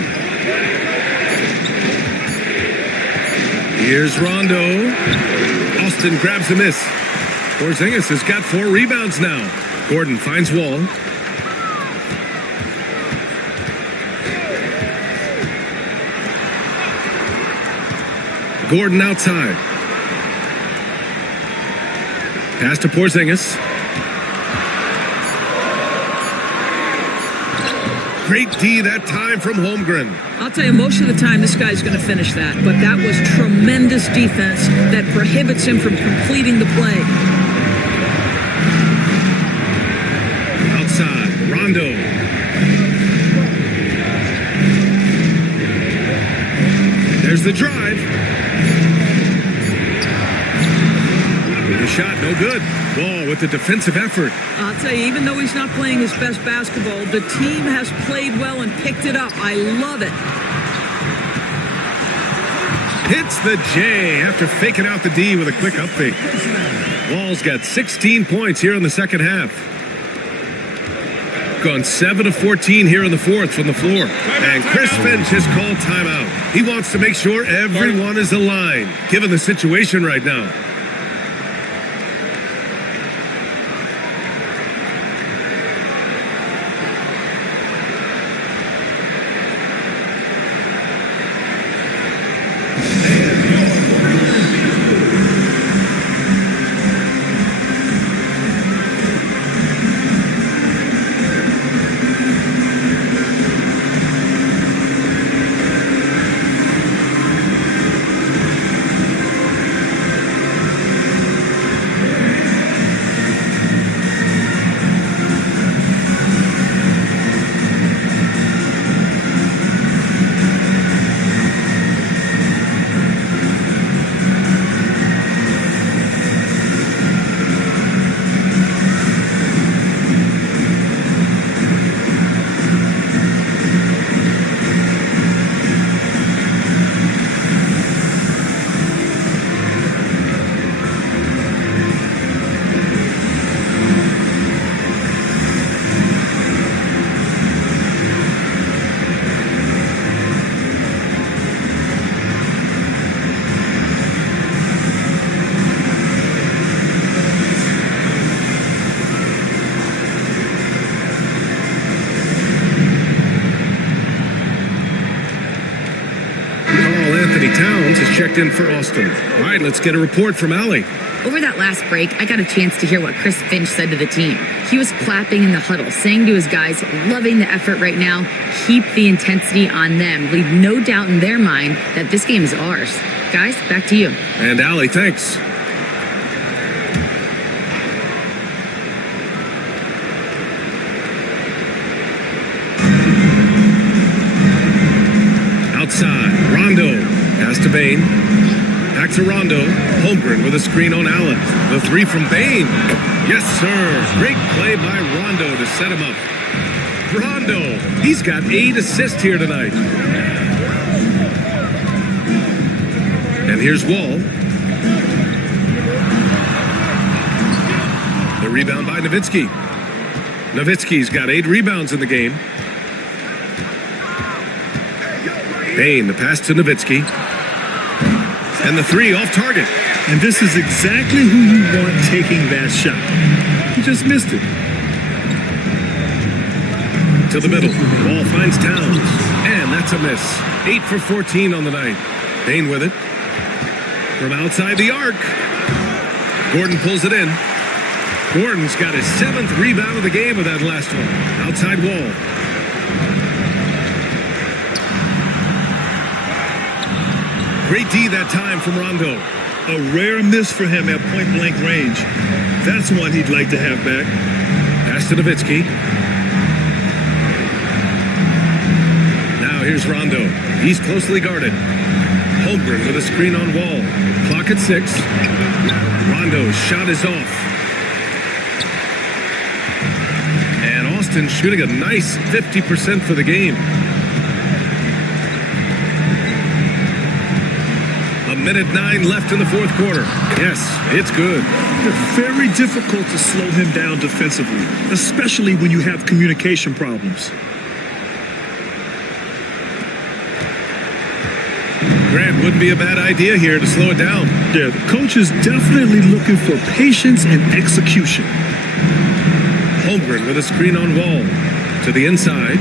Here's Rondo. Austin grabs a miss. Porzingis has got 4 rebounds now. Gordon finds Wall. Gordon outside. Pass to Porzingis. Great D that time from Holmgren. I'll tell you, most of the time this guy's going to finish that, but that was tremendous defense that prohibits him from completing the play. Outside, Rondo. There's the drive. The shot, no good. Wall with the defensive effort. I'll tell you, even though he's not playing his best basketball, the team has played well and picked it up. I love it. Hits the J after faking out the D with a quick up fake. Wall's got 16 points here in the second half. Gone 7 of 14 here in the fourth from the floor. And Chris Finch has called timeout. He wants to make sure everyone is aligned, given the situation right now. Towns has checked in for Austin. All right, let's get a report from Allie. Over that last break, I got a chance to hear what Chris Finch said to the team. He was clapping in the huddle, saying to his guys, loving the effort right now, keep the intensity on them, leave no doubt in their mind that this game is ours. Guys, back to you. And Allie, thanks. Outside, Rondo. Pass to Bain. Back to Rondo. Holmgren with a screen on Allen. The three from Bain. Yes, sir. Great play by Rondo to set him up. Rondo. He's got 8 assists here tonight. And here's Wall. The rebound by Nowitzki. Nowitzki's got 8 rebounds in the game. Bain, the pass to Nowitzki. And the three off target. And this is exactly who you want taking that shot. He just missed it. To the middle. Ball finds Towns. And that's a miss. 8 for 14 on the night. Bain with it. From outside the arc. Gordon pulls it in. Gordon's got his 7th rebound of the game with that last one. Outside Wall. Great D that time from Rondo. A rare miss for him at point-blank range. That's one he'd like to have back. Pass to Nowitzki. Now here's Rondo. He's closely guarded. Holmgren with a screen on Wall. Clock at 6. Rondo's shot is off. And Austin shooting a nice 50% for the game. Minute 9 left in the fourth quarter. Yes, it's good. It's very difficult to slow him down defensively, especially when you have communication problems. Grant, wouldn't be a bad idea here to slow it down. Yeah, the coach is definitely looking for patience and execution. Holmgren with a screen on Wall. To the inside.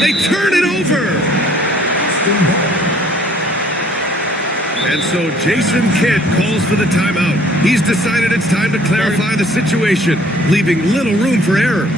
They turn it over! And so Jason Kidd calls for the timeout. He's decided it's time to clarify the situation, leaving little room for error.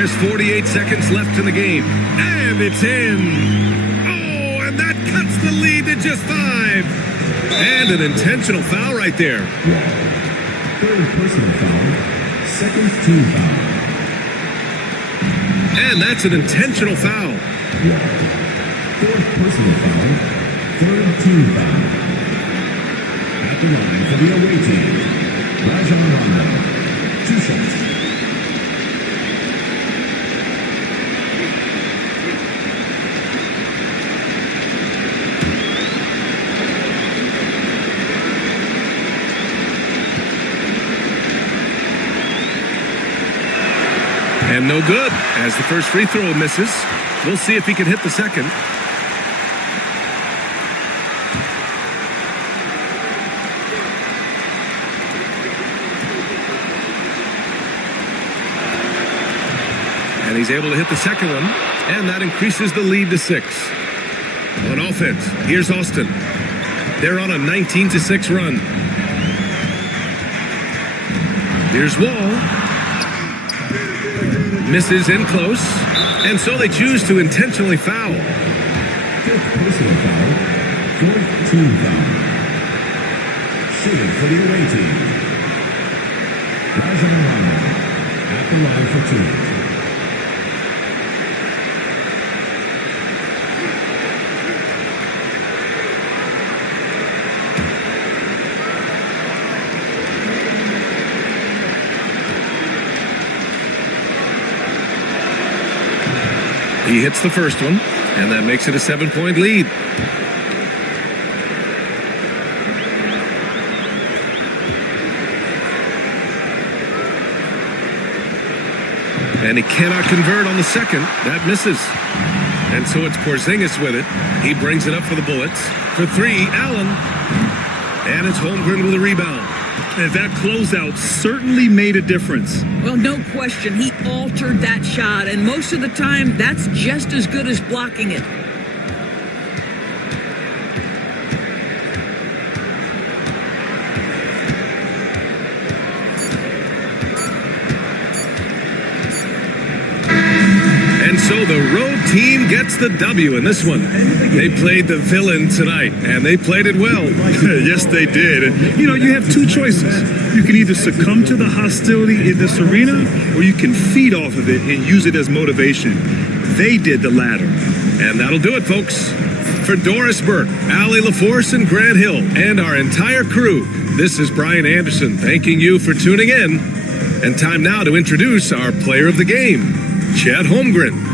There's 48 seconds left in the game. And it's in. Oh, and that cuts the lead to just 5. And an intentional foul right there. Third personal foul. Second team foul. And that's an intentional foul. Fourth personal foul. Third team foul. At the line for the away team, Rajon Rondo. 2 shots. And no good, as the first free throw misses. We'll see if he can hit the second. And he's able to hit the second one, and that increases the lead to 6. On offense, here's Austin. They're on a 19-6 run. Here's Wall. Misses in close, and so they choose to intentionally foul. Fifth personal foul. Fourth team foul. Shooting for the away team, Rajon Rondo. At the line for 2. He hits the first one, and that makes it a 7-point lead. And he cannot convert on the second. That misses. And so it's Porzingis with it. He brings it up for the Bullets. For 3, Allen. And it's Holmgren with a rebound. And that closeout certainly made a difference. Well, no question. He altered that shot, and most of the time, that's just as good as blocking it. And so the road team gets the W in this one. They played the villain tonight, and they played it well. Yes, they did. And, you have 2 choices. You can either succumb to the hostility in this arena, or you can feed off of it and use it as motivation. They did the latter. And that'll do it, folks. For Doris Burke, Allie LaForce, and Grant Hill, and our entire crew, this is Brian Anderson thanking you for tuning in. And time now to introduce our player of the game, Chet Holmgren.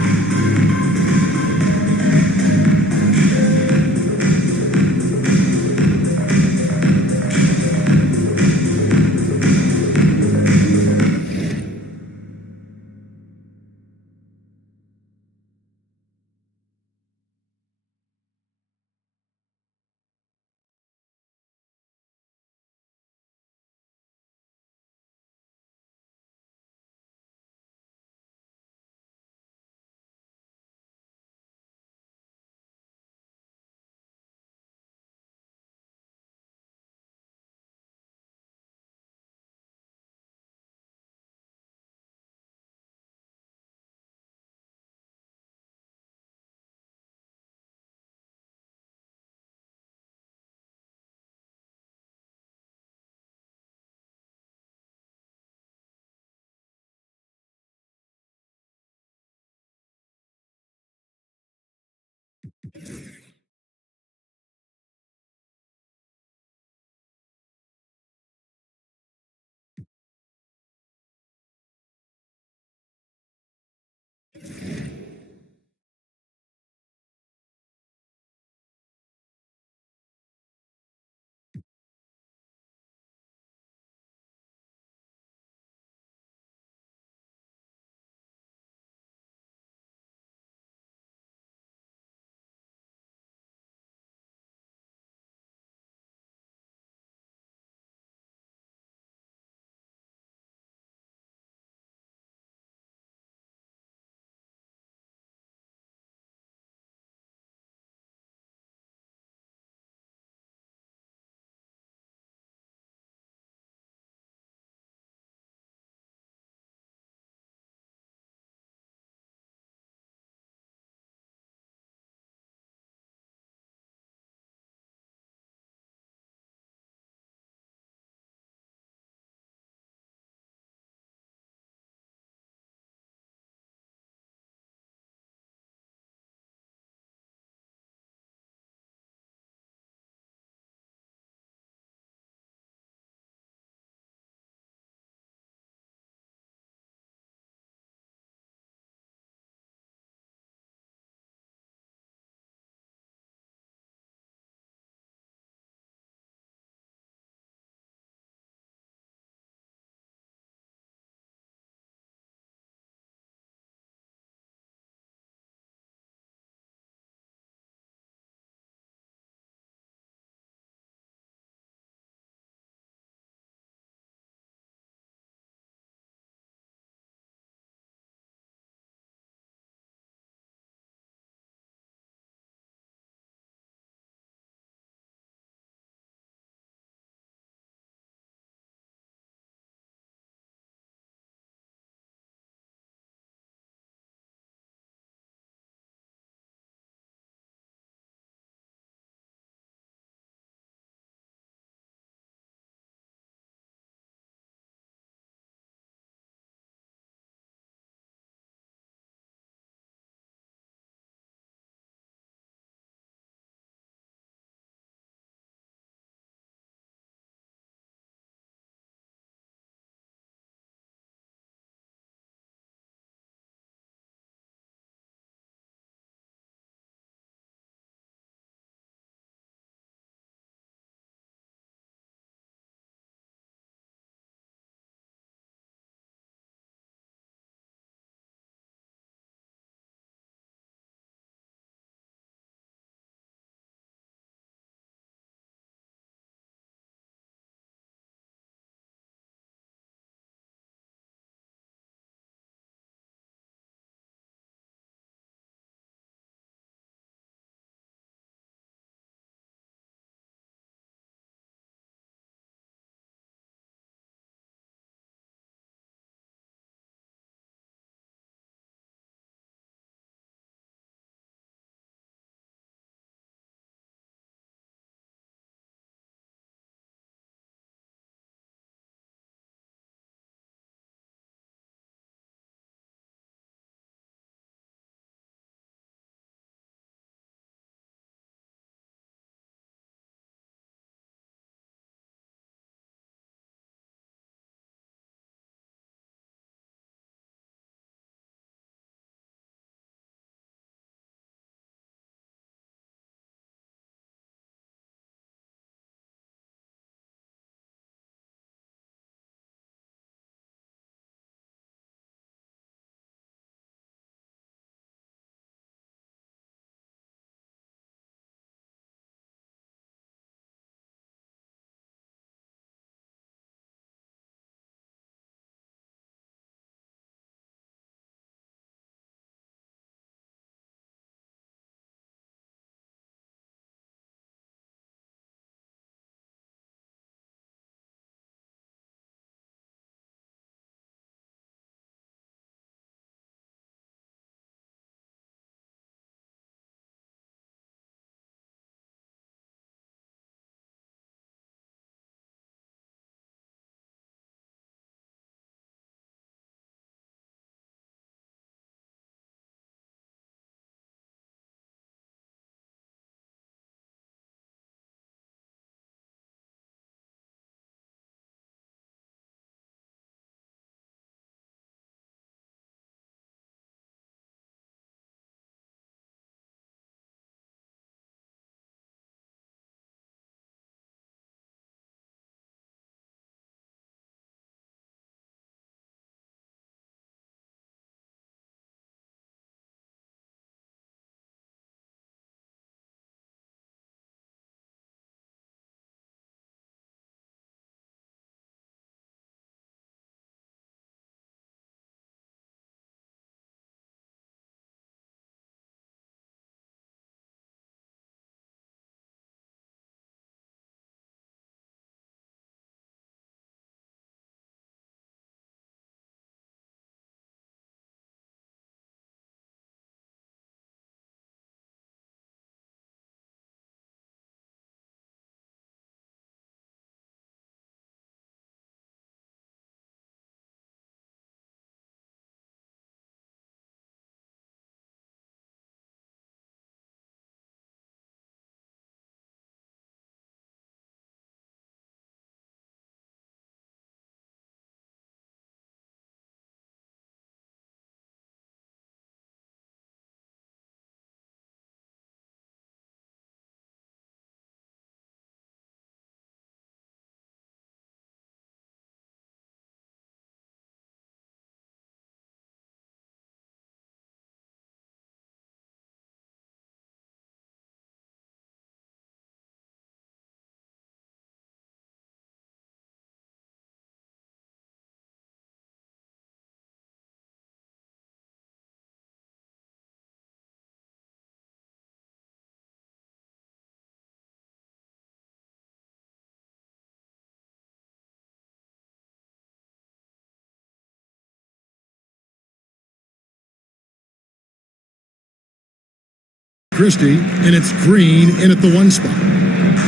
Christie, and it's Green in at the 1 spot.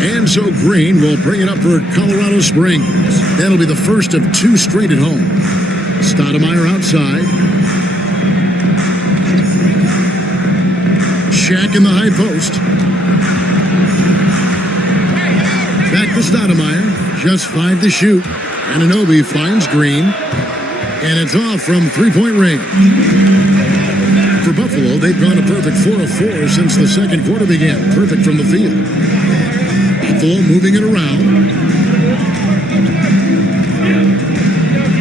And so Green will bring it up for Colorado Springs. That'll be the first of 2 straight at home. Stoudemire outside. Shack in the high post. Back to Stoudemire. Just 5 to shoot. Anunoby finds Green. And it's off from 3-point range. For Buffalo, they've gone a perfect 4 of 4 since the second quarter began. Perfect from the field. Buffalo moving it around.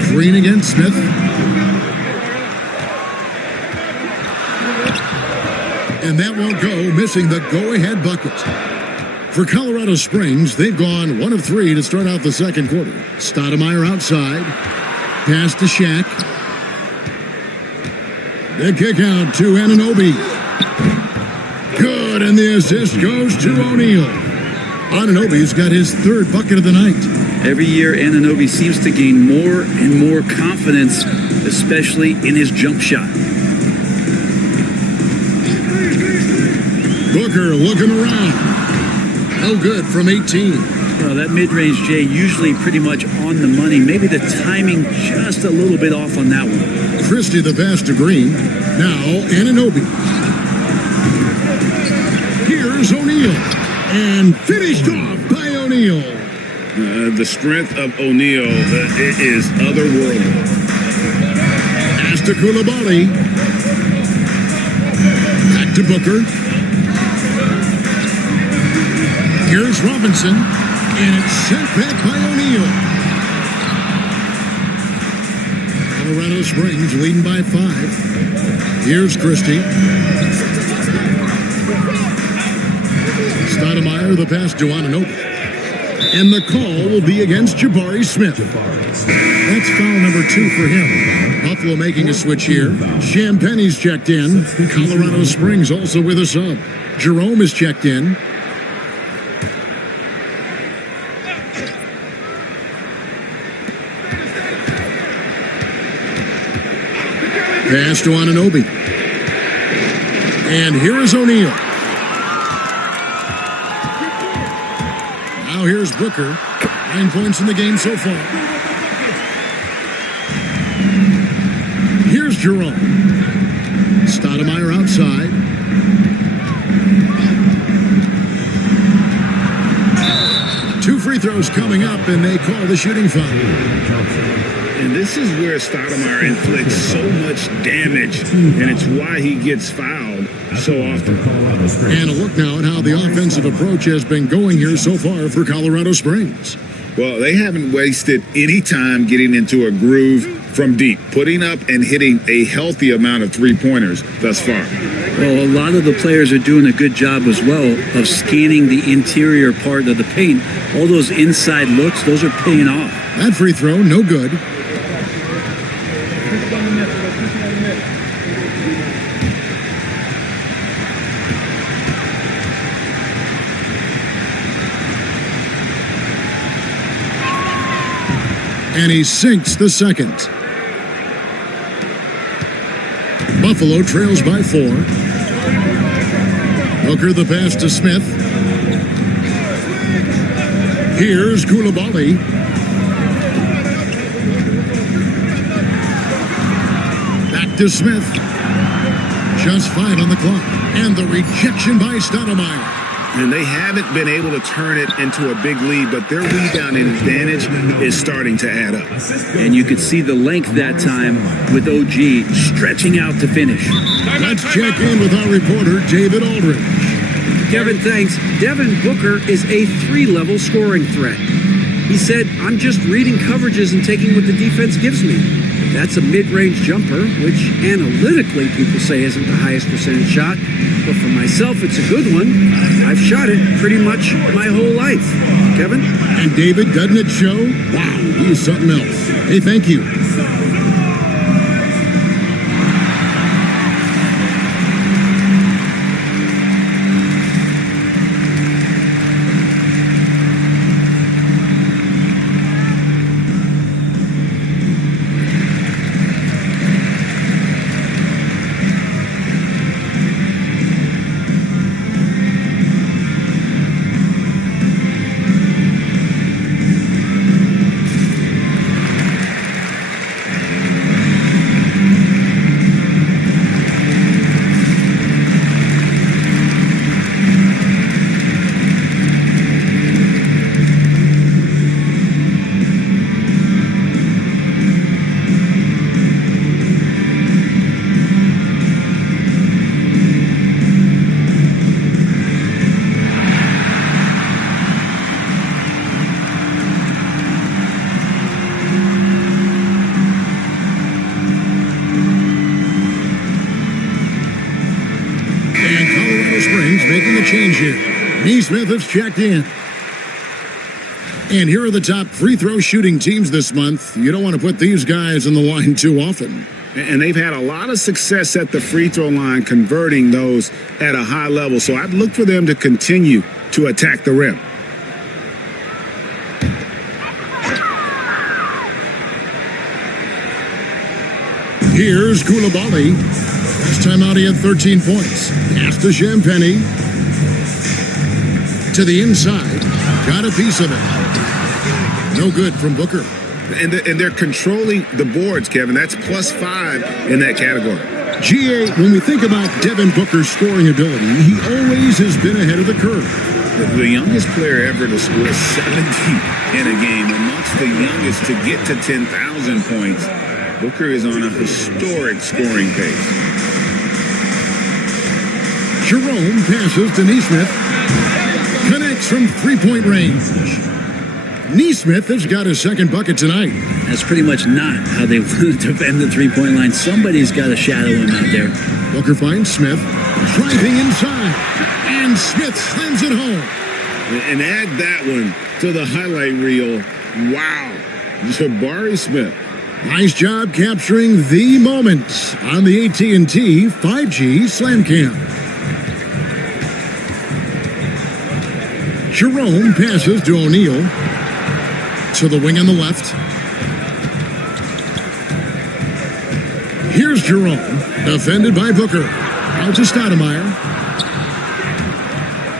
Green against Smith. And that won't go, missing the go-ahead bucket. For Colorado Springs, they've gone 1 of 3 to start out the second quarter. Stoudemire outside. Pass to Shack. The kick out to Anunoby. Good, and the assist goes to O'Neal. Anunoby's got his 3rd bucket of the night. Every year, Anunoby seems to gain more and more confidence, especially in his jump shot. Booker looking around. No good from 18. Well, that mid-range, Jay, usually pretty much on the money. Maybe the timing just a little bit off on that one. Christie the pass to Green. Now Anunoby. Here's O'Neal. And finished off by O'Neal. The strength of O'Neal is otherworldly. Pass to Koulibaly. Back to Booker. Here's Robinson. And it's sent back by O'Neal. Colorado Springs leading by 5. Here's Christie. Stoudemire, the pass to Anunoby. And the call will be against Jabari Smith. That's foul number 2 for him. Buffalo making a switch here. Champagne's checked in. Colorado Springs also with a sub. Jerome is checked in. Pass to Anunoby. And here is O'Neal. Now here's Booker. 9 points in the game so far. Here's Jerome. Stoudemire outside. Two free throws coming up, and they call the shooting foul. And this is where Stoudemire inflicts so much damage, and it's why he gets fouled so often. And a look now at how the offensive approach has been going here so far for Colorado Springs. Well, they haven't wasted any time getting into a groove from deep, putting up and hitting a healthy amount of three-pointers thus far. Well, a lot of the players are doing a good job as well of scanning the interior part of the paint. All those inside looks, those are paying off. That free throw, no good. And he sinks the second. Buffalo trails by 4. Booker the pass to Smith. Here's Koulibaly. Back to Smith. Just 5 on the clock. And the rejection by Stoudemire. And they haven't been able to turn it into a big lead, but their rebounding advantage is starting to add up. And you could see the length that time with OG stretching out to finish. Let's check in with our reporter, David Aldridge. Kevin, thanks. Devin Booker is a 3-level scoring threat. He said, I'm just reading coverages and taking what the defense gives me. That's a mid-range jumper, which analytically people say isn't the highest percentage shot. But for myself, it's a good one. I've shot it pretty much my whole life. Kevin? And David, doesn't it show? Wow, he's something else. Hey, thank you. Neesmith has checked in. And here are the top free throw shooting teams this month. You don't want to put these guys on the line too often. And they've had a lot of success at the free throw line, converting those at a high level. So I'd look for them to continue to attack the rim. Here's Koulibaly. Last time out, he had 13 points. Pass to Champagny. To the inside. Got a piece of it. No good from Booker. And they're controlling the boards, Kevin. That's +5 in that category. GA, when we think about Devin Booker's scoring ability, he always has been ahead of the curve. The youngest player ever to score 70 in a game, amongst the youngest to get to 10,000 points. Booker is on a historic scoring pace. Jerome passes to Neesmith. Connects from three-point range. Neesmith has got his second bucket tonight. That's pretty much not how they want to defend the three-point line. Somebody's got to shadow him out there. Booker finds Smith. Driving inside. And Smith slams it home. And add that one to the highlight reel. Wow. Jabari Smith. Nice job capturing the moments on the AT&T 5G Slam Cam. Jerome passes to O'Neal. To the wing on the left. Here's Jerome. Defended by Booker. Out to Stoudemire.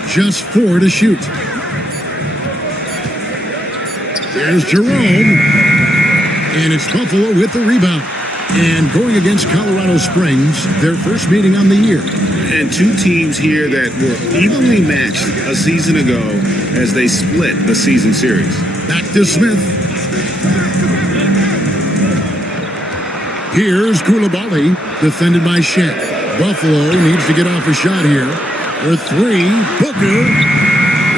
Just 4 to shoot. There's Jerome. And it's Buffalo with the rebound. And going against Colorado Springs, their first meeting on the year. And two teams here that were evenly matched a season ago as they split the season series. Back to Smith. Here's Koulibaly, defended by Shaq. Buffalo needs to get off a shot here. For 3, Booker.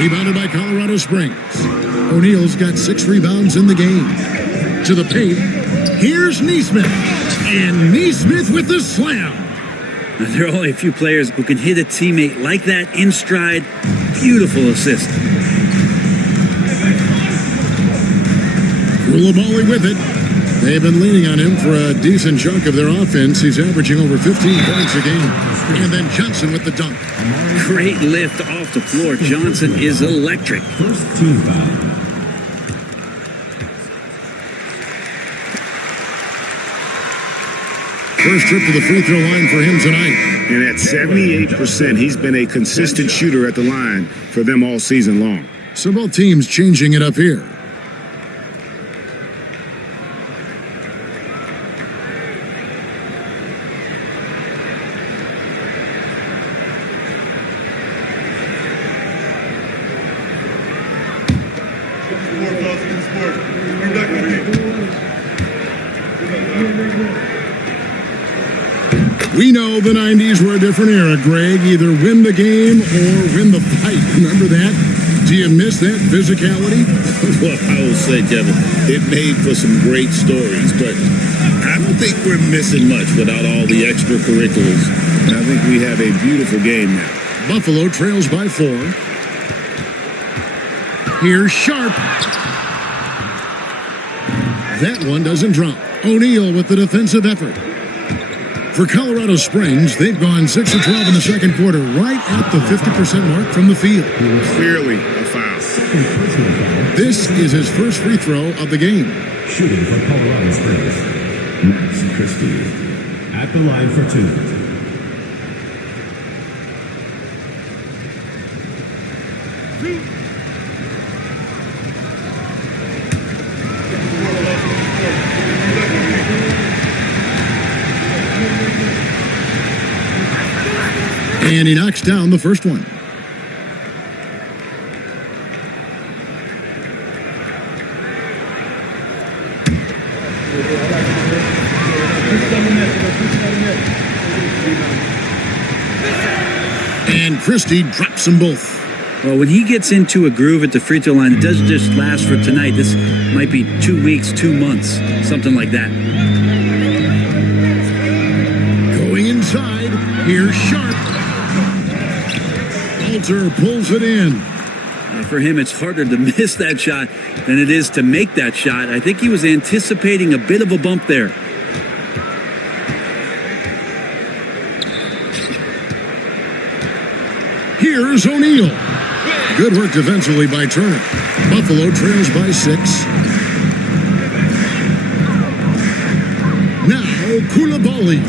Rebounded by Colorado Springs. O'Neal's got 6 rebounds in the game. To the paint. Here's Neesmith. And Neesmith with the slam. Now, there are only a few players who can hit a teammate like that in stride. Beautiful assist. Koulibaly with it. They've been leaning on him for a decent chunk of their offense. He's averaging over 15 points a game. And then Johnson with the dunk. Great lift off the floor. Johnson is electric. First team foul. First trip to the free throw line for him tonight. And at 78%, he's been a consistent shooter at the line for them all season long. So both teams changing it up here. We know the 90s were a different era, Greg. Either win the game or win the fight. Remember that? Do you miss that physicality? Well, I will say, Kevin, it made for some great stories, but I don't think we're missing much without all the extracurriculars. And I think we have a beautiful game now. Buffalo trails by 4. Here's Sharp. That one doesn't drop. O'Neal with the defensive effort. For Colorado Springs, they've gone 6 of 12 in the second quarter, right at the 50% mark from the field. Clearly a foul. This is his first free throw of the game. Shooting for Colorado Springs, Max Christie. At the line for 2. And he knocks down the first one. And Christie drops them both. Well, when he gets into a groove at the free throw line, it doesn't just last for tonight. This might be 2 weeks, 2 months, something like that. Going inside, here's Sharp. Walter pulls it in. For him, it's harder to miss that shot than it is to make that shot. I think he was anticipating a bit of a bump there. Here's O'Neal. Good work defensively by Turner. Buffalo trails by 6. Now Koulibaly.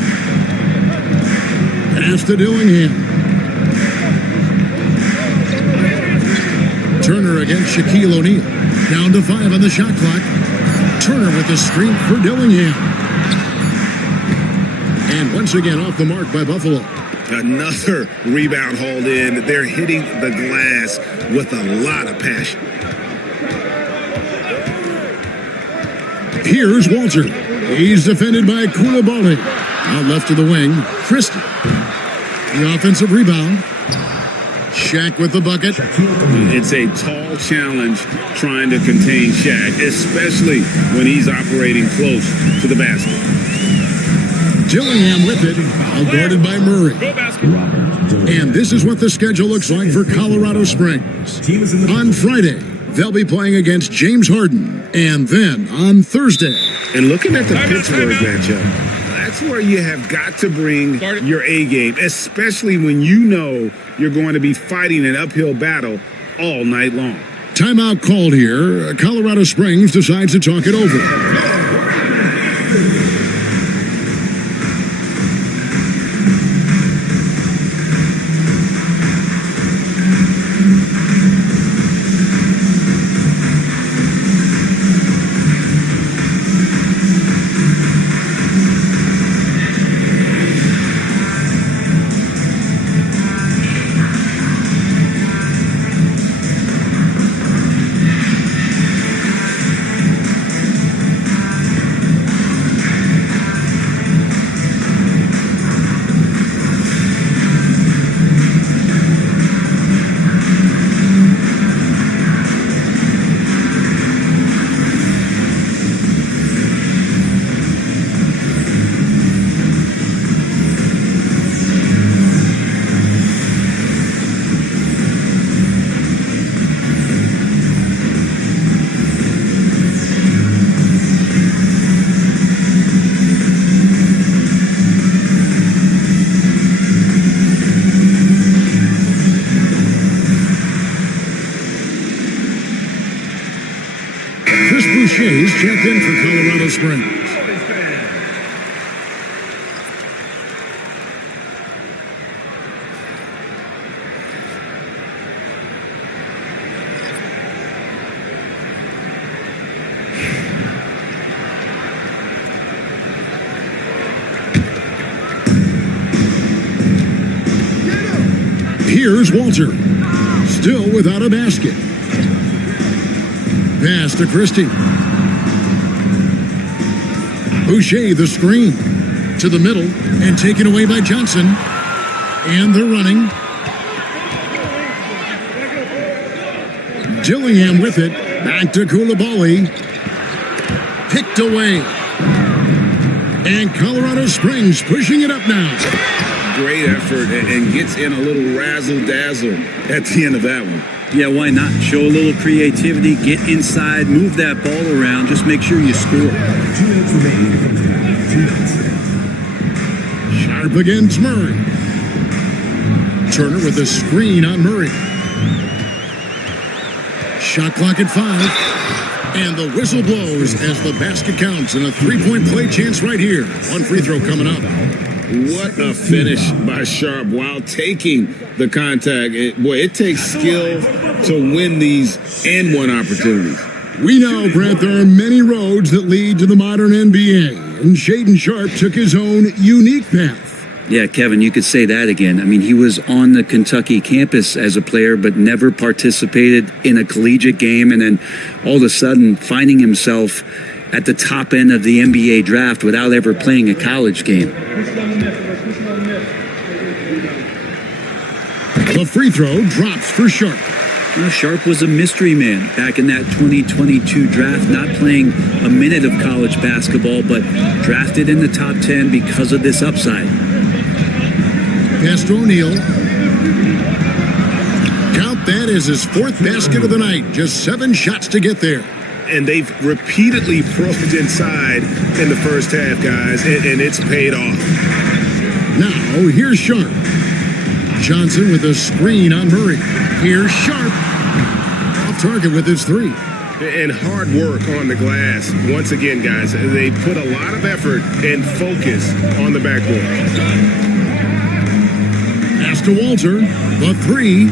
Pass to Dillingham. Turner against Shaquille O'Neal. Down to 5 on the shot clock. Turner with the screen for Dillingham. And once again off the mark by Buffalo. Another rebound hauled in. They're hitting the glass with a lot of passion. Here's Walter. He's defended by Koulibaly. Out left to the wing, Christie. The offensive rebound. Shaq with the bucket. It's a tall challenge trying to contain Shaq, especially when he's operating close to the basket. Dillingham with it, all guarded by Murray. And this is what the schedule looks like for Colorado Springs. On Friday, they'll be playing against James Harden. And then on Thursday. And looking at the Pittsburgh matchup, that's where you have got to bring your A game, especially when you know you're going to be fighting an uphill battle all night long. Timeout called here. Colorado Springs decides to talk it over. Boucher's checked in for Colorado Springs. Here's Walter, still without a basket. Pass to Christie. Boucher the screen to the middle and taken away by Johnson. And they're running. Dillingham with it. Back to Koulibaly. Picked away. And Colorado Springs pushing it up now. Great effort and gets in a little razzle-dazzle at the end of that one. Yeah, why not? Show a little creativity, get inside, move that ball around, just make sure you score. 2 minutes remaining in the half. 2 minutes. Sharp against Murray. Turner with a screen on Murray. Shot clock at 5. And the whistle blows as the basket counts and a 3-point play chance right here. One free throw coming up. What a finish by Sharp while taking the contact. It takes skill to win these and one opportunities. We know, Brett, there are many roads that lead to the modern NBA, and Shaedon Sharp took his own unique path. Yeah, Kevin, you could say that again. I mean, he was on the Kentucky campus as a player, but never participated in a collegiate game, and then all of a sudden finding himself at the top end of the NBA draft without ever playing a college game. The free throw drops for Sharp. You know, Sharp was a mystery man back in that 2022 draft, not playing a minute of college basketball, but drafted in the top 10 because of this upside. Pass to O'Neal. is his fourth basket of the night. Just 7 shots to get there. And they've repeatedly probed inside in the first half, guys, and it's paid off. Now, here's Sharp. Johnson with a screen on Murray. Here's Sharp. Off target with his 3. And hard work on the glass. Once again, guys, they put a lot of effort and focus on the backboard. Pass to Walter. The 3.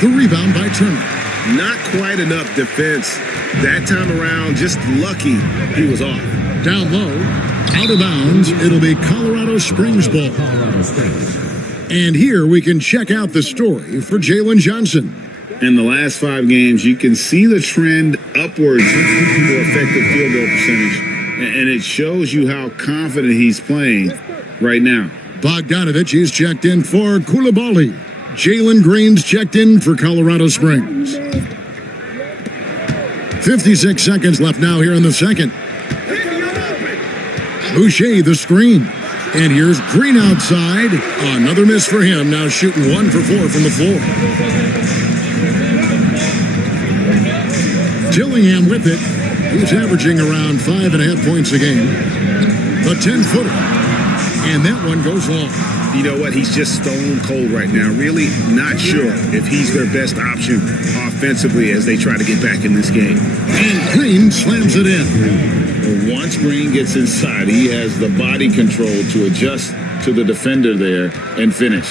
The rebound by Turner. Not quite enough defense that time around. Just lucky he was off. Down low. Out of bounds. It'll be Colorado Springs ball. And here we can check out the story for Jalen Johnson. In the last 5 games, you can see the trend upwards for effective field goal percentage. And it shows you how confident he's playing right now. Bogdanovich is checked in for Koulibaly. Jalen Green's checked in for Colorado Springs. 56 seconds left now here in the second. Boucher the screen. And here's Green outside. Another miss for him. Now shooting 1 for 4 from the floor. Dillingham with it. He's averaging around 5.5 points a game. The 10-footer. And that one goes long. You know what? He's just stone cold right now. Really not sure if he's their best option offensively as they try to get back in this game. And Green slams it in. Once Green gets inside, he has the body control to adjust to the defender there and finish.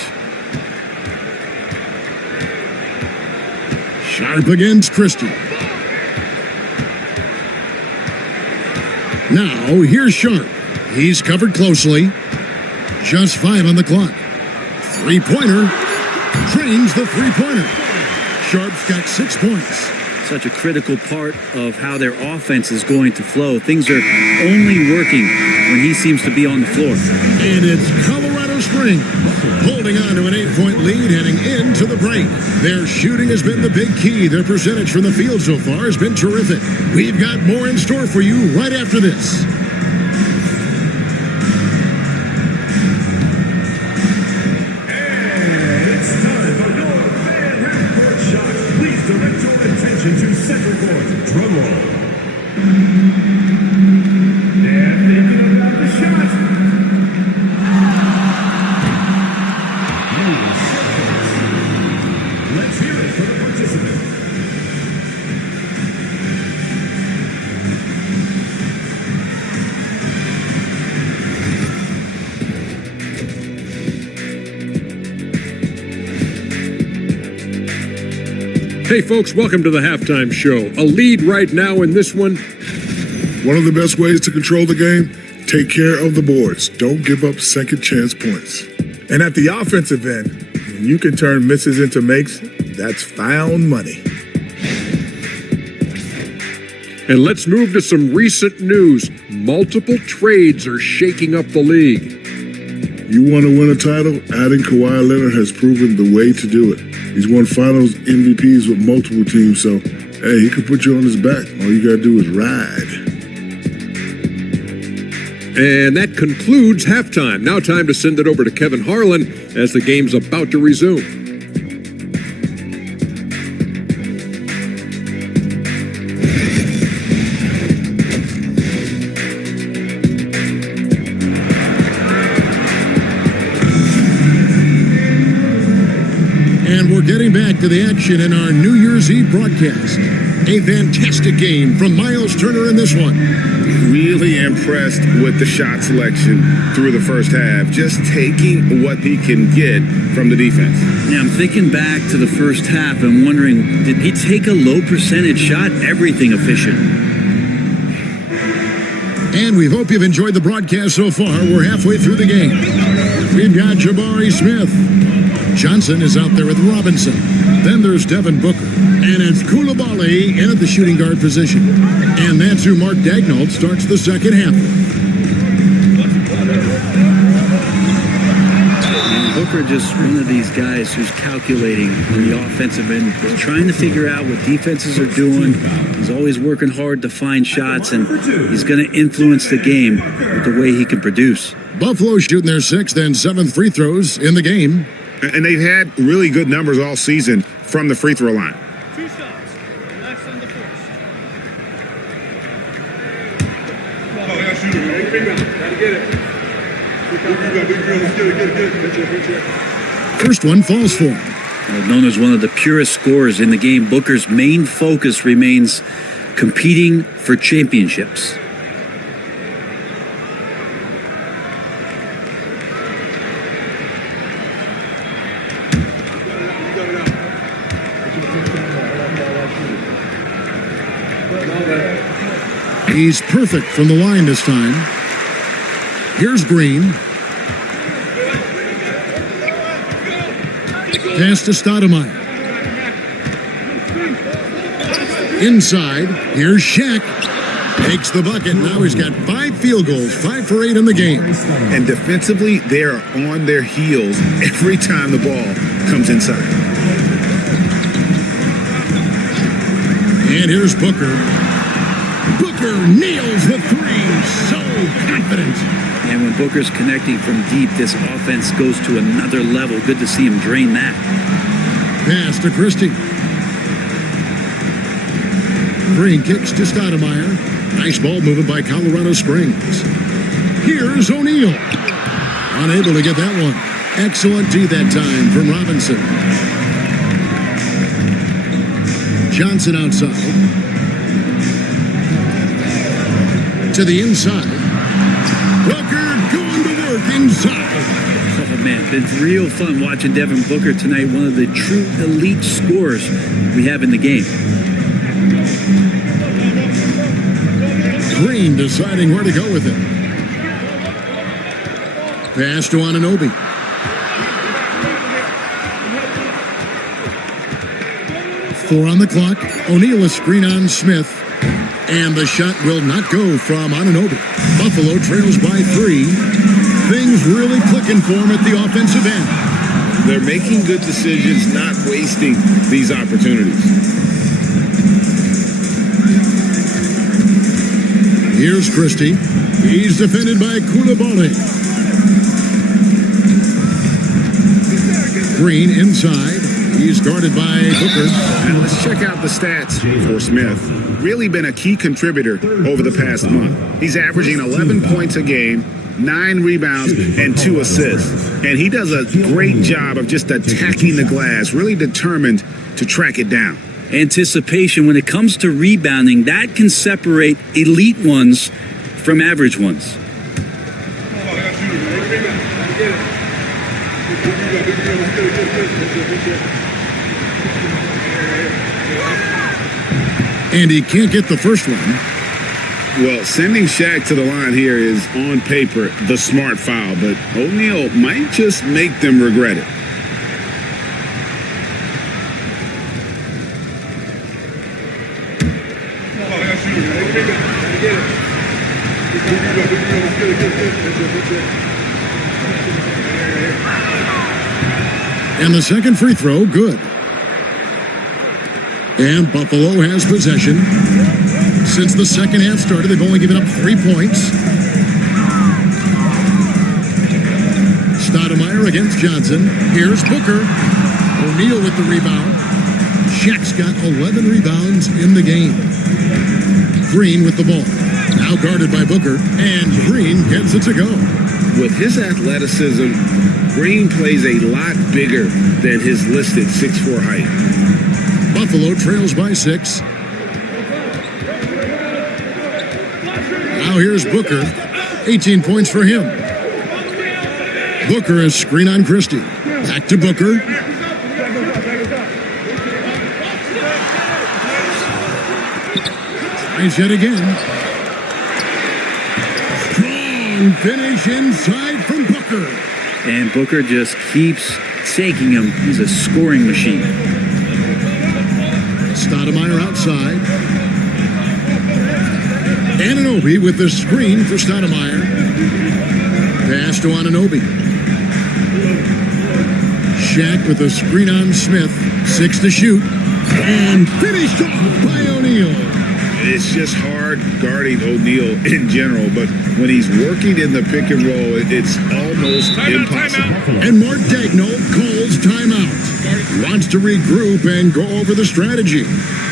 Sharp against Christie. Now, here's Sharp. He's covered closely. Just 5 on the clock. 3-pointer. Drains the 3-pointer. Sharp's got 6 points. Such a critical part of how their offense is going to flow. Things are only working when he seems to be on the floor. And it's Colorado Springs holding on to an 8-point lead heading into the break. Their shooting has been the big key. Their percentage from the field so far has been terrific. We've got more in store for you right after this. To center court, drum roll. They're thinking about the shot. Let's hear it for the participant. Hey, folks, welcome to the halftime show. A lead right now in this one. One of the best ways to control the game, take care of the boards. Don't give up second chance points. And at the offensive end, when you can turn misses into makes, that's found money. And let's move to some recent news. Multiple trades are shaking up the league. You want to win a title? Adding Kawhi Leonard has proven the way to do it. He's won finals MVPs with multiple teams, so, hey, he could put you on his back. All you got to do is ride. And that concludes halftime. Now time to send it over to Kevin Harlan as the game's about to resume. And we're getting back to the action in our New Year's Eve broadcast. A fantastic game from Miles Turner in this one. Really impressed with the shot selection through the first half. Just taking what he can get from the defense. Yeah, I'm thinking back to the first half and wondering, did he take a low percentage shot? Everything efficient. And we hope you've enjoyed the broadcast so far. We're halfway through the game. We've got Jabari Smith. Johnson is out there with Robinson. Then there's Devin Booker. And it's Koulibaly in at the shooting guard position. And that's who Mark Daignault starts the second half. And Booker just one of these guys who's calculating on the offensive end. He's trying to figure out what defenses are doing. He's always working hard to find shots, and he's going to influence the game with the way he can produce. Buffalo shooting their 6th and 7th free throws in the game. And they've had really good numbers all season from the free throw line. 2 shots. Relax on the first. First one falls for him. Known as one of the purest scorers in the game, Booker's main focus remains competing for championships. He's perfect from the line this time. Here's Green. Pass to Stoudemire. Inside, here's Shaq. Takes the bucket. Now he's got 5 field goals, 5 for 8 in the game. And defensively, they are on their heels every time the ball comes inside. And here's Booker. Booker nails the 3. So confident. And when Booker's connecting from deep, this offense goes to another level. Good to see him drain that. Pass to Christie. Green kicks to Stoudemire. Nice ball movement by Colorado Springs. Here's O'Neal. Unable to get that one. Excellent D that time from Robinson. Johnson outside. To the inside. Booker going to work inside. Oh, man, been real fun watching Devin Booker tonight. One of the true elite scorers we have in the game. Green deciding where to go with it. Pass to Anunoby. Four on the clock. O'Neal a screen on Smith. And the shot will not go from Anunoby. Buffalo trails by 3. Things really clicking for him at the offensive end. They're making good decisions, not wasting these opportunities. Here's Christie. He's defended by Koulibaly. Green inside. He's guarded by Booker. Now let's check out the stats for Smith. Really been a key contributor over the past month. He's averaging 11 points a game, 9 rebounds, and 2 assists. And he does a great job of just attacking the glass, really determined to track it down. Anticipation, when it comes to rebounding, that can separate elite ones from average ones. And he can't get the first one. Well, sending Shaq to the line here is, on paper, the smart foul, but O'Neal might just make them regret it. And the second free throw, good. And Buffalo has possession. Since the second half started, they've only given up 3 points. Stoudemire against Johnson. Here's Booker. O'Neal with the rebound. Shaq's got 11 rebounds in the game. Green with the ball. Now guarded by Booker. And Green gets it to go. With his athleticism, Green plays a lot bigger than his listed 6'4" height. Buffalo trails by 6. Now here's Booker. 18 points for him. Booker is screen on Christie. Back to Booker. Tries yet again. Strong finish inside from Booker. And Booker just keeps taking him. He's a scoring machine. Stoudemire outside. Anunoby with the screen for Stoudemire. Pass to Anunoby. Shaq with the screen on Smith. 6 to shoot. And finished off by O'Neal. it's just hard guarding O'Neal in general, but when he's working in the pick and roll, it's almost impossible. And Mark Dagnall calls timeout. Wants to regroup and go over the strategy.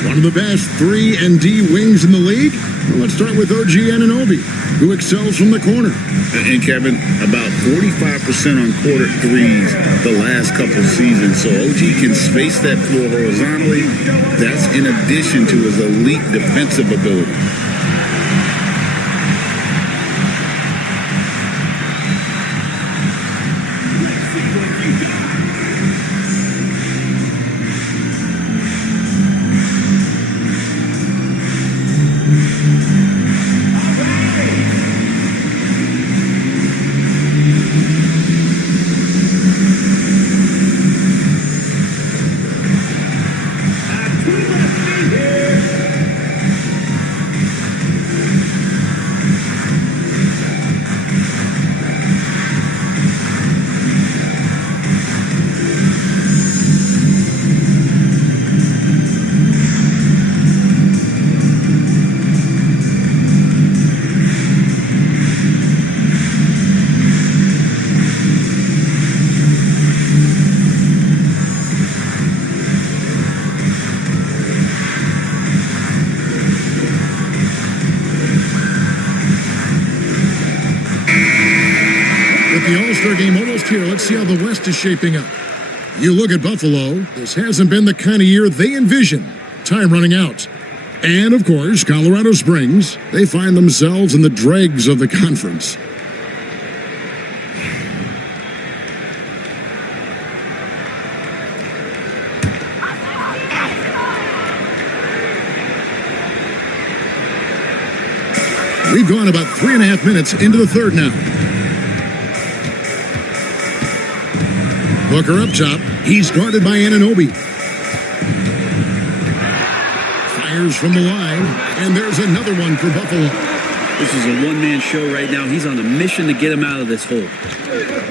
One of the best 3-and-D wings in the league? Well, let's start with OG Anunoby, who excels from the corner. And Kevin, about 45% on quarter threes the last couple seasons. So OG can space that floor horizontally. That's in addition to his elite defensive ability. Game almost here. Let's see how the West is shaping up. You look at Buffalo. This hasn't been the kind of year they envision. Time running out. And, of course, Colorado Springs. They find themselves in the dregs of the conference. We've gone about 3.5 minutes into the third now. Booker up top. He's guarded by Anunoby. Fires from the line. And there's another one for Buffalo. This is a one-man show right now. He's on a mission to get him out of this hole.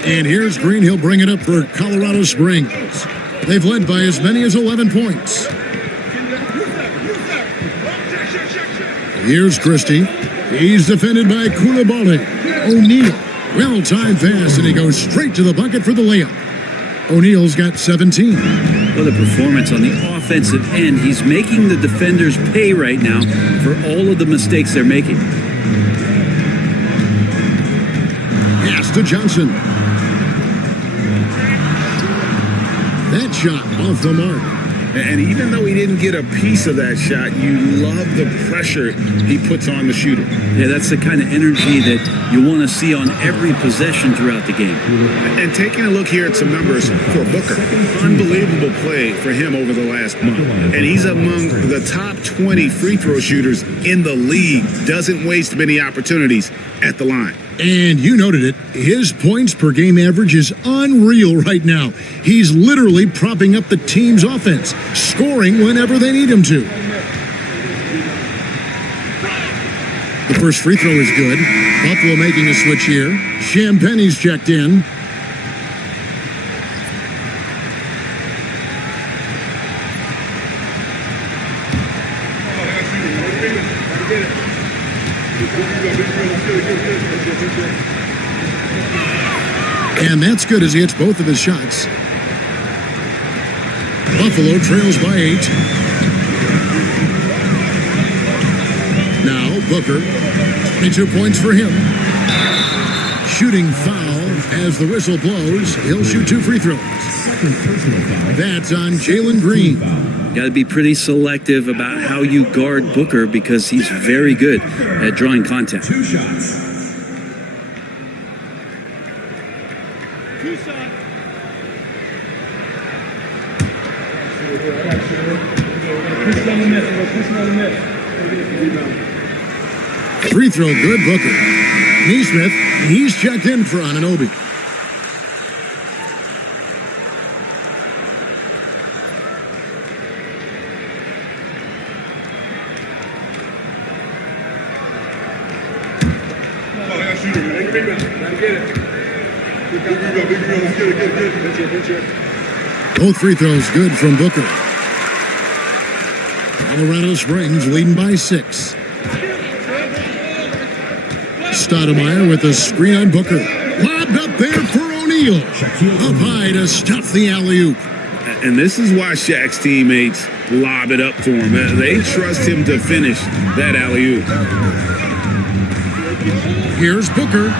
And here's Green. He'll bring it up for Colorado Springs. They've led by as many as 11 points. Here's Christie. He's defended by Koulibaly. O'Neal. Well-timed pass, and he goes straight to the bucket for the layup. O'Neal's got 17. What a performance on the offensive end. He's making the defenders pay right now for all of the mistakes they're making. Pass to Johnson. That shot off the mark. And even though he didn't get a piece of that shot, you love the pressure he puts on the shooter. Yeah, that's the kind of energy that you want to see on every possession throughout the game. And taking a look here at some numbers for Booker, unbelievable play for him over the last month. And he's among the top 20 free throw shooters in the league. Doesn't waste many opportunities at the line. And you noted it, his points per game average is unreal right now. He's literally propping up the team's offense, scoring whenever they need him to. The first free throw is good. Buffalo making a switch here. Champagne's checked in. And that's good as he hits both of his shots. Buffalo trails by 8. Now Booker, 22 points for him. Shooting foul as the whistle blows. He'll shoot 2 free throws. That's on Jalen Green. Got to be pretty selective about how you guard Booker because he's very good at drawing contact. 2 shots. Free throw good, Booker. Neesmith, he's checked in for Anunoby. Both free throws good from Booker. Colorado Springs leading by 6. Stoudemire with a screen on Booker. Lobbed up there for O'Neal. Up high to stuff the alley-oop. And this is why Shaq's teammates lob it up for him. They trust him to finish that alley-oop. Here's Booker.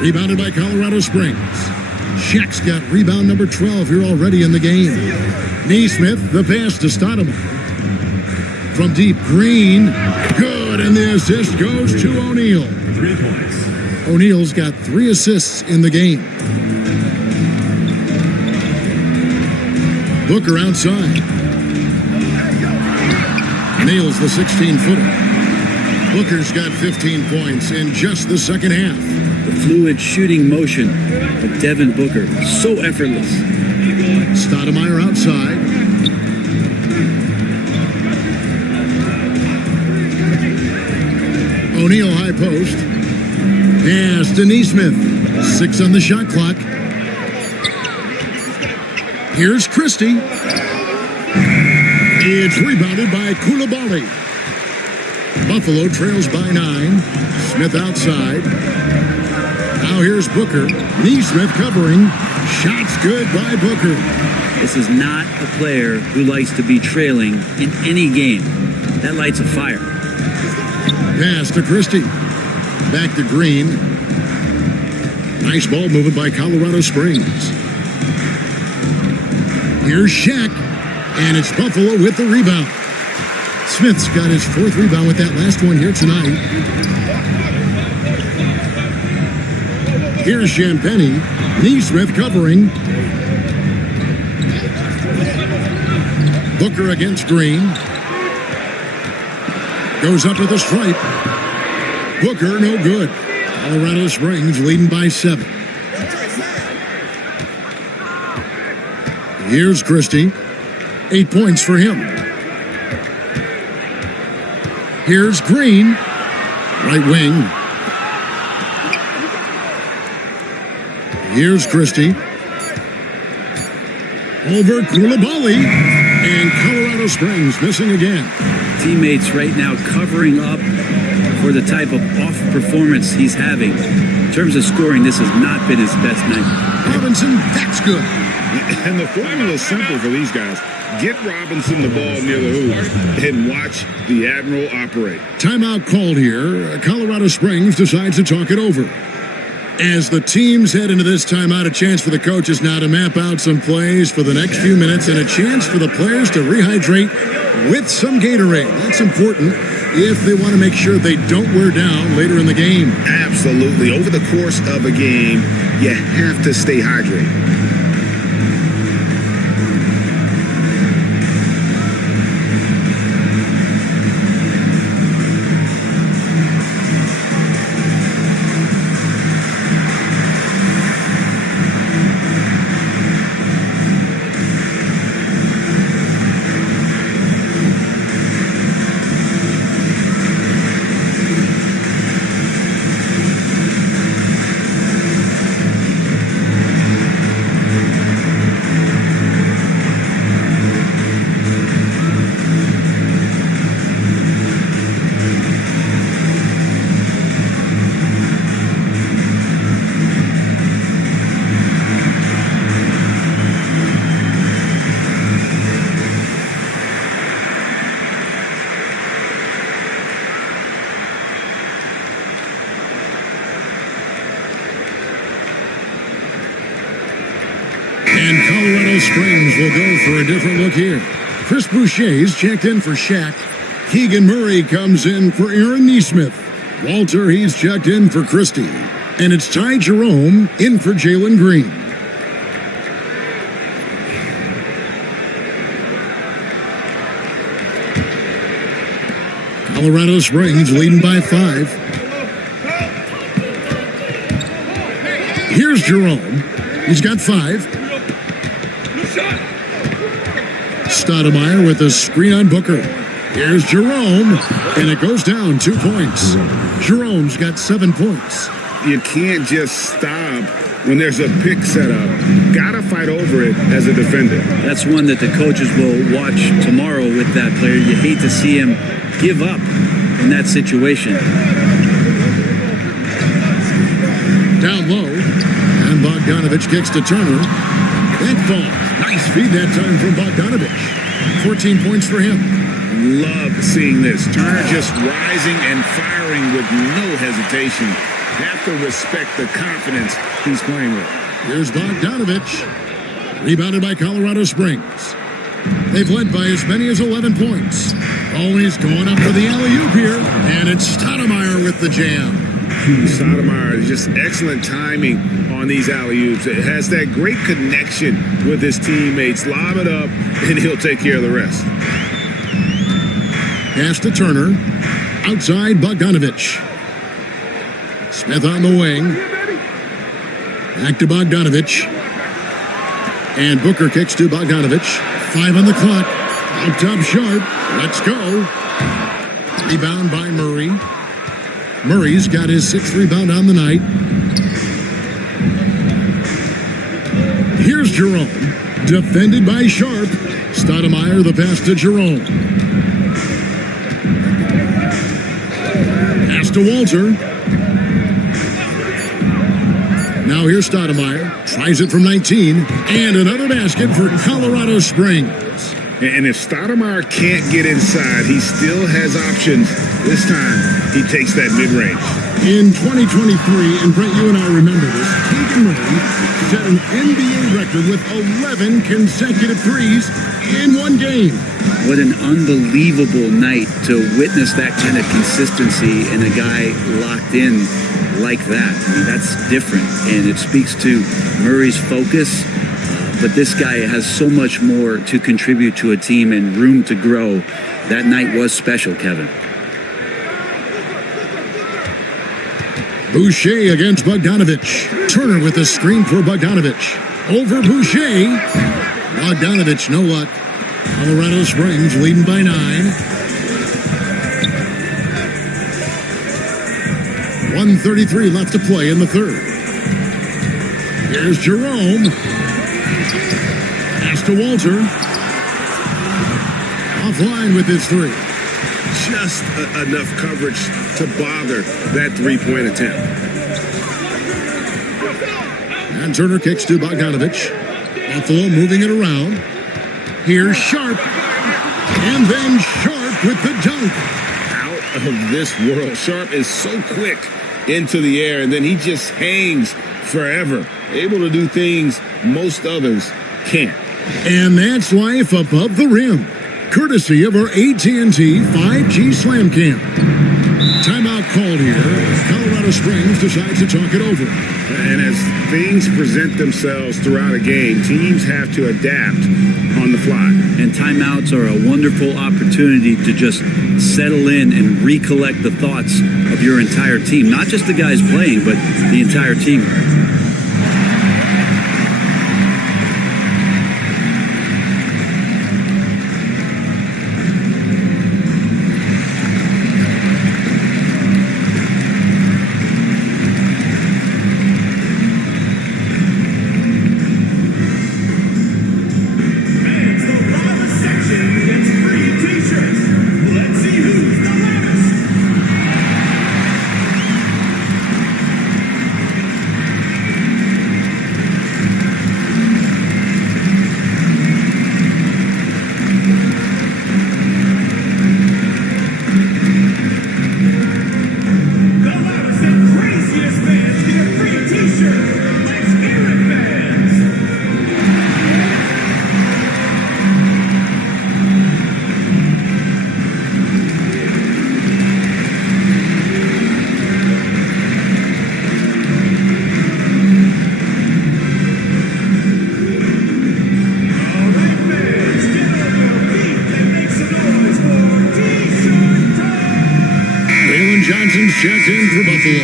Rebounded by Colorado Springs. Shaq's got rebound number 12 here already in the game. Neesmith, the pass to Stoudemire. From deep, Green. Good, and the assist goes to O'Neal. 3 points. O'Neal's got 3 assists in the game. Booker outside. Nails the 16-footer. Booker's got 15 points in just the second half. The fluid shooting motion of Devin Booker, so effortless. Stoudemire outside. O'Neal high post. Pass to Neesmith. 6 on the shot clock. Here's Christie. It's rebounded by Coulibaly. Buffalo trails by 9. Smith outside. Now here's Booker. Neesmith covering. Shots good by Booker. This is not a player who likes to be trailing in any game. That lights a fire. Pass to Christie. Back to Green. Nice ball movement by Colorado Springs. Here's Shaq. And it's Buffalo with the rebound. Smith's got his 4th rebound with that last one here tonight. Here's Champagny. Neesmith covering. Booker against Green. Goes up with a stripe. Booker, no good. Colorado Springs leading by 7. Here's Christie. 8 points for him. Here's Green. Right wing. Here's Christie. Over Coulibaly. And Colorado Springs missing again. Teammates right now covering up for the type of off performance he's having. In terms of scoring, this has not been his best night. Robinson, that's good. And the formula is simple for these guys. Get Robinson the ball near the hoop and watch the Admiral operate. Timeout called here. Colorado Springs decides to talk it over. As the teams head into this timeout, a chance for the coaches now to map out some plays for the next few minutes and a chance for the players to rehydrate with some Gatorade. That's important if they want to make sure they don't wear down later in the game. Absolutely. Over the course of a game, you have to stay hydrated. And Colorado Springs will go for a different look here. Chris Boucher's checked in for Shaq. Keegan Murray comes in for Aaron Neesmith. Walter, he's checked in for Christie. And it's Ty Jerome in for Jalen Green. Colorado Springs leading by 5. Here's Jerome. He's got 5. Stoudemire with a screen on Booker. Here's Jerome, and it goes down 2 points. Jerome's got 7 points. you can't just stop when there's a pick set up. Gotta fight over it as a defender. That's one that the coaches will watch tomorrow with that player. You hate to see him give up in that situation. Down low, and Bogdanovich kicks to Turner. That falls. Nice feed that time from Bogdanovich. 14 points for him. Love seeing this. Turner just rising and firing with no hesitation. Have to respect the confidence he's playing with. Here's Bogdanovich. Rebounded by Colorado Springs. They've led by as many as 11 points. Always going up for the alley-oop here. And it's Stoudemire with the jam. Stoudemire is just excellent timing on these alley-oops. It has that great connection with his teammates. Lob it up, and he'll take care of the rest. Pass to Turner. Outside Bogdanovich. Smith on the wing. Back to Bogdanovich. And Booker kicks to Bogdanovich. 5 on the clock. Up top Sharp. Let's go. Rebound by Murray. Murray's got his 6th rebound on the night. Here's Jerome. Defended by Sharp. Stoudemire the pass to Jerome. Pass to Walter. Now here's Stoudemire. Tries it from 19. And another basket for Colorado Springs. And if Stoudemire can't get inside, he still has options. This time, he takes that mid-range. In 2023, and Brent, you and I remember this, Keegan Murray set an NBA record with 11 consecutive threes in one game. What an unbelievable night to witness that kind of consistency and a guy locked in like that. I mean, that's different, and it speaks to Murray's focus. But this guy has so much more to contribute to a team and room to grow. That night was special, Kevin. Boucher against Bogdanovich. Turner with the screen for Bogdanovich. Over Boucher. Bogdanovich, no luck. Colorado Springs leading by 9. 1:33 left to play in the third. Here's Jerome. Pass to Walter. Offline with his 3. Just enough coverage to bother that three-point attempt. And Turner kicks to Bogdanovich. Buffalo moving it around. Here's Sharp. And then Sharp with the dunk. Out of this world. Sharp is so quick into the air, and then he just hangs forever. Able to do things most others can't. And that's life above the rim. Courtesy of our AT&T 5G Slam Cam. Timeout called here. Colorado Springs decides to talk it over. And as things present themselves throughout a game, teams have to adapt on the fly. And timeouts are a wonderful opportunity to just settle in and recollect the thoughts of your entire team. Not just the guys playing, but the entire team. Checked in for Buffalo,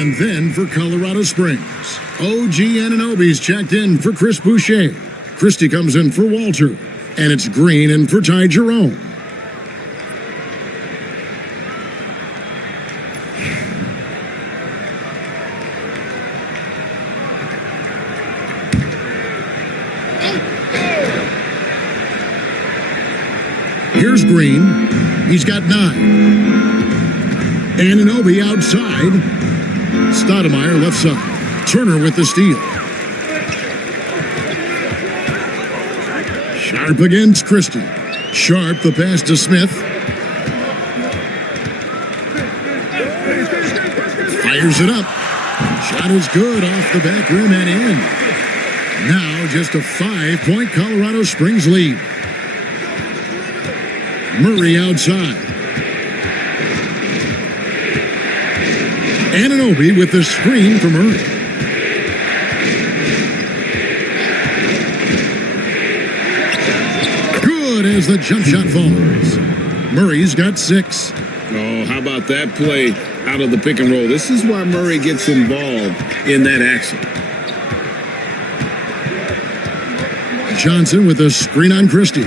and then for Colorado Springs. OG Anunoby's checked in for Chris Boucher. Christie comes in for Walter, and it's Green in for Ty Jerome. Here's Green. He's got 9. Anunoby outside. Stoudemire left side. Turner with the steal. Sharp against Christie. Sharp the pass to Smith. Fires it up. Shot is good off the back rim and in. Now just a 5-point Colorado Springs lead. Murray outside. Anunoby with the screen for Murray. Good as the jump shot falls. Murray's got 6. Oh, how about that play out of the pick and roll? This is why Murray gets involved in that action. Johnson with a screen on Christie.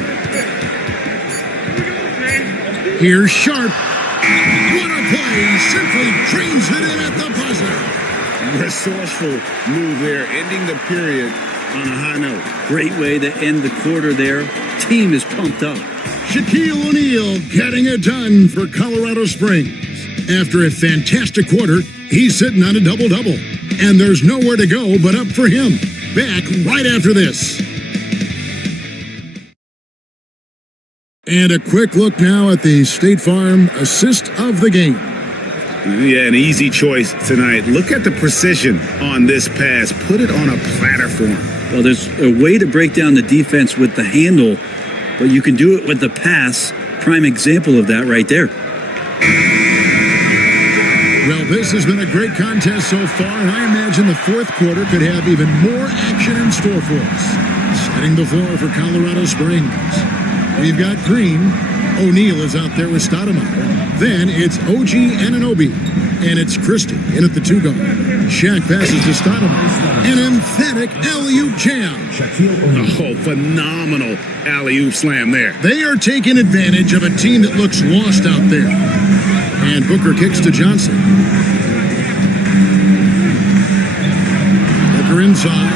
Here's Sharp. What a play! Simply drains it in at the buzzer. Resourceful move there, ending the period on a high note. Great way to end the quarter there. Team is pumped up. Shaquille O'Neal getting it done for Colorado Springs. After a fantastic quarter, he's sitting on a double-double. And there's nowhere to go but up for him. Back right after this. And a quick look now at the State Farm assist of the game. Yeah, an easy choice tonight. Look at the precision on this pass. Put it on a platter for him. Well, there's a way to break down the defense with the handle, but you can do it with the pass. Prime example of that right there. Well, this has been a great contest so far, and I imagine the fourth quarter could have even more action in store for us. Setting the floor for Colorado Springs. We've got Green. O'Neal is out there with Stoudemire. Then it's OG Anunoby. And it's Christie in at the 2-guard. Shaq passes to Stoudemire. An emphatic alley-oop jam. Oh, phenomenal alley-oop slam there. They are taking advantage of a team that looks lost out there. And Booker kicks to Johnson. Booker inside.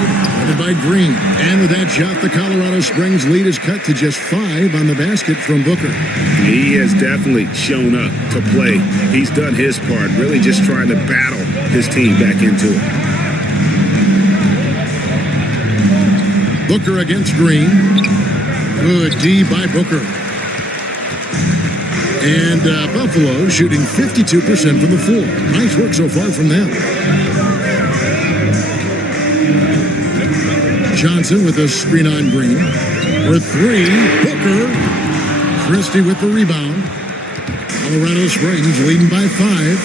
By Green. And with that shot, the Colorado Springs lead is cut to just 5 on the basket from Booker. He has definitely shown up to play. He's done his part, really just trying to battle his team back into it. Booker against Green. Good D by Booker. And Buffalo shooting 52% from the floor. Nice work so far from them. Johnson with a screen on Green. For 3, Booker. Christie with the rebound. Colorado Springs leading by 5.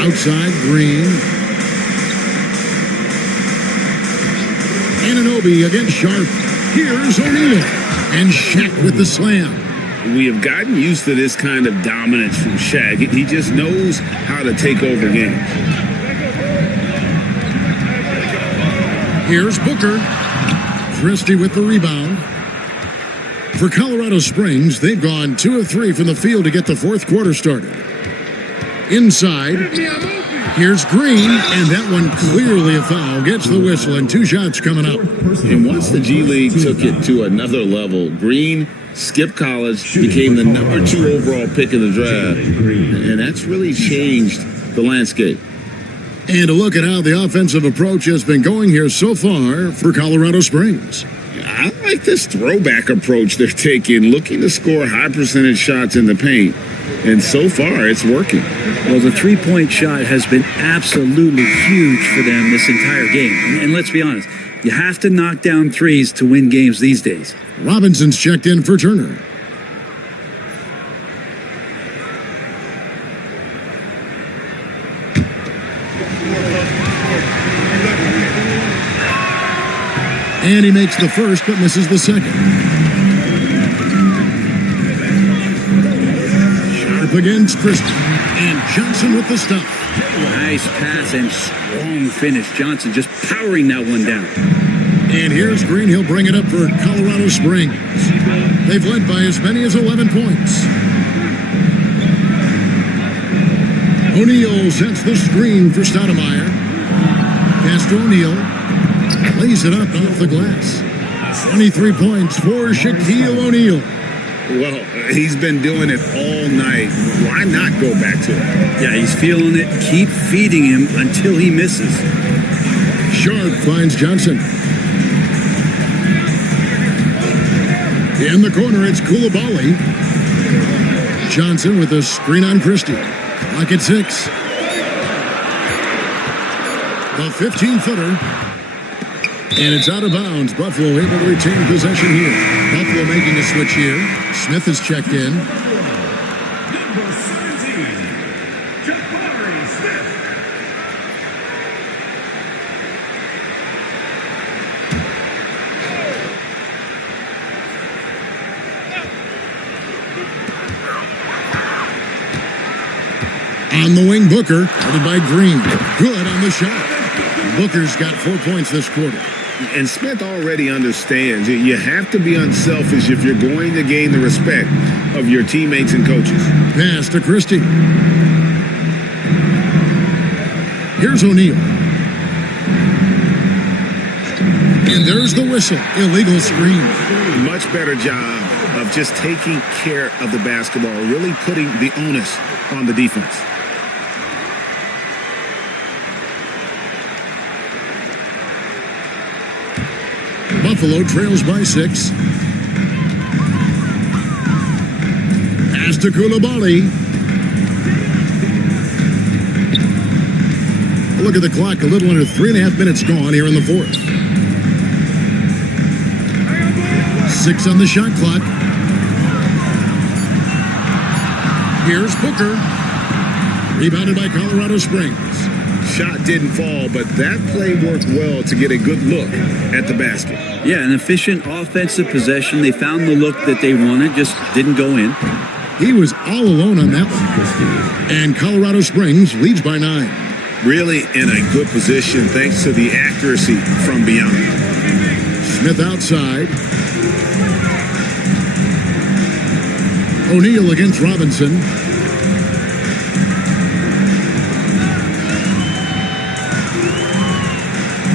Outside, Green. Anunoby against Sharp. Here's O'Neal. And Shaq with the slam. We have gotten used to this kind of dominance from Shaq. He just knows how to take over games. Here's Booker. Christie with the rebound. For Colorado Springs, they've gone 2 of 3 from the field to get the fourth quarter started. Inside, here's Green, and that one clearly a foul. Gets the whistle, and 2 shots coming up. And once the G League took it to another level, Green skipped college, became the number 2 overall pick of the draft, and that's really changed the landscape. And a look at how the offensive approach has been going here so far for Colorado Springs. I like this throwback approach they're taking, looking to score high percentage shots in the paint. And so far, it's working. Well, the three-point shot has been absolutely huge for them this entire game. And let's be honest, you have to knock down threes to win games these days. Robinson's checked in for Turner. And he makes the first, but misses the second. Sharp against Christie. And Johnson with the stop. Nice pass and strong finish. Johnson just powering that one down. And here's Green. He'll bring it up for Colorado Springs. They've led by as many as 11 points. O'Neal sets the screen for Stoudemire. Pass to O'Neal. Lays it up off the glass. 23 points for Shaquille O'Neal. Well, he's been doing it all night. Why not go back to it? Yeah, he's feeling it. Keep feeding him until he misses. Sharp finds Johnson. In the corner, it's Koulibaly. Johnson with a screen on Christie. Clock at 6. The 15-footer. And it's out of bounds. Buffalo able to retain possession here. Buffalo making a switch here. Smith has checked in. Number 17, Jabari Smith. On the wing, Booker, guarded by Green. Good on the shot. Booker's got 4 points this quarter. And Smith already understands you have to be unselfish if you're going to gain the respect of your teammates and coaches. Pass to Christie. Here's O'Neal. And there's the whistle. Illegal screen. Much better job of just taking care of the basketball, really putting the onus on the defense. Buffalo trails by 6. Pass to Koulibaly. Look at the clock. A little under 3.5 minutes gone here in the fourth. 6 on the shot clock. Here's Booker. Rebounded by Colorado Springs. Shot didn't fall, but that play worked well to get a good look at the basket. Yeah, an efficient offensive possession. They found the look that they wanted, just didn't go in. He was all alone on that one. And Colorado Springs leads by 9. Really in a good position thanks to the accuracy from beyond. Smith outside. O'Neal against Robinson.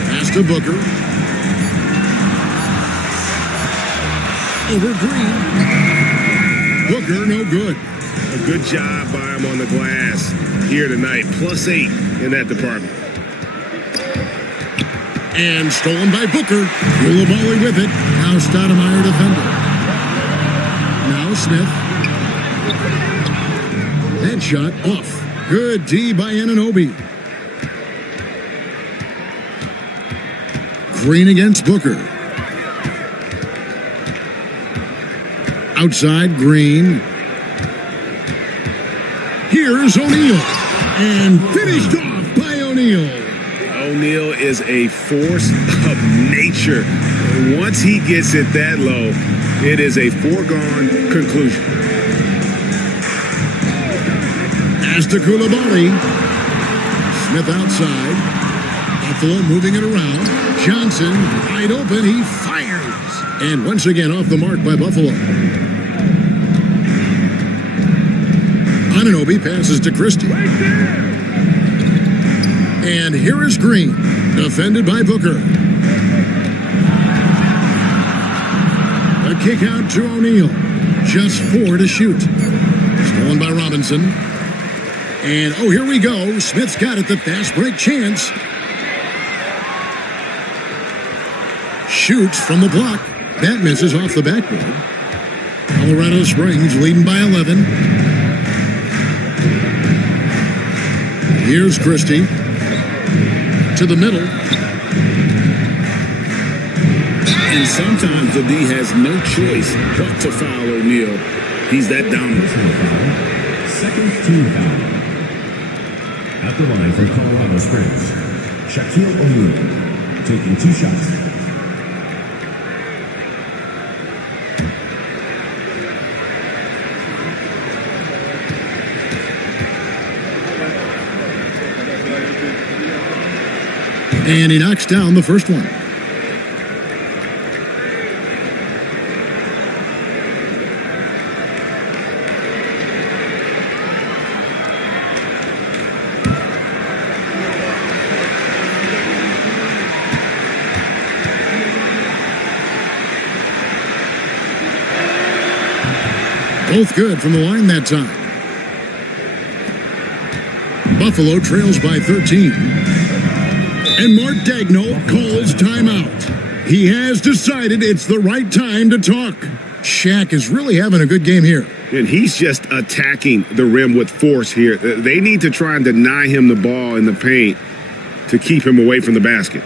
Pass to Booker. Over Green. Booker, no good. A good job by him on the glass here tonight. +8 in that department. And stolen by Booker. Koulibaly with it. Now Stoudemire defender. Now Smith. That shot off. Good D by Anunoby. Green against Booker. Outside, Green. Here's O'Neal. And finished off by O'Neal. O'Neal is a force of nature. Once he gets it that low, it is a foregone conclusion. Pass to Koulibaly. Smith outside. Buffalo moving it around. Johnson wide open. He fires. And once again off the mark by Buffalo. Anunoby passes to Christie. And here is Green. Defended by Booker. A kick out to O'Neal. Just 4 to shoot. Stolen by Robinson. And, oh, here we go. Smith's got it. The fast break chance. Shoots from the block. That misses off the backboard. Colorado Springs leading by 11. Here's Christie. To the middle. And sometimes the D has no choice but to foul O'Neal. He's that dominant. Second team foul. At the line for Colorado Springs, Shaquille O'Neal taking 2 shots. And he knocks down the first one. Both good from the line that time. Buffalo trails by 13. And Mark Daigneault calls timeout. He has decided it's the right time to talk. Shaq is really having a good game here. And he's just attacking the rim with force here. They need to try and deny him the ball in the paint to keep him away from the basket.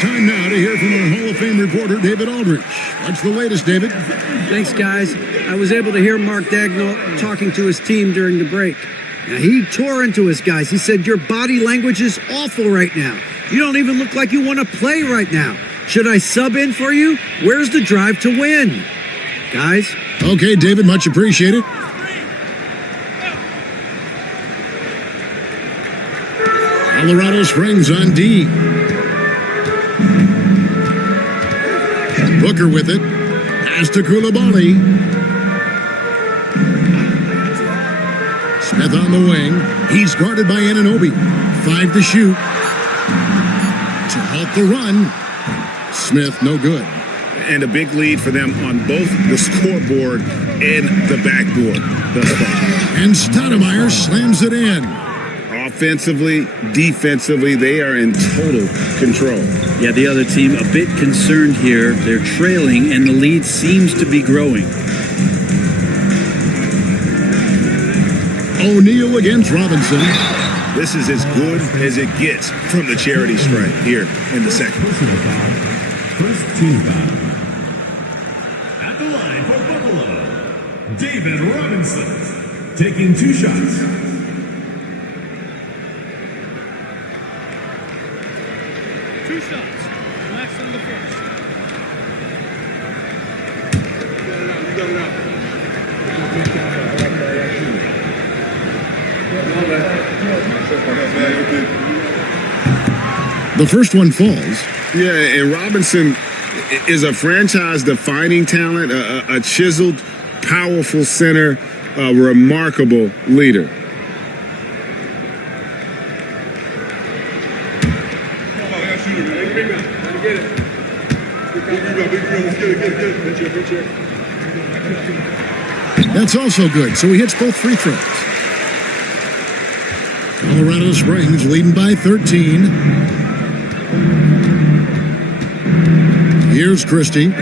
Time now to hear from our Hall of Fame reporter, David Aldrich. What's the latest, David? Thanks, guys. I was able to hear Mark Daigneault talking to his team during the break. Now, he tore into his guys. He said, your body language is awful right now. You don't even look like you want to play right now. Should I sub in for you? Where's the drive to win? Guys? Okay, David, much appreciated. Colorado Springs on D. Booker with it. Pass to Koulibaly. Smith on the wing. He's guarded by Anunoby. 5 to shoot. To halt the run. Smith, no good. And a big lead for them on both the scoreboard and the backboard thus far. And Stoudemire slams it in. Offensively, defensively, they are in total control. Yeah, the other team a bit concerned here. They're trailing, and the lead seems to be growing. O'Neal against Robinson. This is as good as it gets from the charity stripe here in the second. First team foul. At the line for Buffalo, David Robinson, taking 2 shots. Last on the first. The first one falls. Yeah, and Robinson is a franchise-defining talent, a chiseled, powerful center, a remarkable leader. That's also good, so he hits both free throws. Colorado Springs leading by 13. Here's Christie.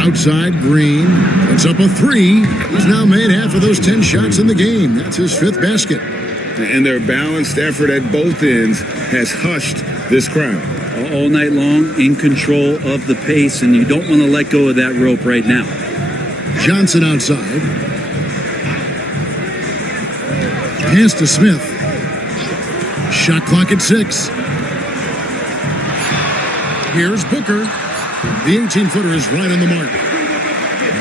Outside, Green puts up a 3. He's now made half of those 10 shots in the game. That's his 5th basket. And their balanced effort at both ends has hushed this crowd. All night long, in control of the pace, and you don't want to let go of that rope right now. Johnson outside. Pass to Smith. Shot clock at 6. Here's Booker. The 18-footer is right on the mark.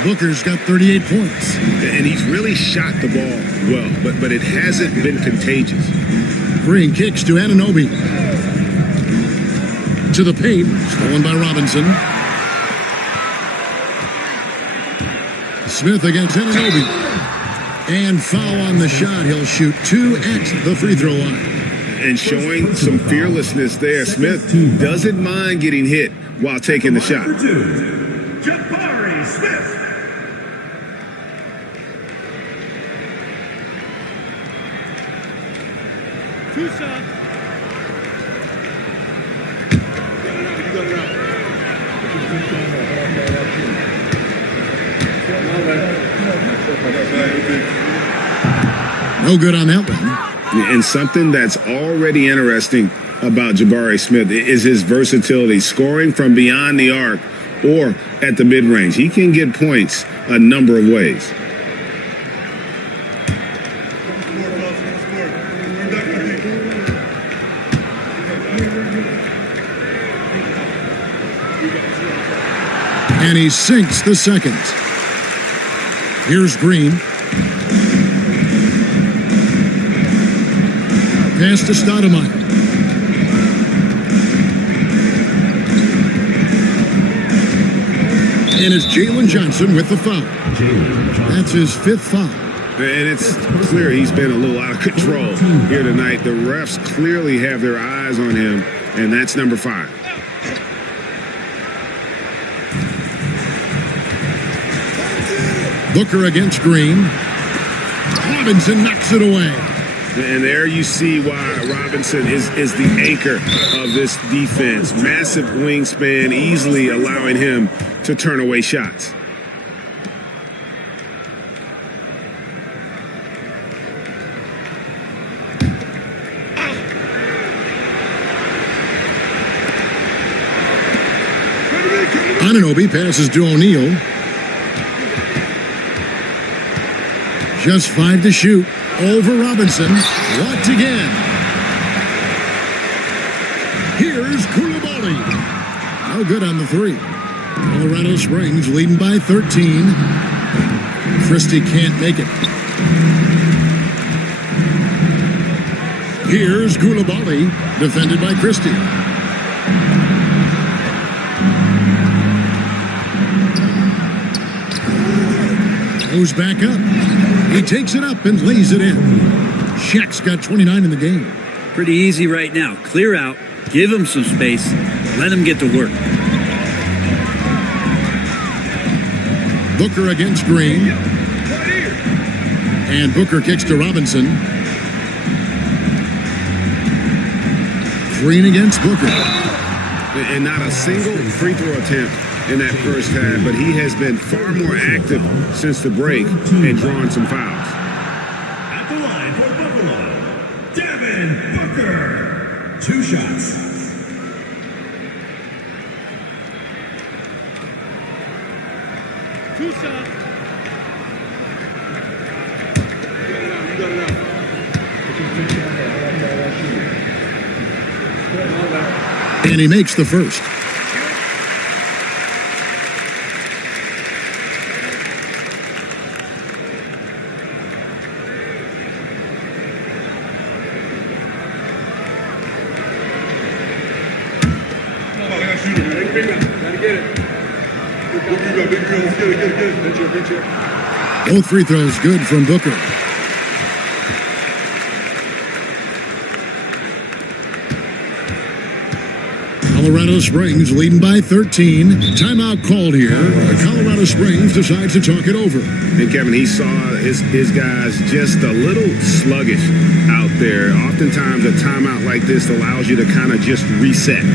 Booker's got 38 points. And he's really shot the ball well, but it hasn't been contagious. Green kicks to Anunoby. To the paint, stolen by Robinson. Smith against Anunoby. And foul on the shot. He'll shoot 2 at the free throw line. And showing some fearlessness there. Smith doesn't mind getting hit while taking the shot. Jabari Smith. No good on that one. And something that's already interesting about Jabari Smith is his versatility, scoring from beyond the arc or at the mid-range. He can get points a number of ways. And he sinks the second. Here's Green. Pass to Stoudemire. And it's Jalen Johnson with the foul. That's his fifth foul. And it's clear he's been a little out of control here tonight. The refs clearly have their eyes on him, and that's number 5. Booker against Green. Robinson knocks it away. And there you see why Robinson is the anchor of this defense. Massive wingspan, easily allowing him to turn away shots. Anunoby passes to O'Neal. Just 5 to shoot. Over Robinson. What again? Here's Koulibaly. No good on the 3. Colorado Springs leading by 13. Christie can't make it. Here's Koulibaly, defended by Christie. Goes back up. He takes it up and lays it in. Shaq's got 29 in the game. Pretty easy right now. Clear out, give him some space, let him get to work. Booker against Green. And Booker kicks to Robinson. Green against Booker. And not a single free throw attempt in that first half, but he has been far more active since the break and drawn some fouls. At the line for Buffalo, Devin Booker. 2 shots. And he makes the first. Both free throws good from Booker. Colorado Springs leading by 13. Timeout called here. Colorado Springs decides to talk it over. And Kevin, he saw his guys just a little sluggish out there. Oftentimes a timeout like this allows you to kind of just reset.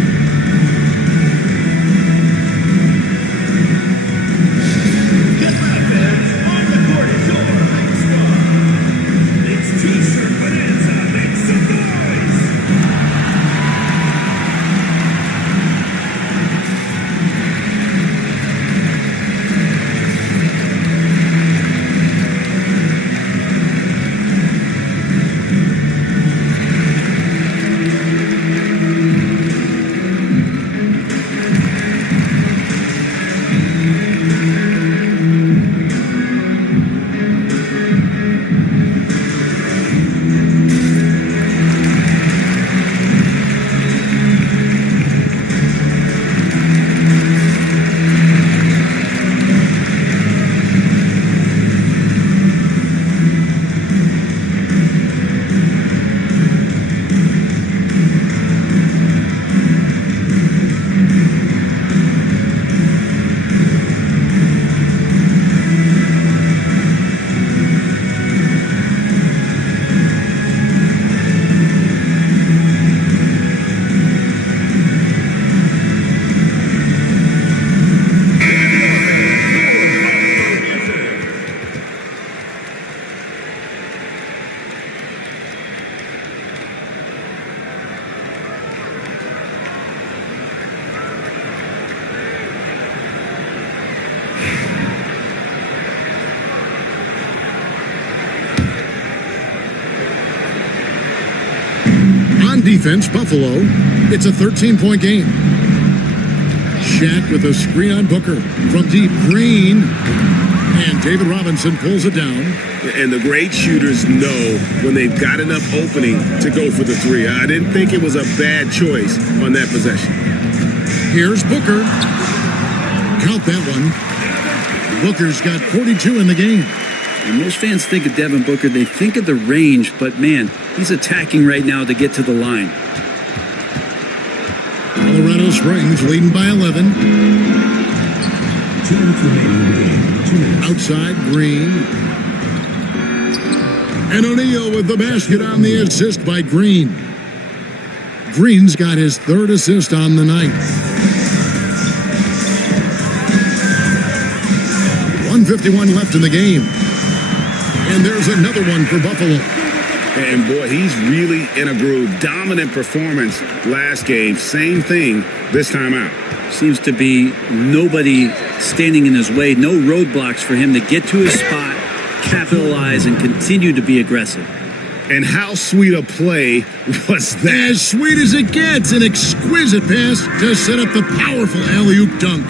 defense, Buffalo. It's a 13-point game. Shaq with a screen on Booker from deep. Green. And David Robinson pulls it down. And the great shooters know when they've got enough opening to go for the three. I didn't think it was a bad choice on that possession. Here's Booker. Count that one. Booker's got 42 in the game. And most fans think of Devin Booker, they think of the range, but man, he's attacking right now to get to the line. Colorado Springs leading by 11. 2 minutes remaining in the game. 2 minutes. Outside, Green. And O'Neal with the basket on the assist by Green. Green's got his third assist on the night. 1:51 left in the game. And there's another one for Buffalo. And boy, he's really in a groove. Dominant performance last game. Same thing this time out. Seems to be nobody standing in his way, no roadblocks for him to get to his spot, capitalize, and continue to be aggressive. And how sweet a play was that? As sweet as it gets, an exquisite pass to set up the powerful alley-oop dunk.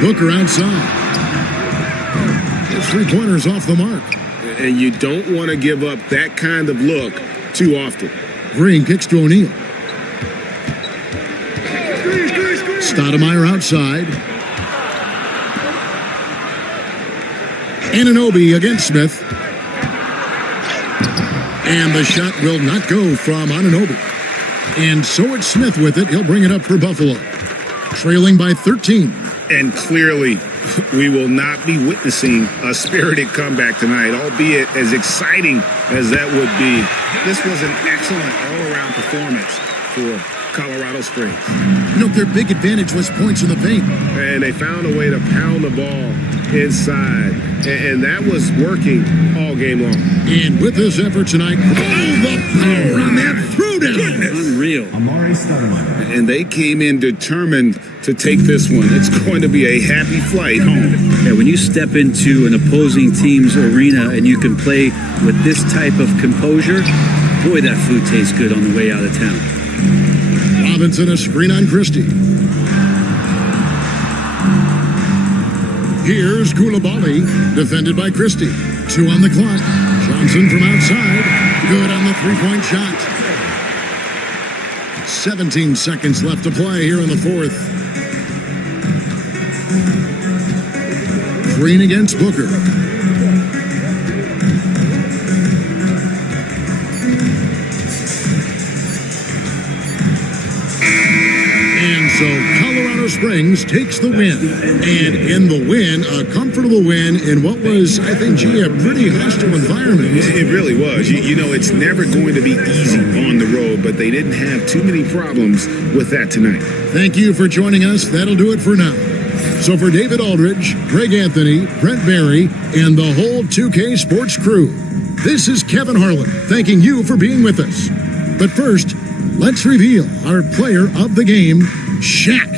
Booker outside. His three-pointer's off the mark. And you don't want to give up that kind of look too often. Green kicks to O'Neal. Stoudemire outside. Anunoby against Smith. And the shot will not go from Anunoby. And so it's Smith with it. He'll bring it up for Buffalo. Trailing by 13. And clearly, we will not be witnessing a spirited comeback tonight, albeit as exciting as that would be. This was an excellent all-around performance for Colorado Springs. You know, their big advantage was points in the paint. And they found a way to pound the ball inside. And that was working all game long. And with this effort tonight, oh, the power on that throwdown. Unreal. Amari Stoudemire. And they came in determined to take this one. It's going to be a happy flight home. Yeah, when you step into an opposing team's arena and you can play with this type of composure, boy, that food tastes good on the way out of town. Robinson a screen on Christie. Here's Koulibaly, defended by Christie. 2 on the clock. Johnson from outside. Good on the three-point shot. 17 seconds left to play here in the fourth. Green against Booker. And so Colorado Springs takes the win. And in the win, a comfortable win in what was, I think, a pretty hostile environment. It really was. You know, it's never going to be easy on the road, but they didn't have too many problems with that tonight. Thank you for joining us. That'll do it for now. So for David Aldridge, Greg Anthony, Brent Barry, and the whole 2K Sports crew, this is Kevin Harlan thanking you for being with us. But first, let's reveal our player of the game, Shaq.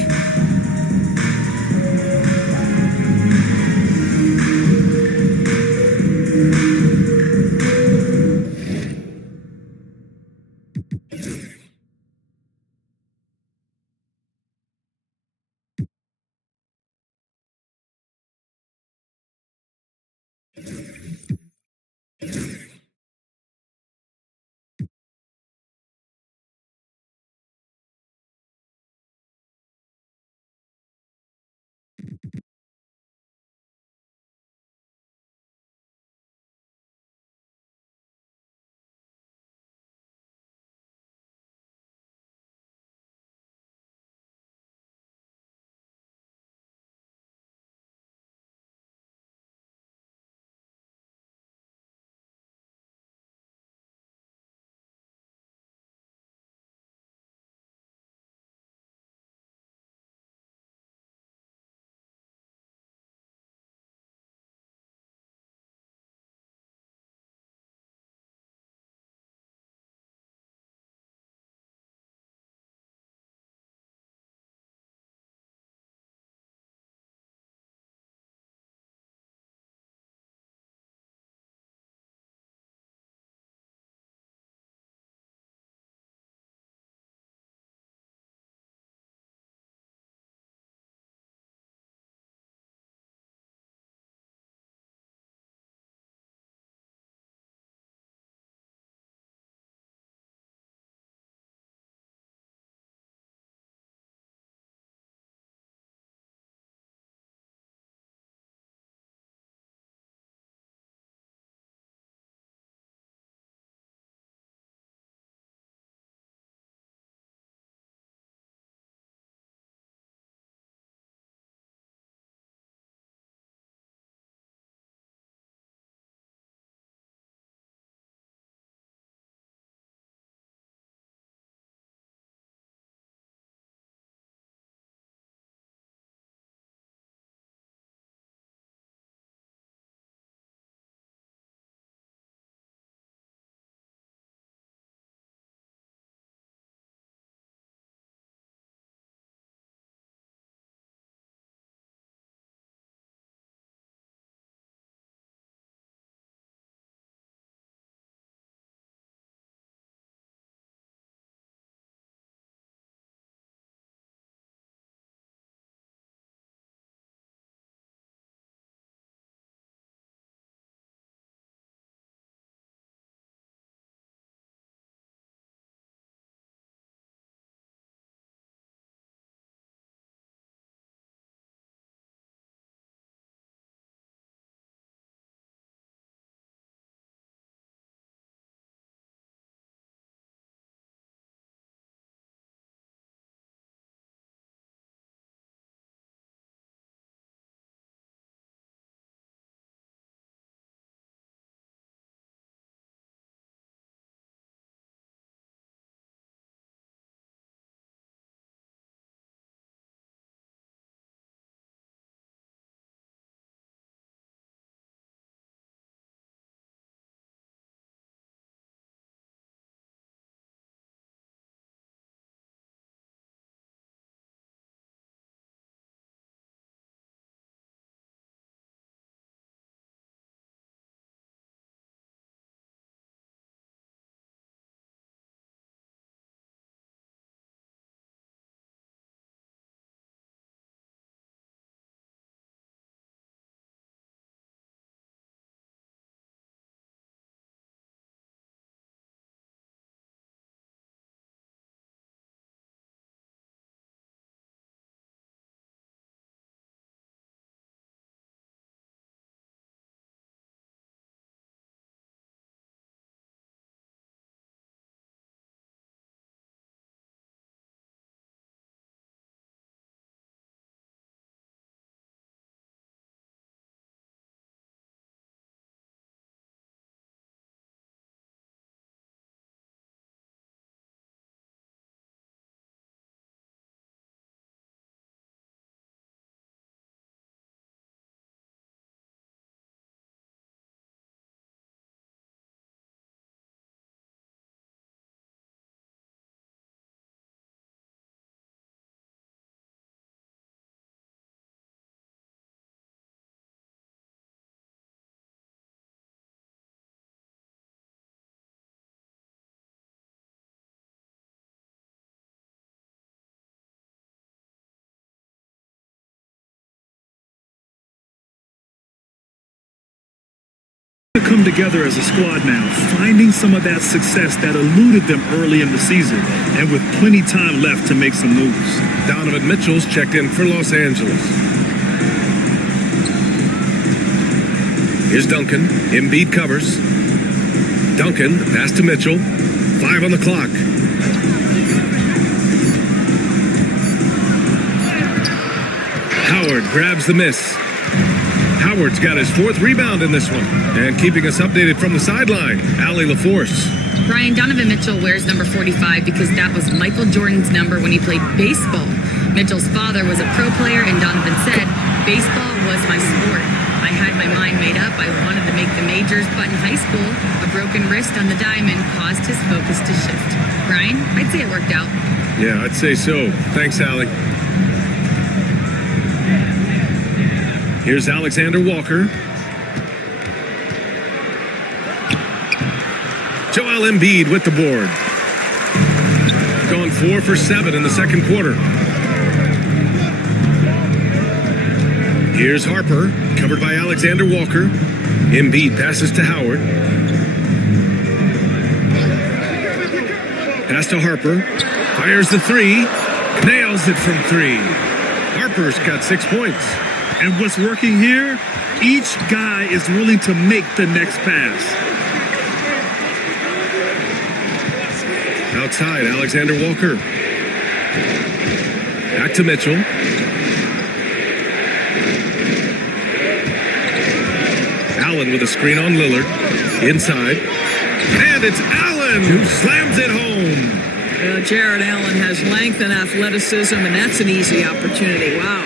come together as a squad now, finding some of that success that eluded them early in the season, and with plenty time left to make some moves. Donovan Mitchell's checked in for Los Angeles. Here's Duncan. Embiid covers. Duncan, pass to Mitchell. 5 on the clock. Howard grabs the miss. Howard's got his 4th rebound in this one. And keeping us updated from the sideline, Allie LaForce. Brian, Donovan Mitchell wears number 45 because that was Michael Jordan's number when he played baseball. Mitchell's father was a pro player, and Donovan said, baseball was my sport. I had my mind made up. I wanted to make the majors, but in high school, a broken wrist on the diamond caused his focus to shift. Brian, I'd say it worked out. Yeah, I'd say so. Thanks, Allie. Here's Alexander Walker. Joel Embiid with the board. Gone 4 for 7 in the second quarter. Here's Harper, covered by Alexander Walker. Embiid passes to Howard. Pass to Harper. Fires the 3. Nails it from 3. Harper's got 6 points. And what's working here? Each guy is willing to make the next pass. Outside, Alexander Walker. Back to Mitchell. Allen with a screen on Lillard. Inside. And it's Allen who slams it home. Jared Allen has length and athleticism, and that's an easy opportunity. Wow.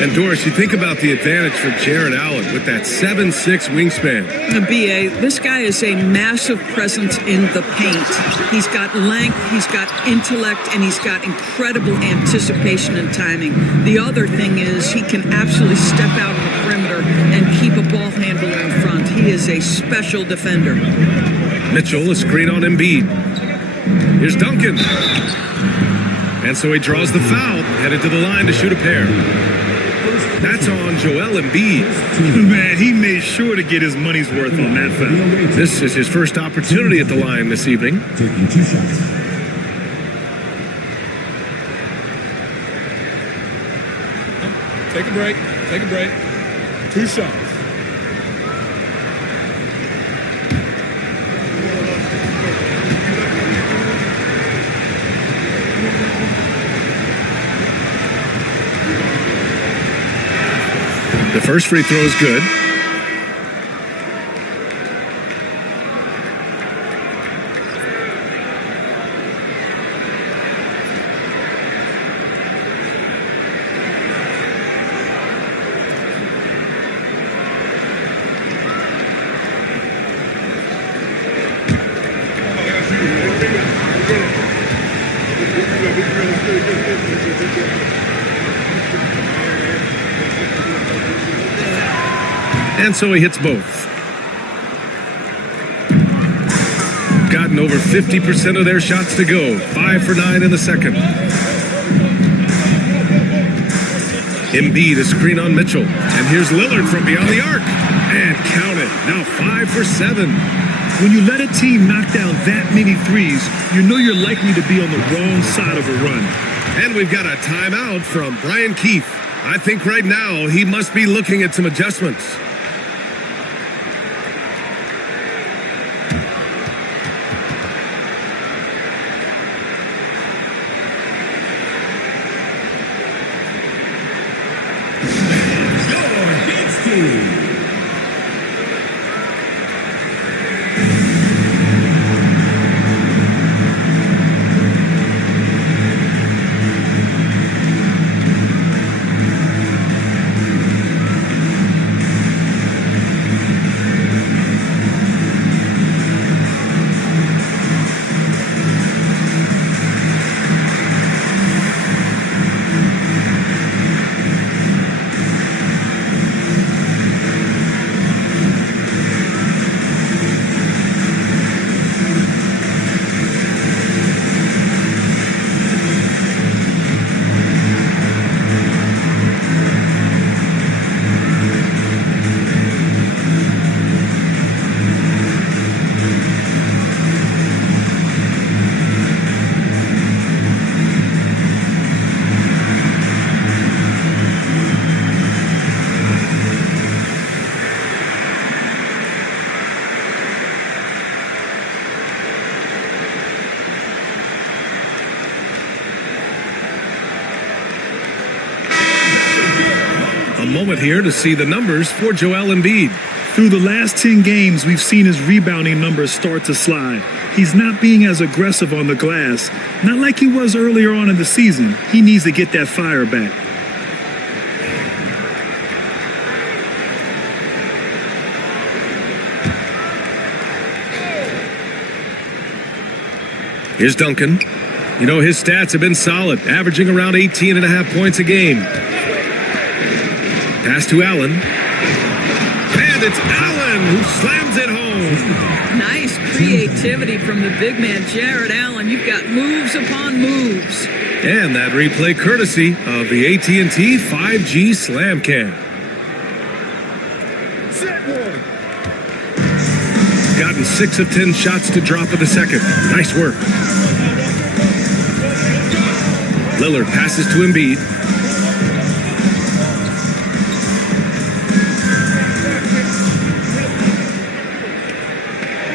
And Doris, you think about the advantage for Jared Allen with that 7'6" wingspan. B.A., this guy is a massive presence in the paint. He's got length, he's got intellect, and he's got incredible anticipation and timing. The other thing is he can absolutely step out on the perimeter and keep a ball handler in front. He is a special defender. Mitchell, a screen on Embiid. Here's Duncan. And so he draws the foul, headed to the line to shoot a pair. That's on Joel Embiid. Man, he made sure to get his money's worth on that foul. This is his first opportunity at the line this evening. Taking 2 shots. Take a break. Take a break. 2 shots. The first free throw is good. And so he hits both. Gotten over 50% of their shots to go. 5 for 9 in the second. Embiid, a screen on Mitchell. And here's Lillard from beyond the arc. And count it. Now 5 for 7. When you let a team knock down that many threes, you know you're likely to be on the wrong side of a run. And we've got a timeout from Brian Keefe. I think right now he must be looking at some adjustments. moment here to see the numbers for Joel Embiid. Through the last 10 games, we've seen his rebounding numbers start to slide. He's not being as aggressive on the glass, not like he was earlier on in the season. He needs to get that fire back. Here's Duncan. You know, his stats have been solid, averaging around 18.5 points a game. Pass to Allen. And it's Allen who slams it home. Nice creativity from the big man, Jared Allen. You've got moves upon moves. And that replay courtesy of the AT&T 5G Slam Cam. Gotten 6 of 10 shots to drop in the second. Nice work. Lillard passes to Embiid.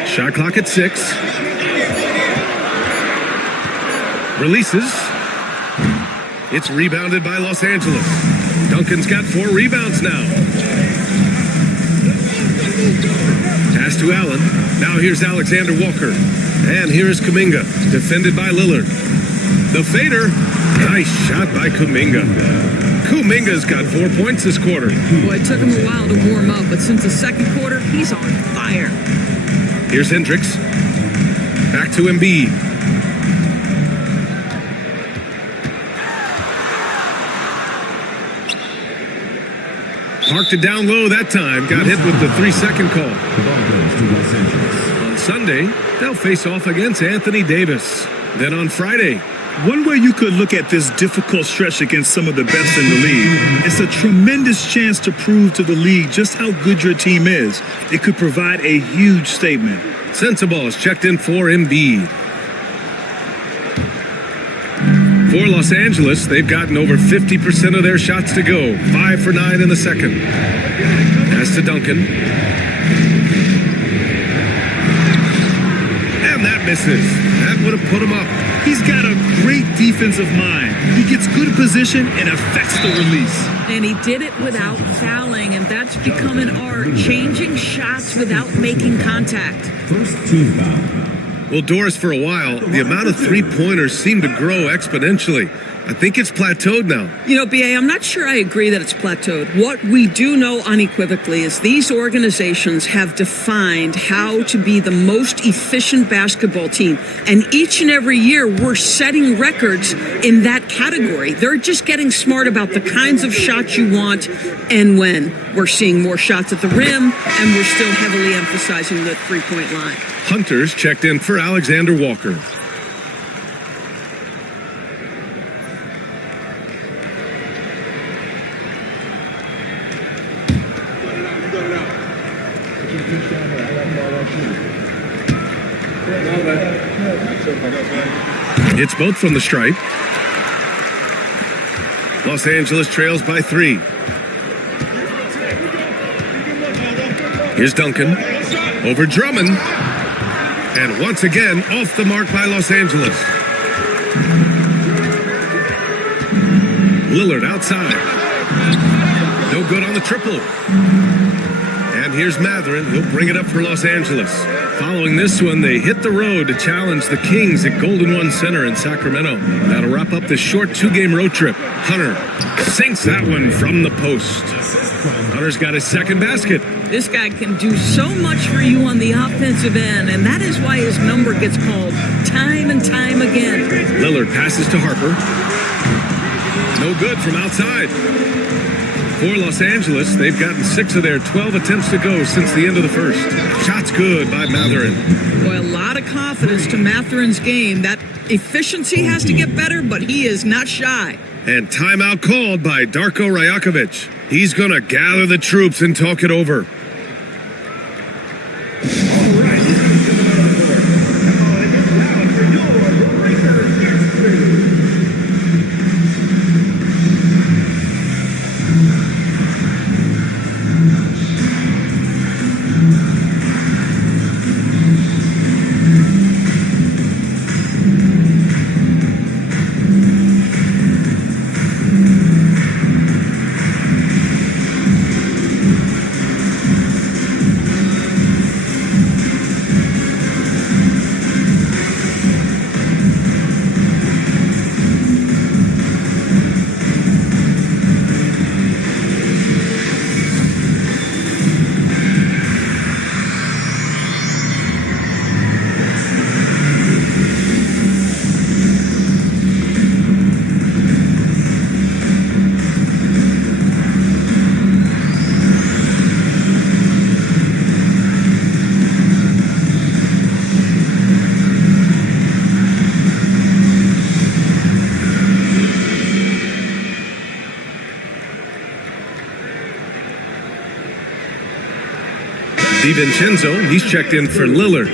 Shot clock at 6. Releases. It's rebounded by Los Angeles. Duncan's got 4 rebounds now. Pass to Allen. Now here's Alexander Walker. And here's Kuminga, defended by Lillard. The fader. Nice shot by Kuminga. Kuminga's got 4 points this quarter. Boy, it took him a while to warm up, but since the second quarter, he's on fire. Here's Hendricks. Back to Embiid. Parked it down low that time. Got hit with the 3-second call. On Sunday, they'll face off against Anthony Davis. Then on Friday, One way you could look at this difficult stretch against some of the best in the league, it's a tremendous chance to prove to the league just how good your team is. It could provide a huge statement. Sensabaugh is checked in for Embiid. For Los Angeles, they've gotten over 50% of their shots to go. 5 for 9 in the second. Pass to Duncan. And that misses. That would have put him up. He's got a great defensive mind. He gets good position and affects the release. And he did it without fouling, and that's become an art, changing shots without making contact. First team foul. Well, Doris, for a while, the amount of three-pointers seemed to grow exponentially. I think it's plateaued now. You know, B.A., I'm not sure I agree that it's plateaued. What we do know unequivocally is these organizations have defined how to be the most efficient basketball team. And each and every year, we're setting records in that category. They're just getting smart about the kinds of shots you want and when. We're seeing more shots at the rim, and we're still heavily emphasizing the three-point line. Hunter's checked in for Alexander Walker. It's both from the stripe. Los Angeles trails by 3. Here's Duncan. Over Drummond. And once again, off the mark by Los Angeles. Lillard outside. No good on the triple. And here's Mathurin. He'll bring it up for Los Angeles. Following this one, they hit the road to challenge the Kings at Golden One Center in Sacramento. That'll wrap up this short 2-game road trip. Hunter sinks that one from the post. Hunter's got his second basket. This guy can do so much for you on the offensive end, and that is why his number gets called time and time again. Lillard passes to Harper. No good from outside. For Los Angeles, they've gotten 6 of their 12 attempts to go since the end of the first. Shots good by Mathurin. Boy, a lot of confidence to Mathurin's game. That efficiency has to get better, but he is not shy. And timeout called by Darko Rajakovic. He's going to gather the troops and talk it over. DiVincenzo, he's checked in for Lillard.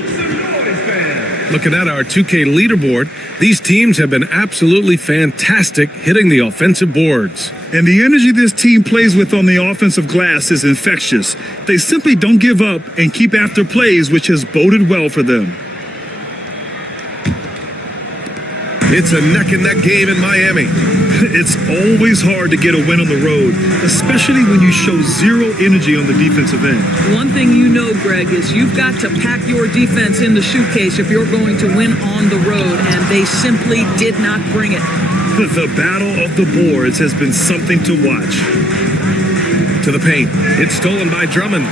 Looking at our 2K leaderboard, these teams have been absolutely fantastic hitting the offensive boards. And the energy this team plays with on the offensive glass is infectious. They simply don't give up and keep after plays, which has boded well for them. It's a neck-and-neck game in Miami. It's always hard to get a win on the road, especially when you show zero energy on the defensive end. One thing you know, Greg, is you've got to pack your defense in the suitcase if you're going to win on the road, and they simply did not bring it. The battle of the boards has been something to watch. To the paint. It's stolen by Drummond.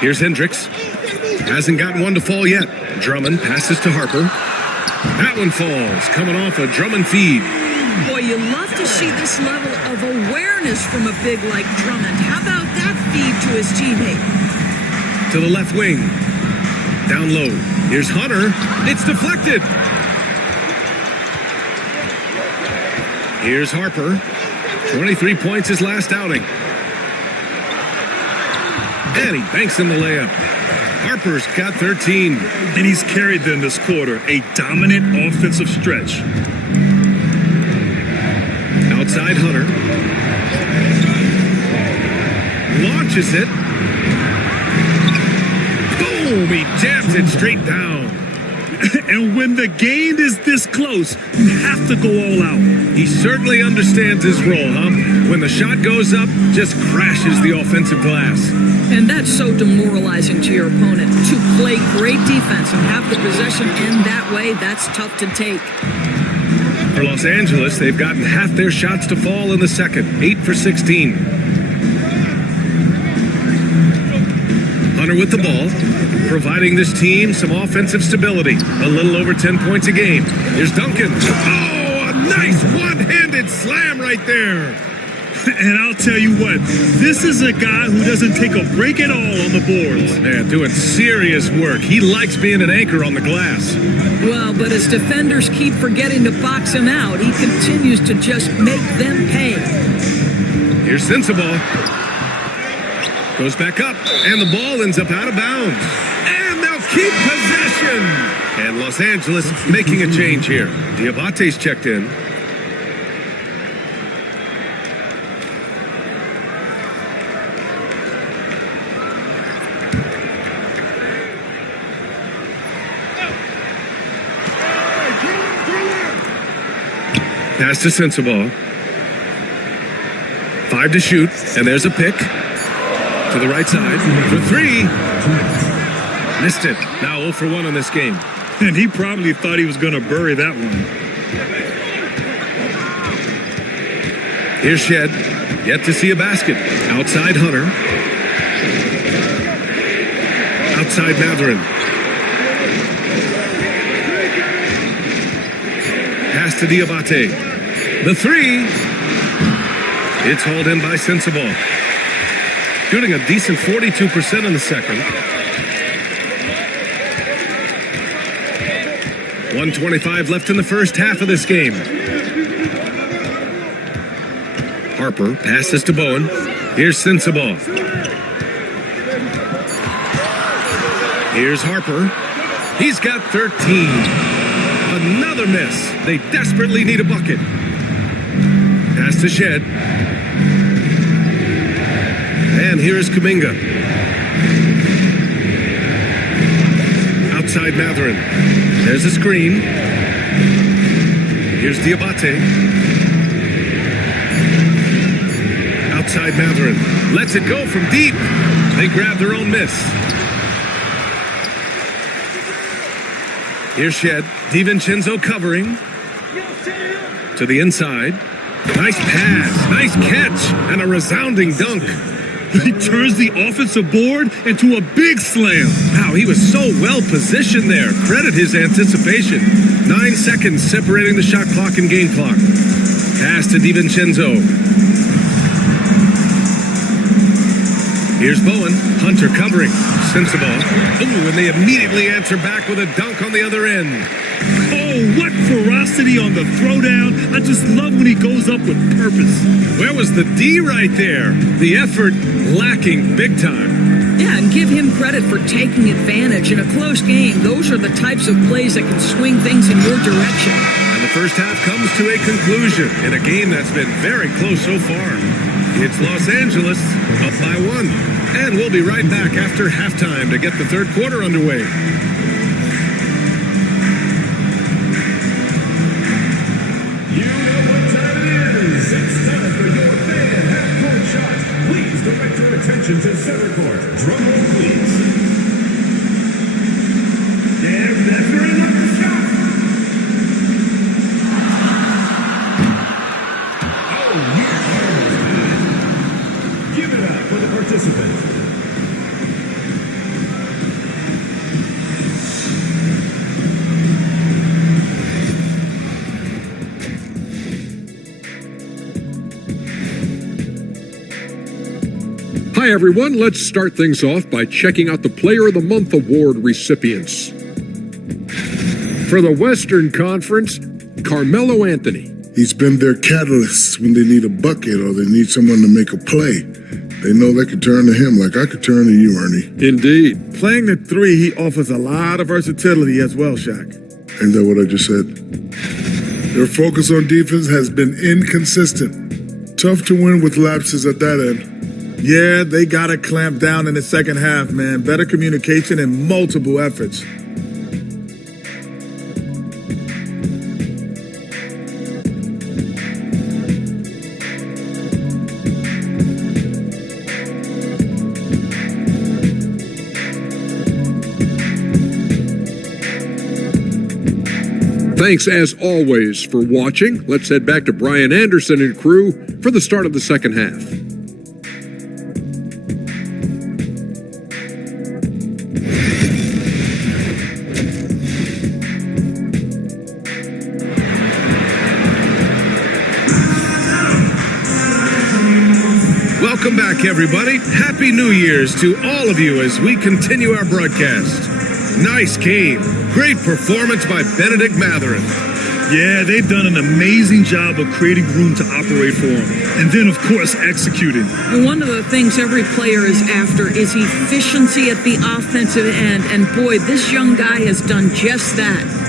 Here's Hendricks. Hasn't gotten one to fall yet. Drummond passes to Harper. That one falls, coming off a Drummond feed. Boy, you love to see this level of awareness from a big like Drummond. How about that feed to his teammate? To the left wing. Down low. Here's Hunter. It's deflected. Here's Harper. 23 points his last outing. And he banks in the layup. Harper's got 13. And he's carried them this quarter. A dominant offensive stretch. Outside Hunter. Launches it. Boom! He jams it straight down. And when the game is this close, you have to go all out. He certainly understands his role, huh? When the shot goes up, just crashes the offensive glass. And that's so demoralizing to your opponent. To play great defense and have the possession end that way, that's tough to take. For Los Angeles, they've gotten half their shots to fall in the second, 8 for 16. Hunter with the ball, providing this team some offensive stability. A little over 10 points a game. Here's Duncan. Oh, a nice one-handed slam right there. And I'll tell you what, this is a guy who doesn't take a break at all on the boards. Man, doing serious work. He likes being an anchor on the glass. Well, but as defenders keep forgetting to box him out, he continues to just make them pay. Here's Sensabaugh. Goes back up, and the ball ends up out of bounds. And they'll keep possession. And Los Angeles making a change here. Diabate's checked in. Pass to Sensabaugh. 5 to shoot, and there's a pick. To the right side for 3. Missed it. Now 0 for 1 on this game. And he probably thought he was going to bury that one. Here's Shed. Yet to see a basket. Outside Hunter. Outside Matherin. Pass to Diabate. The 3. It's hauled in by Sensabaugh. Shooting a decent 42% in the second. 1:25 left in the first half of this game. Harper passes to Bowen. Here's Sensabaugh. Here's Harper. He's got 13. Another miss. They desperately need a bucket. Pass to Shed. And here is Kuminga. Outside Matherin. There's a screen. Here's Diabate. Outside Matherin. Lets it go from deep. They grab their own miss. Here's Shed. DiVincenzo covering. To the inside. Nice pass. Nice catch. And a resounding dunk. He turns the offensive board into a big slam. Wow, he was so well positioned there. Credit his anticipation. 9 seconds separating the shot clock and game clock. Pass to DiVincenzo. Here's Bowen. Hunter covering. Sensabaugh. Ooh, and they immediately answer back with a dunk on the other end. Oh, what ferocity on the throwdown. I just love when he goes up with purpose. Where was the D right there? The effort lacking big time. Yeah, and give him credit for taking advantage. In a close game, those are the types of plays that can swing things in your direction. And the first half comes to a conclusion in a game that's been very close so far. It's Los Angeles up by 1. And we'll be right back after halftime to get the third quarter underway. You know what time it is. It's time for your fan half-court shot. Please direct your attention to center court. Drum roll, please. They're measuring up the shot. Oh, yeah. Give it up for the participant. Hi, everyone. Let's start things off by checking out the Player of the Month award recipients. For the Western Conference, Carmelo Anthony. He's been their catalyst when they need a bucket or they need someone to make a play. They know they can turn to him like I could turn to you, Ernie. Indeed. Playing the three, he offers a lot of versatility as well, Shaq. Ain't that what I just said? Their focus on defense has been inconsistent. Tough to win with lapses at that end. Yeah, they got to clamp down in the second half, man. Better communication and multiple efforts. Thanks, as always, for watching. Let's head back to Brian Anderson and crew for the start of the second half. Welcome back, everybody. Happy New Year's to all of you as we continue our broadcast. Nice game. Great performance by Benedict Mathurin. Yeah, they've done an amazing job of creating room to operate for him. And then, of course, executing. And one of the things every player is after is efficiency at the offensive end. And boy, this young guy has done just that.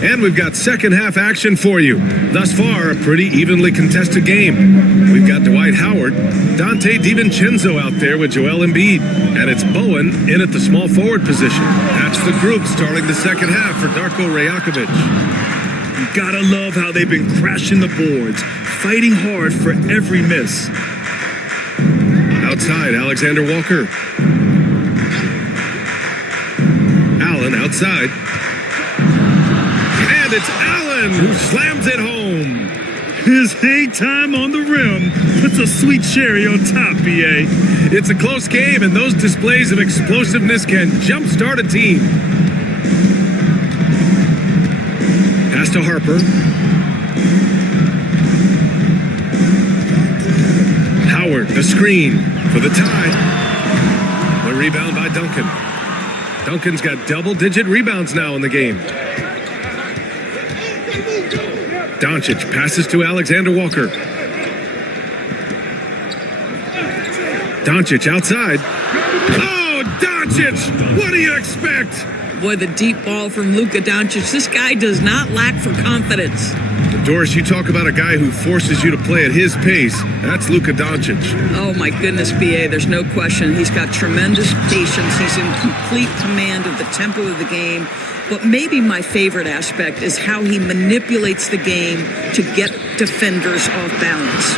And we've got second half action for you. Thus far, a pretty evenly contested game. We've got Dwight Howard, Dante DiVincenzo out there with Joel Embiid, and it's Bowen in at the small forward position. That's the group starting the second half for Darko Rajakovic. You gotta love how they've been crashing the boards, fighting hard for every miss. Outside, Alexander Walker. Allen outside. And it's Allen who slams it home. His hang time on the rim puts a sweet cherry on top, BA. It's a close game, and those displays of explosiveness can jumpstart a team. Pass to Harper. Howard, the screen for the tie. The rebound by Duncan. Duncan's got double-digit rebounds now in the game. Doncic passes to Alexander Walker. Doncic outside. Oh, Doncic! What do you expect? Boy, the deep ball from Luka Doncic. This guy does not lack for confidence. Doris, you talk about a guy who forces you to play at his pace. That's Luka Doncic. Oh, my goodness, BA. There's no question. He's got tremendous patience. He's in complete command of the tempo of the game. But maybe my favorite aspect is how he manipulates the game to get defenders off balance.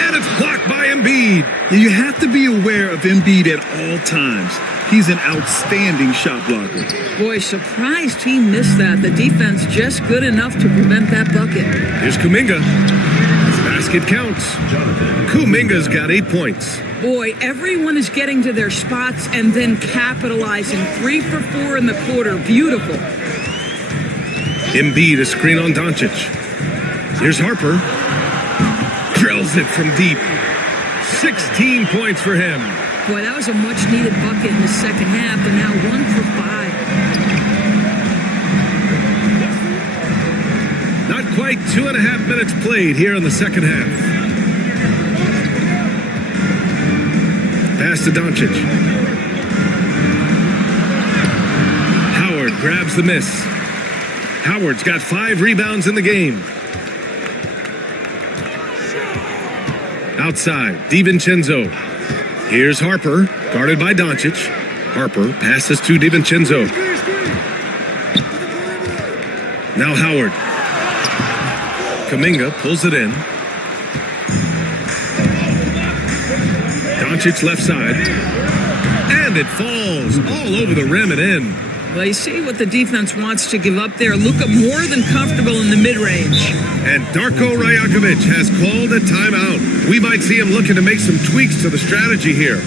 And it's blocked by Embiid. You have to be aware of Embiid at all times. He's an outstanding shot blocker. Boy, surprised he missed that. The defense just good enough to prevent that bucket. Here's Kuminga. Basket counts. Kuminga's got 8 points. Boy, everyone is getting to their spots and then capitalizing. 3 for 4 in the quarter. Beautiful. Embiid, a screen on Doncic. Here's Harper. Drills it from deep. 16 points for him. Boy, that was a much-needed bucket in the second half. They're now 1 for 5. like 2.5 minutes played here in the second half. Pass to Doncic. Howard grabs the miss. Howard's got 5 rebounds in the game. Outside, DiVincenzo. Here's Harper, guarded by Doncic. Harper passes to DiVincenzo. Now Howard. Kuminga pulls it in. Doncic left side. And it falls all over the rim and in. Well, you see what the defense wants to give up there. Luka more than comfortable in the mid-range. And Darko Rajakovic has called a timeout. We might see him looking to make some tweaks to the strategy here.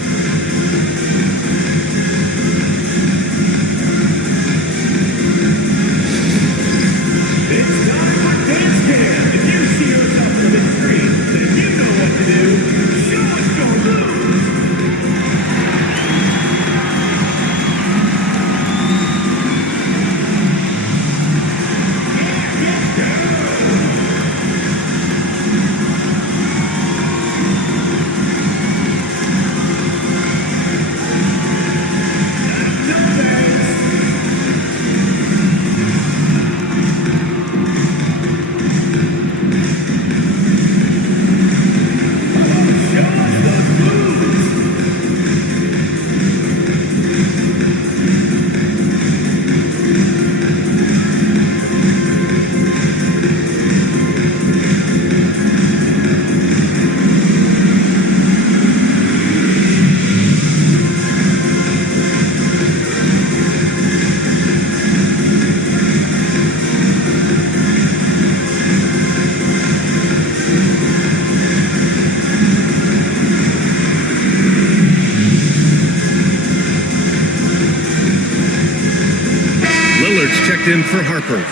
In for Harper.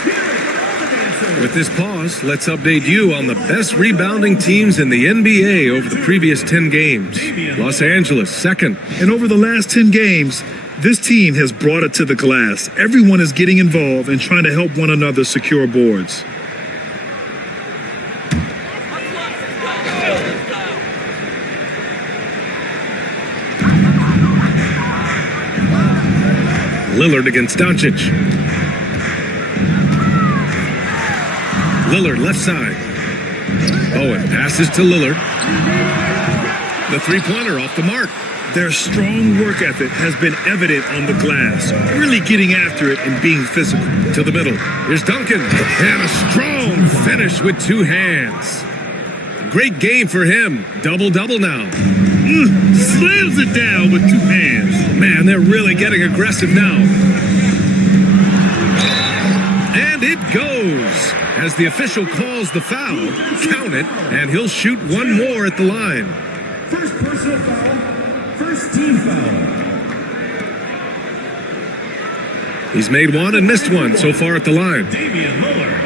With this pause, let's update you on the best rebounding teams in the NBA over the previous 10 games. Los Angeles, second. And over the last 10 games, this team has brought it to the glass. Everyone is getting involved and trying to help one another secure boards. Lillard against Doncic. Lillard left side. Bowen passes to Lillard. The three-pointer off the mark. Their strong work ethic has been evident on the glass, really getting after it and being physical. To the middle. Here's Duncan. And a strong finish with 2 hands. Great game for him. Double-double now. Slams it down with 2 hands. Man, they're really getting aggressive now. And it goes. As the official calls the foul, count it, and he'll shoot one more at the line. First personal foul, first team foul. He's made one and missed one so far at the line. Damian Lillard.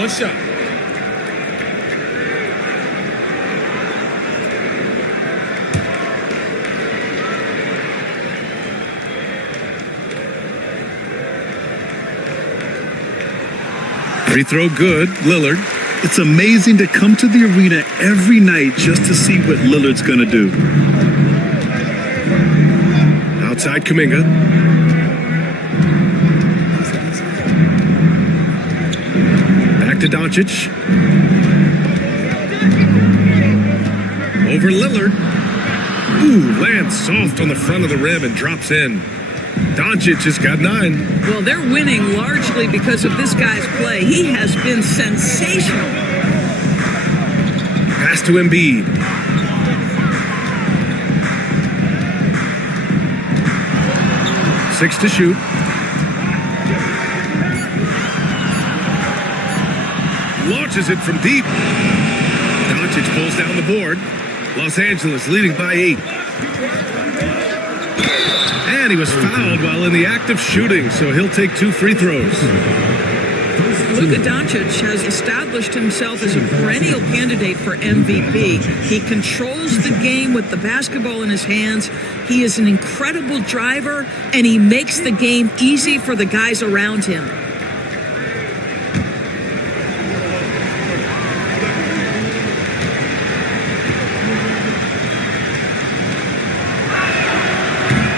One shot. Free throw good, Lillard. It's amazing to come to the arena every night just to see what Lillard's going to do. Outside Kuminga. Back to Doncic. Over Lillard. Ooh, lands soft on the front of the rim and drops in. Doncic has got 9. Well, they're winning largely because of this guy's play. He has been sensational. Pass to Embiid. Six to shoot. Launches it from deep. Doncic pulls down the board. Los Angeles leading by 8. And he was fouled while in the act of shooting, so he'll take 2 free throws. Luka Doncic has established himself as a perennial candidate for MVP. He controls the game with the basketball in his hands. He is an incredible driver, and he makes the game easy for the guys around him.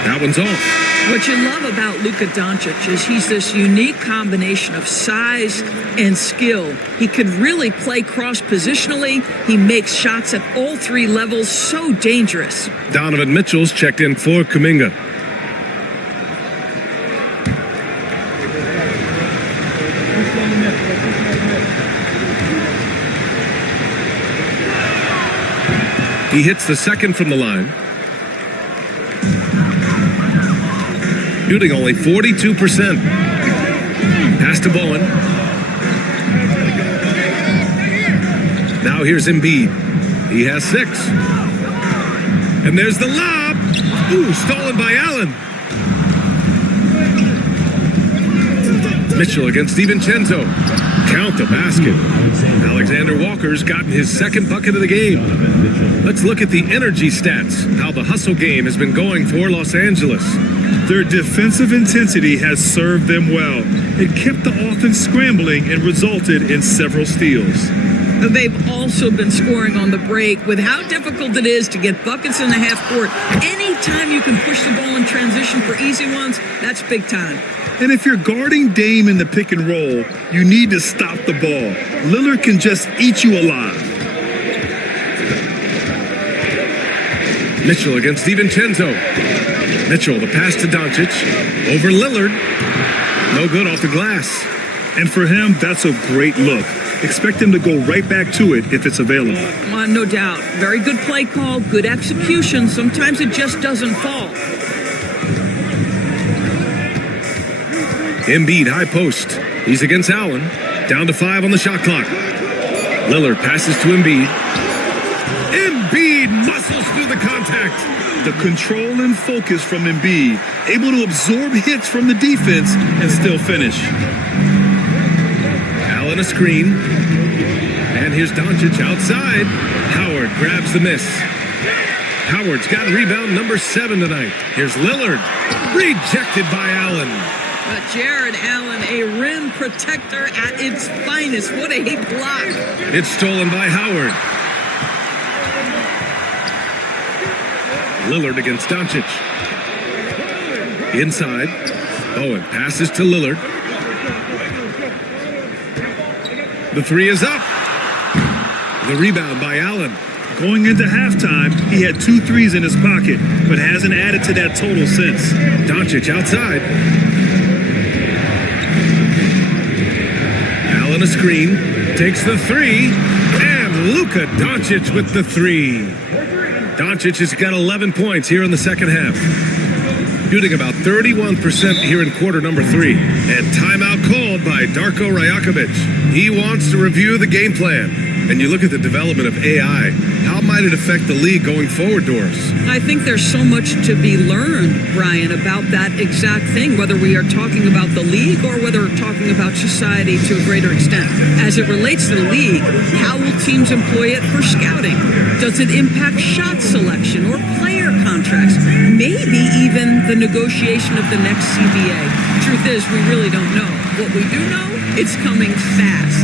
That one's off. What you love about Luka Doncic is he's this unique combination of size and skill. He could really play cross-positionally. He makes shots at all three levels, so dangerous. Donovan Mitchell's checked in for Kuminga. He hits the second from the line. Shooting only 42%. Pass to Bowen. Now here's Embiid. He has 6. And there's the lob. Ooh, stolen by Allen. Mitchell against DiVincenzo. Count the basket. Alexander Walker's gotten his second bucket of the game. Let's look at the energy stats, how the hustle game has been going for Los Angeles. Their defensive intensity has served them well. It kept the offense scrambling and resulted in several steals. They've also been scoring on the break. With how difficult it is to get buckets in the half court, anytime you can push the ball in transition for easy ones, that's big time. And if you're guarding Dame in the pick and roll, you need to stop the ball. Lillard can just eat you alive. Mitchell against DiVincenzo. Mitchell, the pass to Doncic. Over Lillard. No good off the glass. And for him, that's a great look. Expect him to go right back to it if it's available. No doubt. Very good play call, good execution. Sometimes it just doesn't fall. Embiid, high post. He's against Allen. Down to 5 on the shot clock. Lillard passes to Embiid. Embiid muscles through the contact. The control and focus from Embiid, able to absorb hits from the defense and still finish. Allen a screen. And here's Doncic outside. Howard grabs the miss. Howard's got rebound number 7 tonight. Here's Lillard. Rejected by Allen. But Jared Allen, a rim protector at its finest. What a block. It's stolen by Howard. Lillard against Doncic. Inside. Bowen passes to Lillard. The 3 is up. The rebound by Allen. Going into halftime, he had 2 threes in his pocket, but hasn't added to that total since. Doncic outside. Allen a screen. Takes the 3. And Luka Doncic with the 3. Doncic has got 11 points here in the second half. Shooting about 31% here in quarter number 3. And timeout called by Darko Rajakovic. He wants to review the game plan. And you look at the development of AI. How might it affect the league going forward, Doris? I think there's so much to be learned, Brian, about that exact thing, whether we are talking about the league or whether we're talking about society to a greater extent. As it relates to the league, how will teams employ it for scouting? Does it impact shot selection or player contracts? Maybe even the negotiation of the next CBA. Truth is, we really don't know. What we do know, it's coming fast.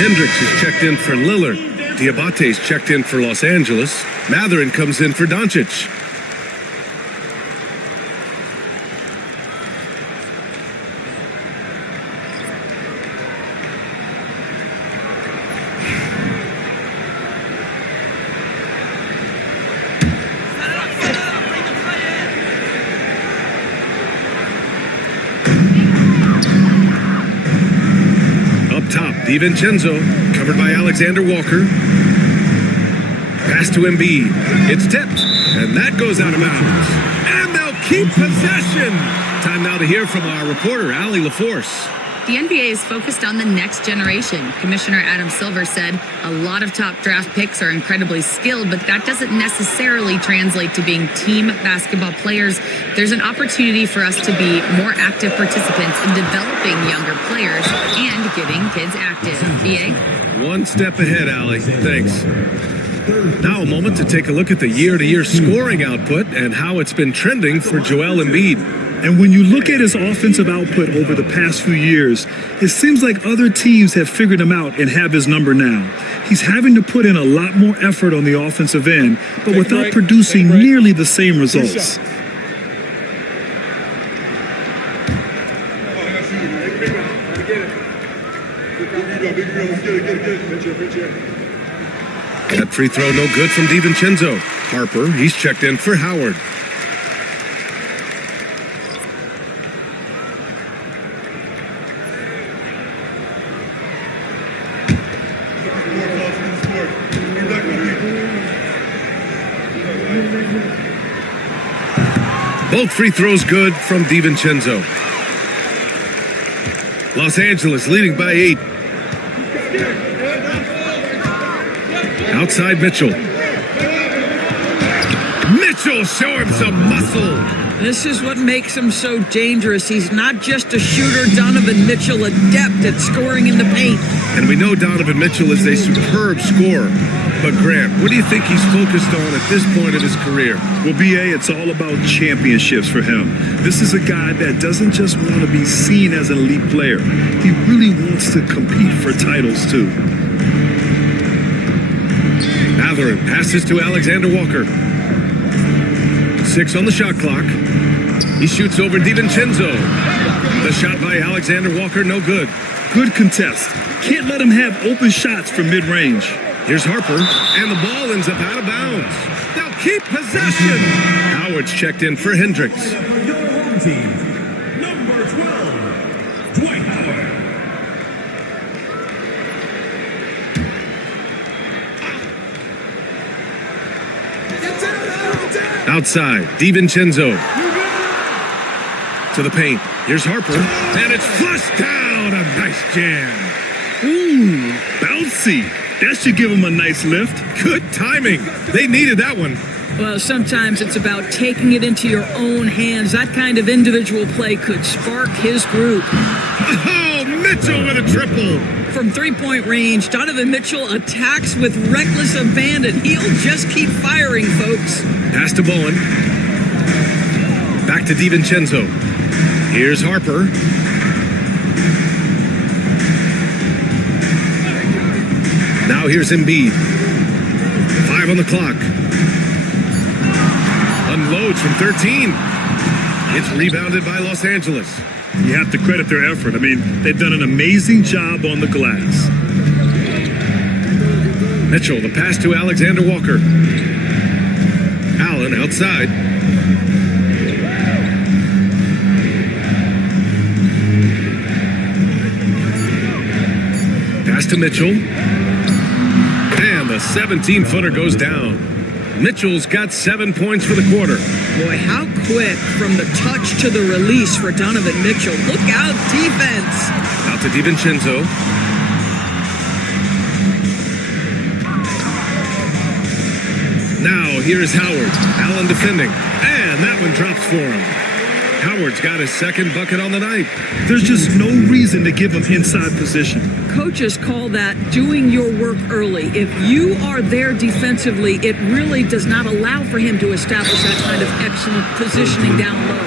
Hendricks is checked in for Lillard. Diabate's checked in for Los Angeles. Matherin comes in for Doncic. DiVincenzo, covered by Alexander Walker. Pass to Embiid. It's tipped, and that goes out of bounds. And they'll keep possession. Time now to hear from our reporter, Allie LaForce. The NBA is focused on the next generation. Commissioner Adam Silver said a lot of top draft picks are incredibly skilled, but that doesn't necessarily translate to being team basketball players. There's an opportunity for us to be more active participants in developing younger players and getting kids active. BA? One step ahead, Allie. Thanks. Now a moment to take a look at the year-to-year scoring output and how it's been trending for Joel Embiid. And when you look at his offensive output over the past few years, it seems like other teams have figured him out and have his number now. He's having to put in a lot more effort on the offensive end, but without producing nearly the same results. That free throw no good from DiVincenzo. Harper, he's checked in for Howard. Both free throws good from DiVincenzo. Los Angeles leading by 8. Outside Mitchell. Mitchell, show him some muscle. This is what makes him so dangerous. He's not just a shooter. Donovan Mitchell, adept at scoring in the paint. And we know Donovan Mitchell is a superb scorer. But Grant, what do you think he's focused on at this point of his career? Well, BA, it's all about championships for him. This is a guy that doesn't just want to be seen as an elite player. He really wants to compete for titles, too. Matherin passes to Alexander Walker. 6 on the shot clock. He shoots over DiVincenzo. The shot by Alexander Walker, no good. Good contest. Can't let him have open shots from mid-range. Here's Harper, and the ball ends up out of bounds. They'll keep possession. Howard's checked in for Hendricks. Number 12, Dwight Howard. Outside, DiVincenzo. To the paint. Here's Harper, and it's flushed down. A nice jam. Ooh, bouncy. That should give him a nice lift. Good timing. They needed that one. Well, sometimes it's about taking it into your own hands. That kind of individual play could spark his group. Oh, Mitchell with a triple. From three-point range, Donovan Mitchell attacks with reckless abandon. He'll just keep firing, folks. Pass to Bowen. Back to DiVincenzo. Here's Harper. Now here's Embiid. 5 on the clock. Unloads from 13. It's rebounded by Los Angeles. You have to credit their effort. I mean, they've done an amazing job on the glass. Mitchell, the pass to Alexander Walker. Allen outside. Pass to Mitchell. And the 17-footer goes down. Mitchell's got 7 points for the quarter. Boy, how quick from the touch to the release for Donovan Mitchell. Look out, defense. Out to DiVincenzo. Now here is Howard. Allen defending. And that one drops for him. Howard's got his second bucket on the night. There's just no reason to give him inside position. Coaches call that doing your work early. If you are there defensively, it really does not allow for him to establish that kind of excellent positioning down low.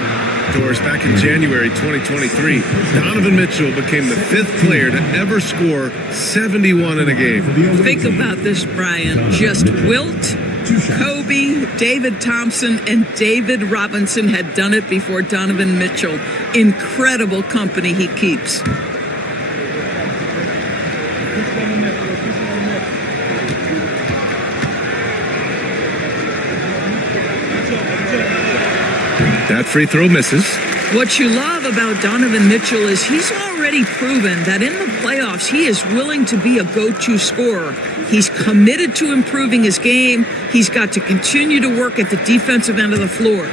outdoors back in January 2023. Donovan Mitchell became the 5th player to ever score 71 in a game. Think about this, Brian. Just Wilt, Kobe, David Thompson, and David Robinson had done it before Donovan Mitchell. Incredible company he keeps. That free throw misses. What you love about Donovan Mitchell is he's already proven that in the playoffs he is willing to be a go-to scorer. He's committed to improving his game. He's got to continue to work at the defensive end of the floor.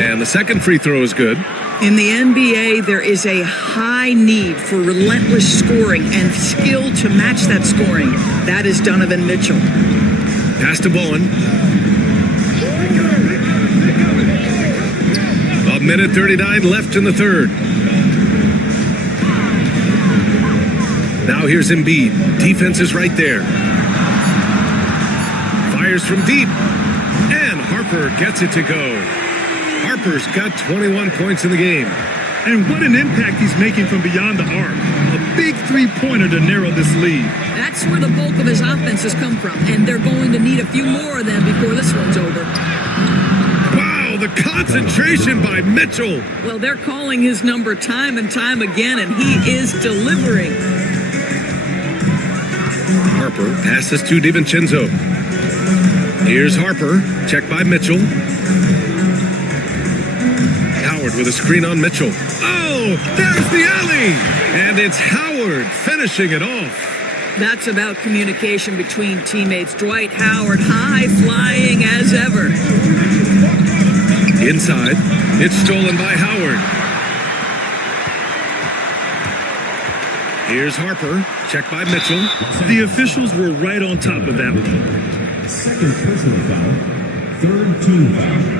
And the second free throw is good. In the NBA, there is a high need for relentless scoring and skill to match that scoring. That is Donovan Mitchell. Pass to Bowen. A minute 39 left in the third. Now here's Embiid. Defense is right there. Fires from deep. And Harper gets it to go. Harper's got 21 points in the game. And what an impact he's making from beyond the arc. A big three-pointer to narrow this lead. That's where the bulk of his offense has come from, and they're going to need a few more of them before this one's over. Wow, the concentration by Mitchell. Well, they're calling his number time and time again, and he is delivering. Harper passes to DiVincenzo. Here's Harper, checked by Mitchell. Howard with a screen on Mitchell. Oh, there's the alley! And it's Howard finishing it off. That's about communication between teammates. Dwight Howard, high flying as ever. Inside, it's stolen by Howard. Here's Harper, checked by Mitchell. The officials were right on top of that one. Second personal foul, third team foul.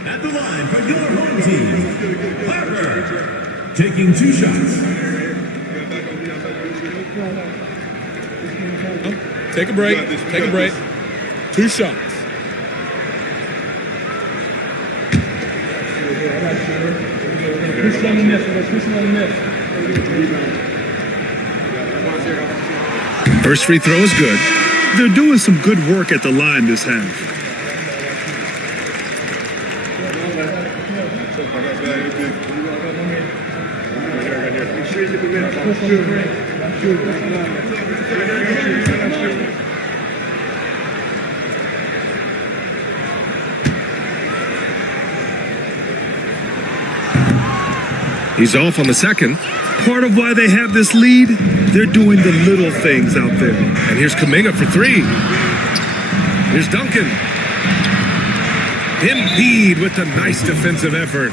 At the line for your home team, Harper, taking 2 shots. Take a break. Take a break. 2 shots. First free throw is good. They're doing some good work at the line this half. He's off on the second. Part of why they have this lead, they're doing the little things out there. And here's Kuminga for 3. Here's Duncan. Embiid with the nice defensive effort.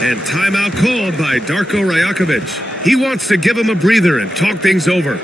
And timeout called by Darko Rajakovic. He wants to give him a breather and talk things over.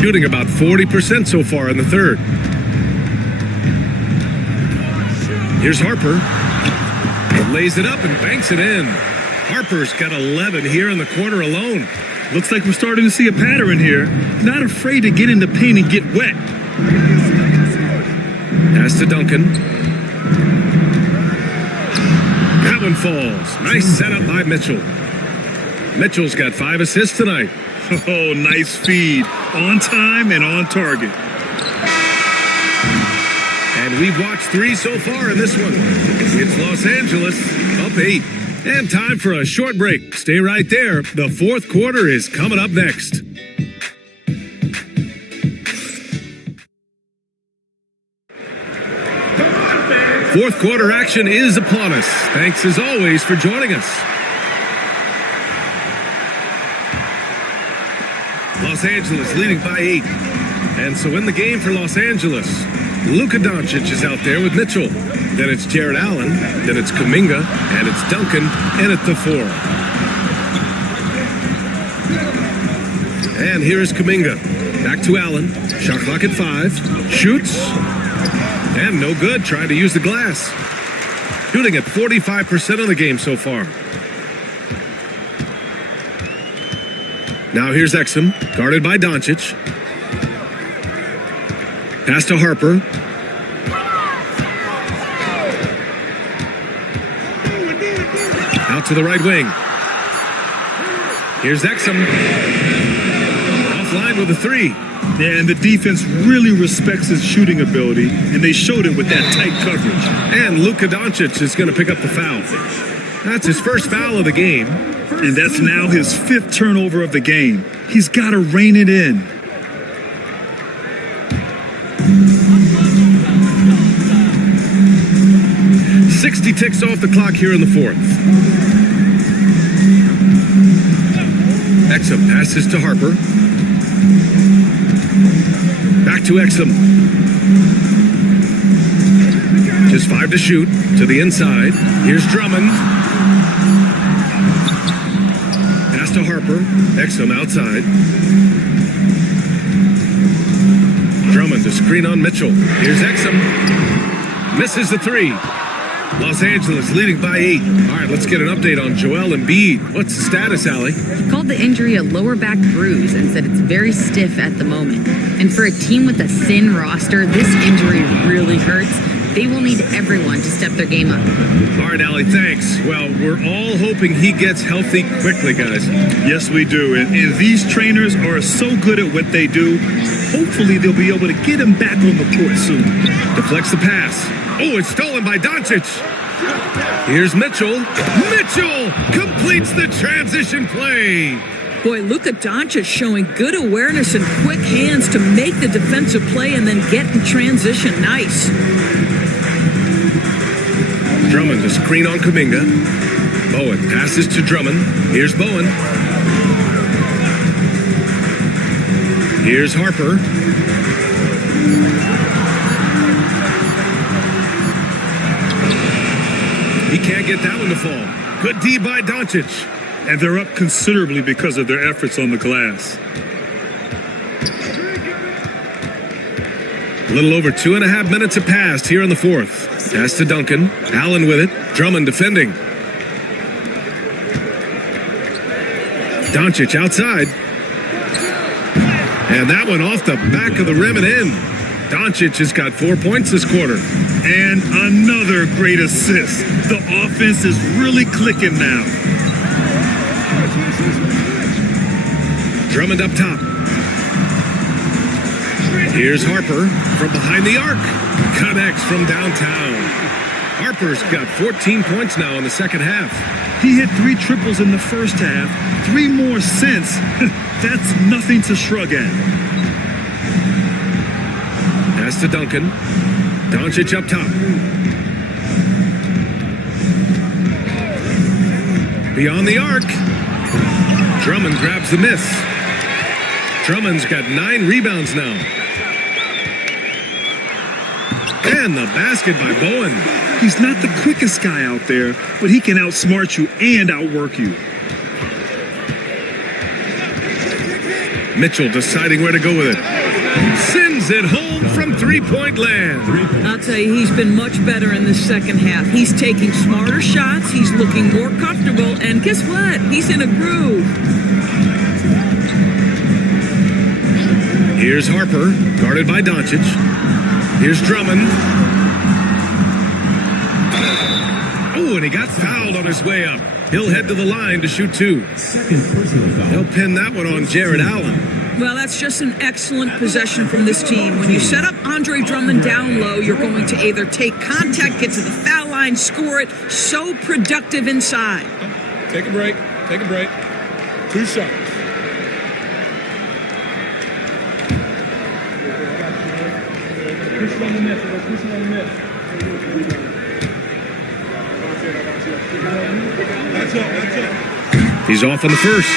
shooting about 40% so far in the third. Here's Harper. Lays it up and banks it in. Harper's got 11 here in the quarter alone. Looks like we're starting to see a pattern here. Not afraid to get in the paint and get wet. Pass to Duncan. That one falls. Nice setup by Mitchell. Mitchell's got 5 assists tonight. Oh, nice feed. On time and on target. And we've watched 3 so far in this one. It's Los Angeles, up 8. And time for a short break. Stay right there. The fourth quarter is coming up next. Fourth quarter action is upon us. Thanks as always for joining us. Los Angeles leading by 8. And so in the game for Los Angeles, Luka Doncic is out there with Mitchell. Then it's Jared Allen. Then it's Kuminga. And it's Duncan in at the 4. And here's Kuminga. Back to Allen. Shot clock at 5. Shoots. And no good. Trying to use the glass. Shooting at 45% of the game so far. Now here's Exum. Guarded by Doncic. Pass to Harper. Out to the right wing. Here's Exum. Offline with a 3. Yeah, and the defense really respects his shooting ability, and they showed it with that tight coverage. And Luka Doncic is going to pick up the foul. That's his first foul of the game. And that's now his 5th turnover of the game. He's got to rein it in. .60 ticks off the clock here in the fourth. Exum passes to Harper. Back to Exum. Just 5 to shoot. To the inside. Here's Drummond. Pass to Harper. Exum outside. Drummond to screen on Mitchell. Here's Exum. Misses the 3. Los Angeles leading by 8. All right, let's get an update on Joel Embiid. What's the status, Allie? He called the injury a lower back bruise and said it's very stiff at the moment. And for a team with a thin roster, this injury really hurts. They will need everyone to step their game up. All right, Allie, thanks. Well, we're all hoping he gets healthy quickly, guys. Yes, we do. And these trainers are so good at what they do. Hopefully, they'll be able to get him back on the court soon. Deflects the pass. Oh, it's stolen by Doncic. Here's Mitchell. Mitchell completes the transition play. Boy, Luka Doncic showing good awareness and quick hands to make the defensive play and then get in transition. Nice. Drummond to screen on Kuminga. Bowen passes to Drummond. Here's Bowen. Here's Harper. He can't get that one to fall. Good D by Doncic. And they're up considerably because of their efforts on the glass. A little over 2.5 minutes have passed here in the fourth. Pass to Duncan. Allen with it. Drummond defending. Doncic outside. And that one off the back of the rim and in. Doncic has got 4 points this quarter. And another great assist. The offense is really clicking now. Drummond up top. Here's Harper from behind the arc. Connects from downtown. Harper's got 14 points now in the second half. He hit 3 triples in the first half. 3 more since. That's nothing to shrug at. Pass to Duncan. Doncic up top. Beyond the arc. Drummond grabs the miss. Drummond's got 9 rebounds now. And the basket by Bowen. He's not the quickest guy out there, but he can outsmart you and outwork you. Mitchell deciding where to go with it. Sends it home from three-point land. I'll tell you, he's been much better in the second half. He's taking smarter shots. He's looking more comfortable. And guess what? He's in a groove. Here's Harper, guarded by Doncic. Here's Drummond. Oh, and he got fouled on his way up. He'll head to the line to shoot two. Second personal foul. They'll pin that one on Jared Allen. Well, that's just an excellent possession from this team. When you set up Andre Drummond down low, you're going to either take contact, get to the foul line, score it. So productive inside. Take a break. Take a break. 2 shots. Push on the net. Push on the net. He's off on the first.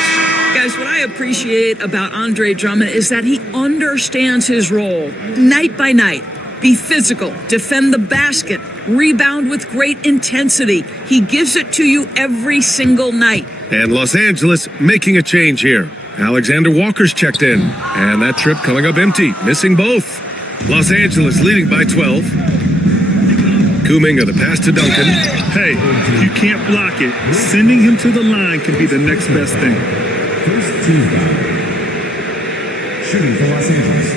Guys, what I appreciate about Andre Drummond is that he understands his role night by night. Be physical, defend the basket, rebound with great intensity. He gives it to you every single night. And Los Angeles making a change here. Alexander Walker's checked in. And that trip coming up empty, missing both. Los Angeles leading by 12. Kuminga, the pass to Duncan. Hey, if you can't block it, sending him to the line can be the next best thing. First team foul. Shooting for Los Angeles,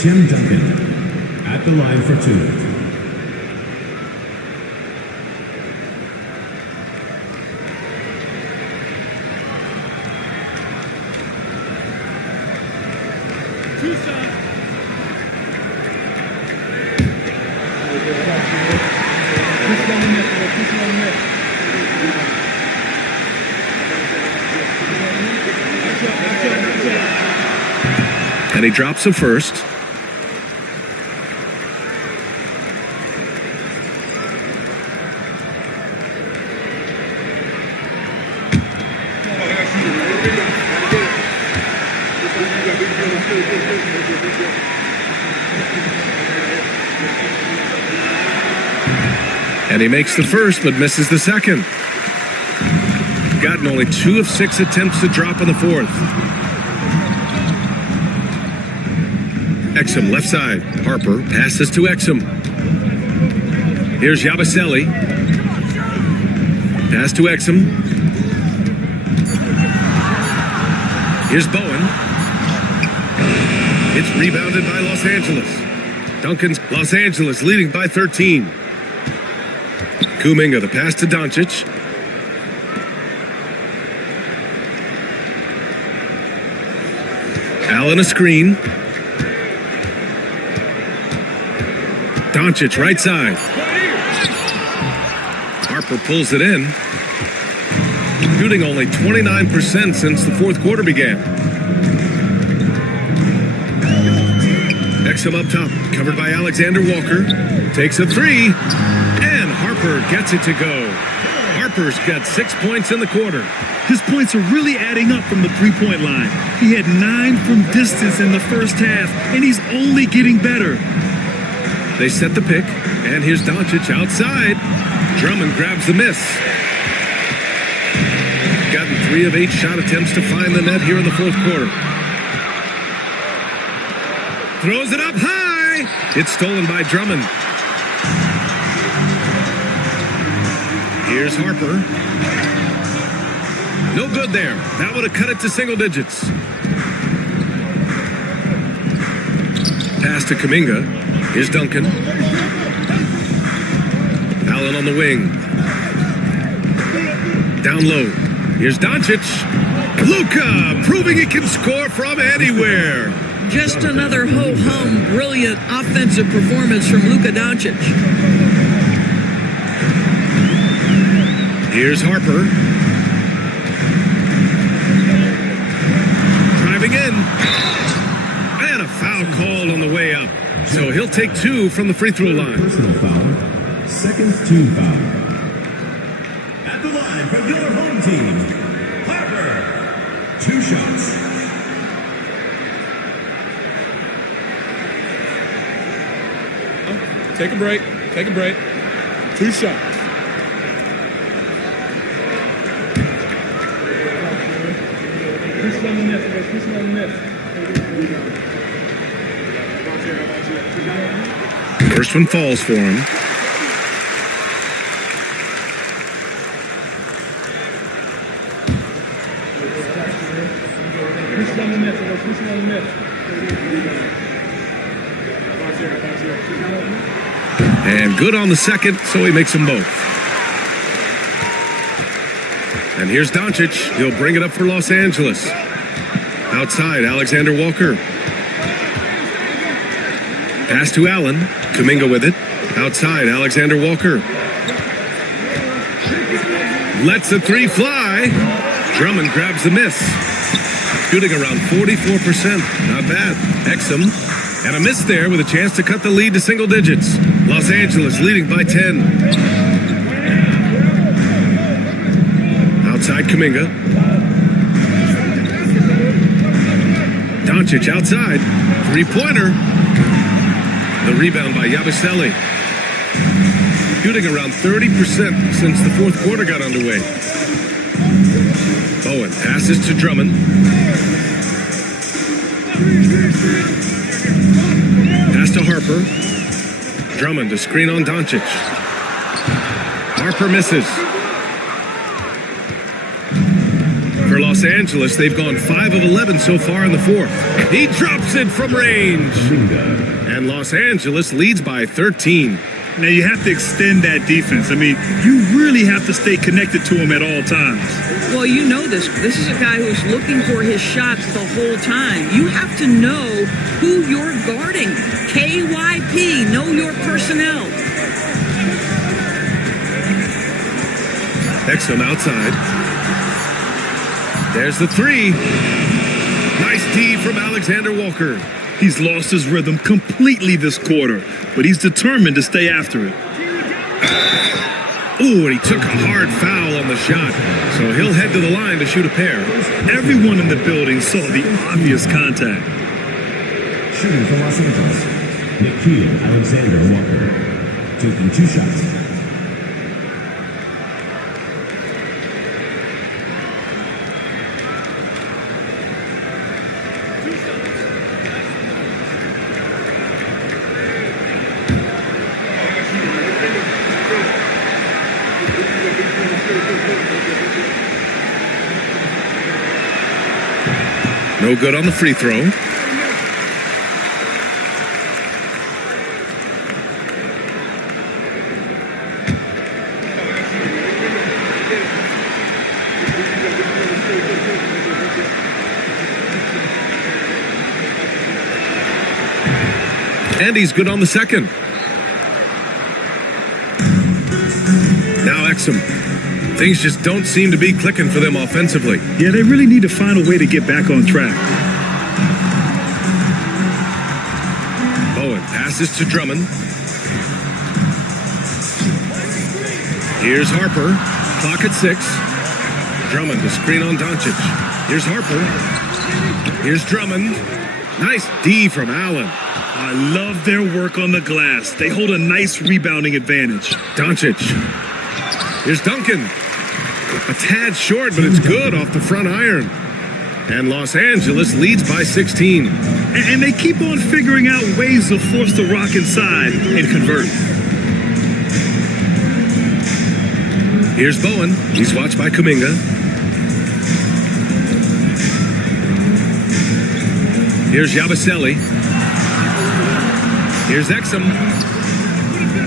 Tim Duncan. At the line for 2. And he drops the first. And he makes the first, but misses the second. Gotten only 2 of 6 attempts to drop in the fourth. Exum left side. Harper passes to Exum. Here's Yabusele. Pass to Exum. Here's Bowen. It's rebounded by Los Angeles. Duncan's Los Angeles leading by 13. Kuminga, the pass to Doncic. Allen a screen. Doncic right side. Harper pulls it in. Shooting only 29% since the fourth quarter began. Exum up top, covered by Alexander Walker. Takes a 3. And Harper gets it to go. Harper's got 6 points in the quarter. His points are really adding up from the three-point line. He had 9 from distance in the first half, and he's only getting better. They set the pick, and here's Doncic outside. Drummond grabs the miss. Gotten 3 of 8 shot attempts to find the net here in the fourth quarter. Throws it up high. It's stolen by Drummond. Here's Harper. No good there. That would have cut it to single digits. Pass to Kuminga. Here's Duncan. Allen on the wing. Down low. Here's Doncic. Luka proving he can score from anywhere. Just another ho-hum, brilliant offensive performance from Luka Doncic. Here's Harper. Driving in. And a foul called on the way up. So he'll take 2 from the free throw line. Personal foul. Second team foul. At the line for your home team, Harper. 2 shots. Take a break. Take a break. 2 shots. Push on the net. Push on the net. First one falls for him. And good on the second, so he makes them both. And here's Doncic. He'll bring it up for Los Angeles. Outside, Alexander Walker. Pass to Allen. Kuminga with it. Outside, Alexander Walker. Lets the three fly. Drummond grabs the miss. Shooting around 44%. Not bad. Exum. And a miss there with a chance to cut the lead to single digits. Los Angeles leading by 10. Outside Kuminga. Doncic outside. Three-pointer. The rebound by Yabusele. Shooting around 30% since the fourth quarter got underway. Bowen passes to Drummond. Pass to Harper. Drummond to screen on Doncic. Harper misses. For Los Angeles, they've gone 5 of 11 so far in the fourth. He drops it from range. And Los Angeles leads by 13. Now you have to extend that defense. I mean, you really have to stay connected to him at all times. Well, you know this. This is a guy who's looking for his shots the whole time. You have to know who you're guarding. KYP, know your personnel. Exum outside. There's the three. Nice D from Alexander Walker. He's lost his rhythm completely this quarter, but he's determined to stay after it. Ooh, and he took a hard foul on the shot, so he'll head to the line to shoot a pair. Everyone in the building saw the obvious contact. Shooting for Los Angeles, Nikhil Alexander Walker, taking 2 shots. No good on the free throw. And he's good on the second. Now Exum. Things just don't seem to be clicking for them offensively. Yeah, they really need to find a way to get back on track. Bowen passes to Drummond. Here's Harper. Clock at 6. Drummond to screen on Doncic. Here's Harper. Here's Drummond. Nice D from Allen. I love their work on the glass. They hold a nice rebounding advantage. Doncic. Here's Duncan. A tad short, but it's good off the front iron. And Los Angeles leads by 16. And they keep on figuring out ways to force the rock inside and convert. Here's Bowen. He's watched by Kuminga. Here's Yabusele. Here's Exum.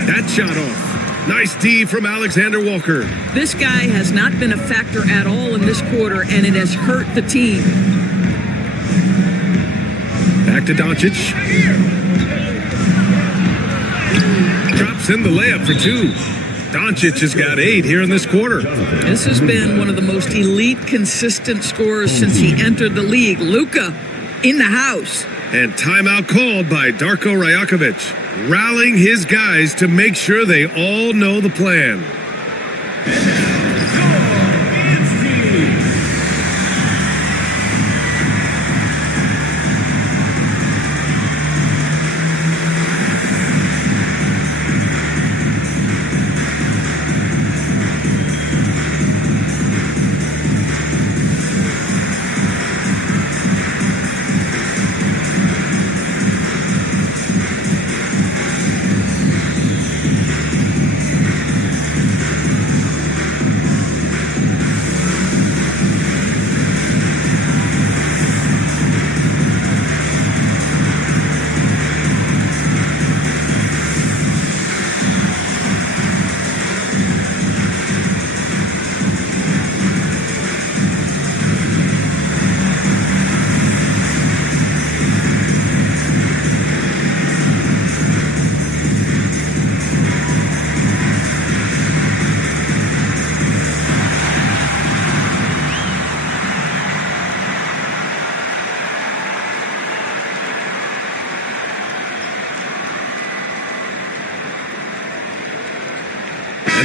That shot off. Nice D from Alexander Walker. This guy has not been a factor at all in this quarter, and it has hurt the team. Back to Doncic. Drops in the layup for 2. Doncic has got 8 here in this quarter. This has been one of the most elite, consistent scorers since he entered the league. Luka in the house. And timeout called by Darko Rajakovic, rallying his guys to make sure they all know the plan.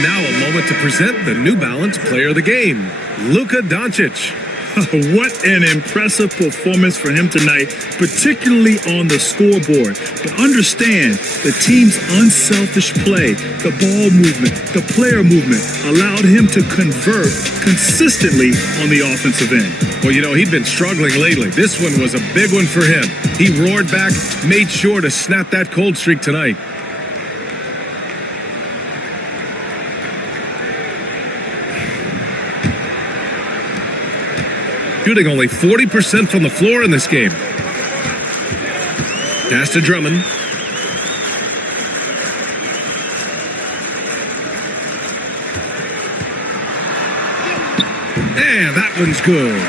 And now a moment to present the New Balance Player of the Game, Luka Doncic. What an impressive performance for him tonight, particularly on the scoreboard. But understand, the team's unselfish play, the ball movement, the player movement allowed him to convert consistently on the offensive end. Well, you know, he'd been struggling lately. This one was a big one for him. He roared back, made sure to snap that cold streak tonight. Shooting only 40% from the floor in this game. Pass to Drummond. And that one's good.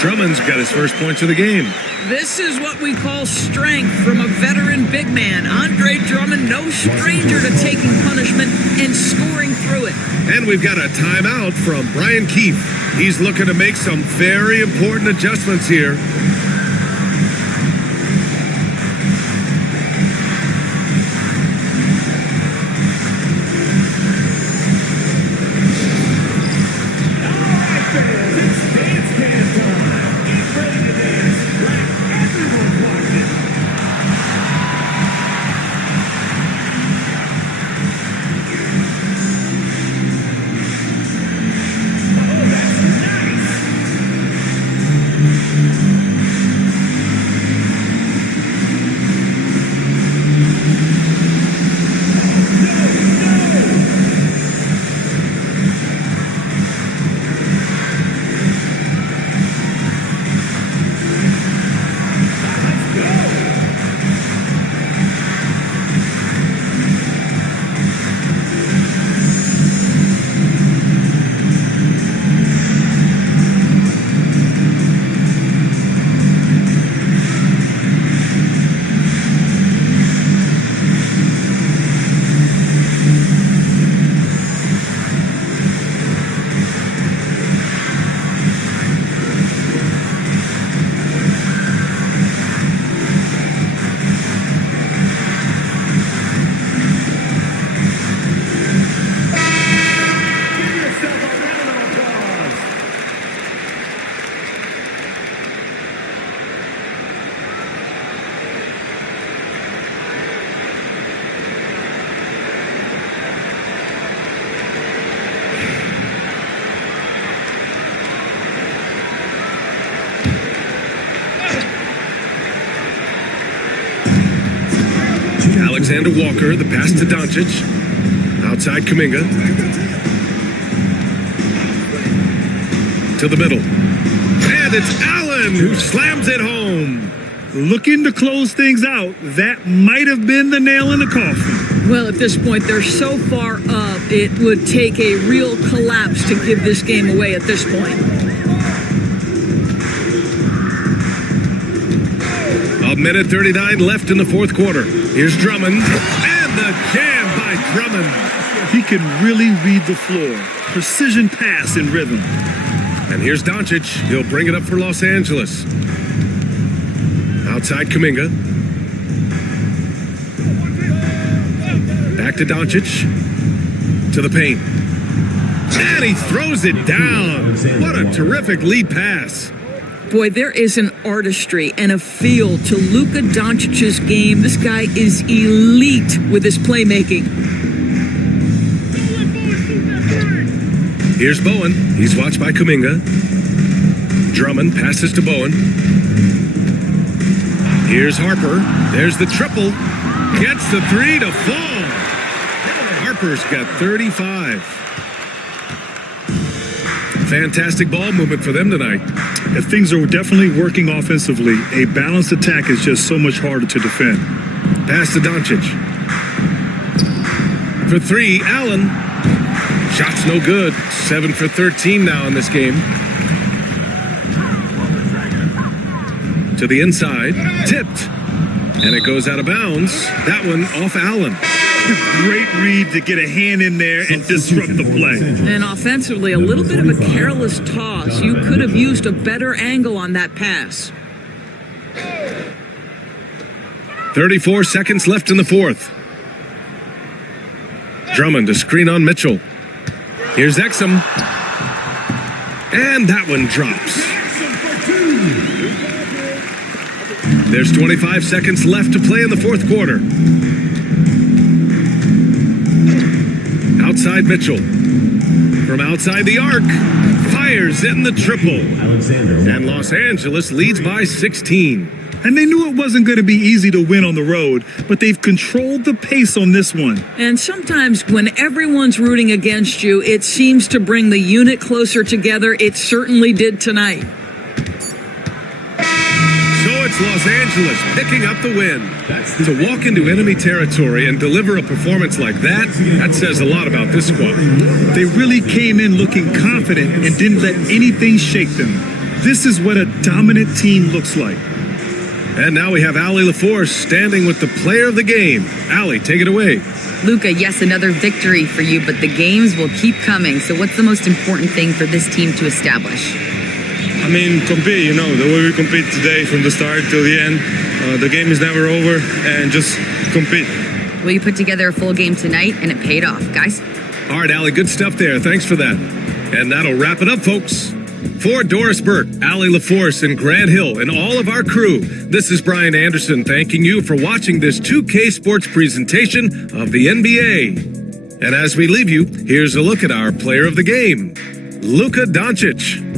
Drummond's got his first points of the game. This is what we call strength from a veteran big man. Andre Drummond, no stranger to taking punishment and scoring through it. And we've got a timeout from Brian Keefe. He's looking to make some very important adjustments here. Alexander Walker, the pass to Doncic. Outside Kuminga. To the middle. And it's Allen who slams it home. Looking to close things out, that might have been the nail in the coffin. Well, at this point, they're so far up, it would take a real collapse to give this game away at this point. A minute 39 left in the fourth quarter. Here's Drummond, and the jam by Drummond. He can really read the floor. Precision pass in rhythm. And here's Doncic. He'll bring it up for Los Angeles. Outside Kuminga. Back to Doncic. To the paint. And he throws it down. What a terrific lead pass. Boy, there is an artistry and a feel to Luka Doncic's game. This guy is elite with his playmaking. Here's Bowen. He's watched by Kuminga. Drummond passes to Bowen. Here's Harper. There's the triple. Gets the three to fall. Harper's got 35. Fantastic ball movement for them tonight. If things are definitely working offensively, a balanced attack is just so much harder to defend. Pass to Doncic. For three, Allen. Shot's no good. 7 for 13 now in this game. To the inside. Tipped. And it goes out of bounds. That one off Allen. Great read to get a hand in there and disrupt the play. And offensively, a little bit of a careless toss. You could have used a better angle on that pass. 34 seconds left in the fourth. Drummond to screen on Mitchell. Here's Exum. And that one drops. There's 25 seconds left to play in the fourth quarter. Outside Mitchell. From outside the arc. Fires in the triple. And Los Angeles leads by 16. And they knew it wasn't going to be easy to win on the road, but they've controlled the pace on this one. And sometimes when everyone's rooting against you, it seems to bring the unit closer together. It certainly did tonight. So it's Los Angeles picking up the win. To walk into enemy territory and deliver a performance like that says a lot about this squad. They really came in looking confident and didn't let anything shake them. This is what a dominant team looks like. And now we have Allie LaForce standing with the player of the game. Allie, take it away. Luca, yes, another victory for you, but the games will keep coming. So what's the most important thing for this team to establish? I mean, compete, the way we compete today from the start till the end. The game is never over, and just compete. Will you put together a full game tonight? And it paid off, guys. All right, Allie, good stuff there. Thanks for that. And that'll wrap it up, folks. For Doris Burke, Allie LaForce, and Grant Hill, and all of our crew, this is Brian Anderson thanking you for watching this 2K Sports presentation of the NBA. And as we leave you, here's a look at our player of the game, Luka Doncic.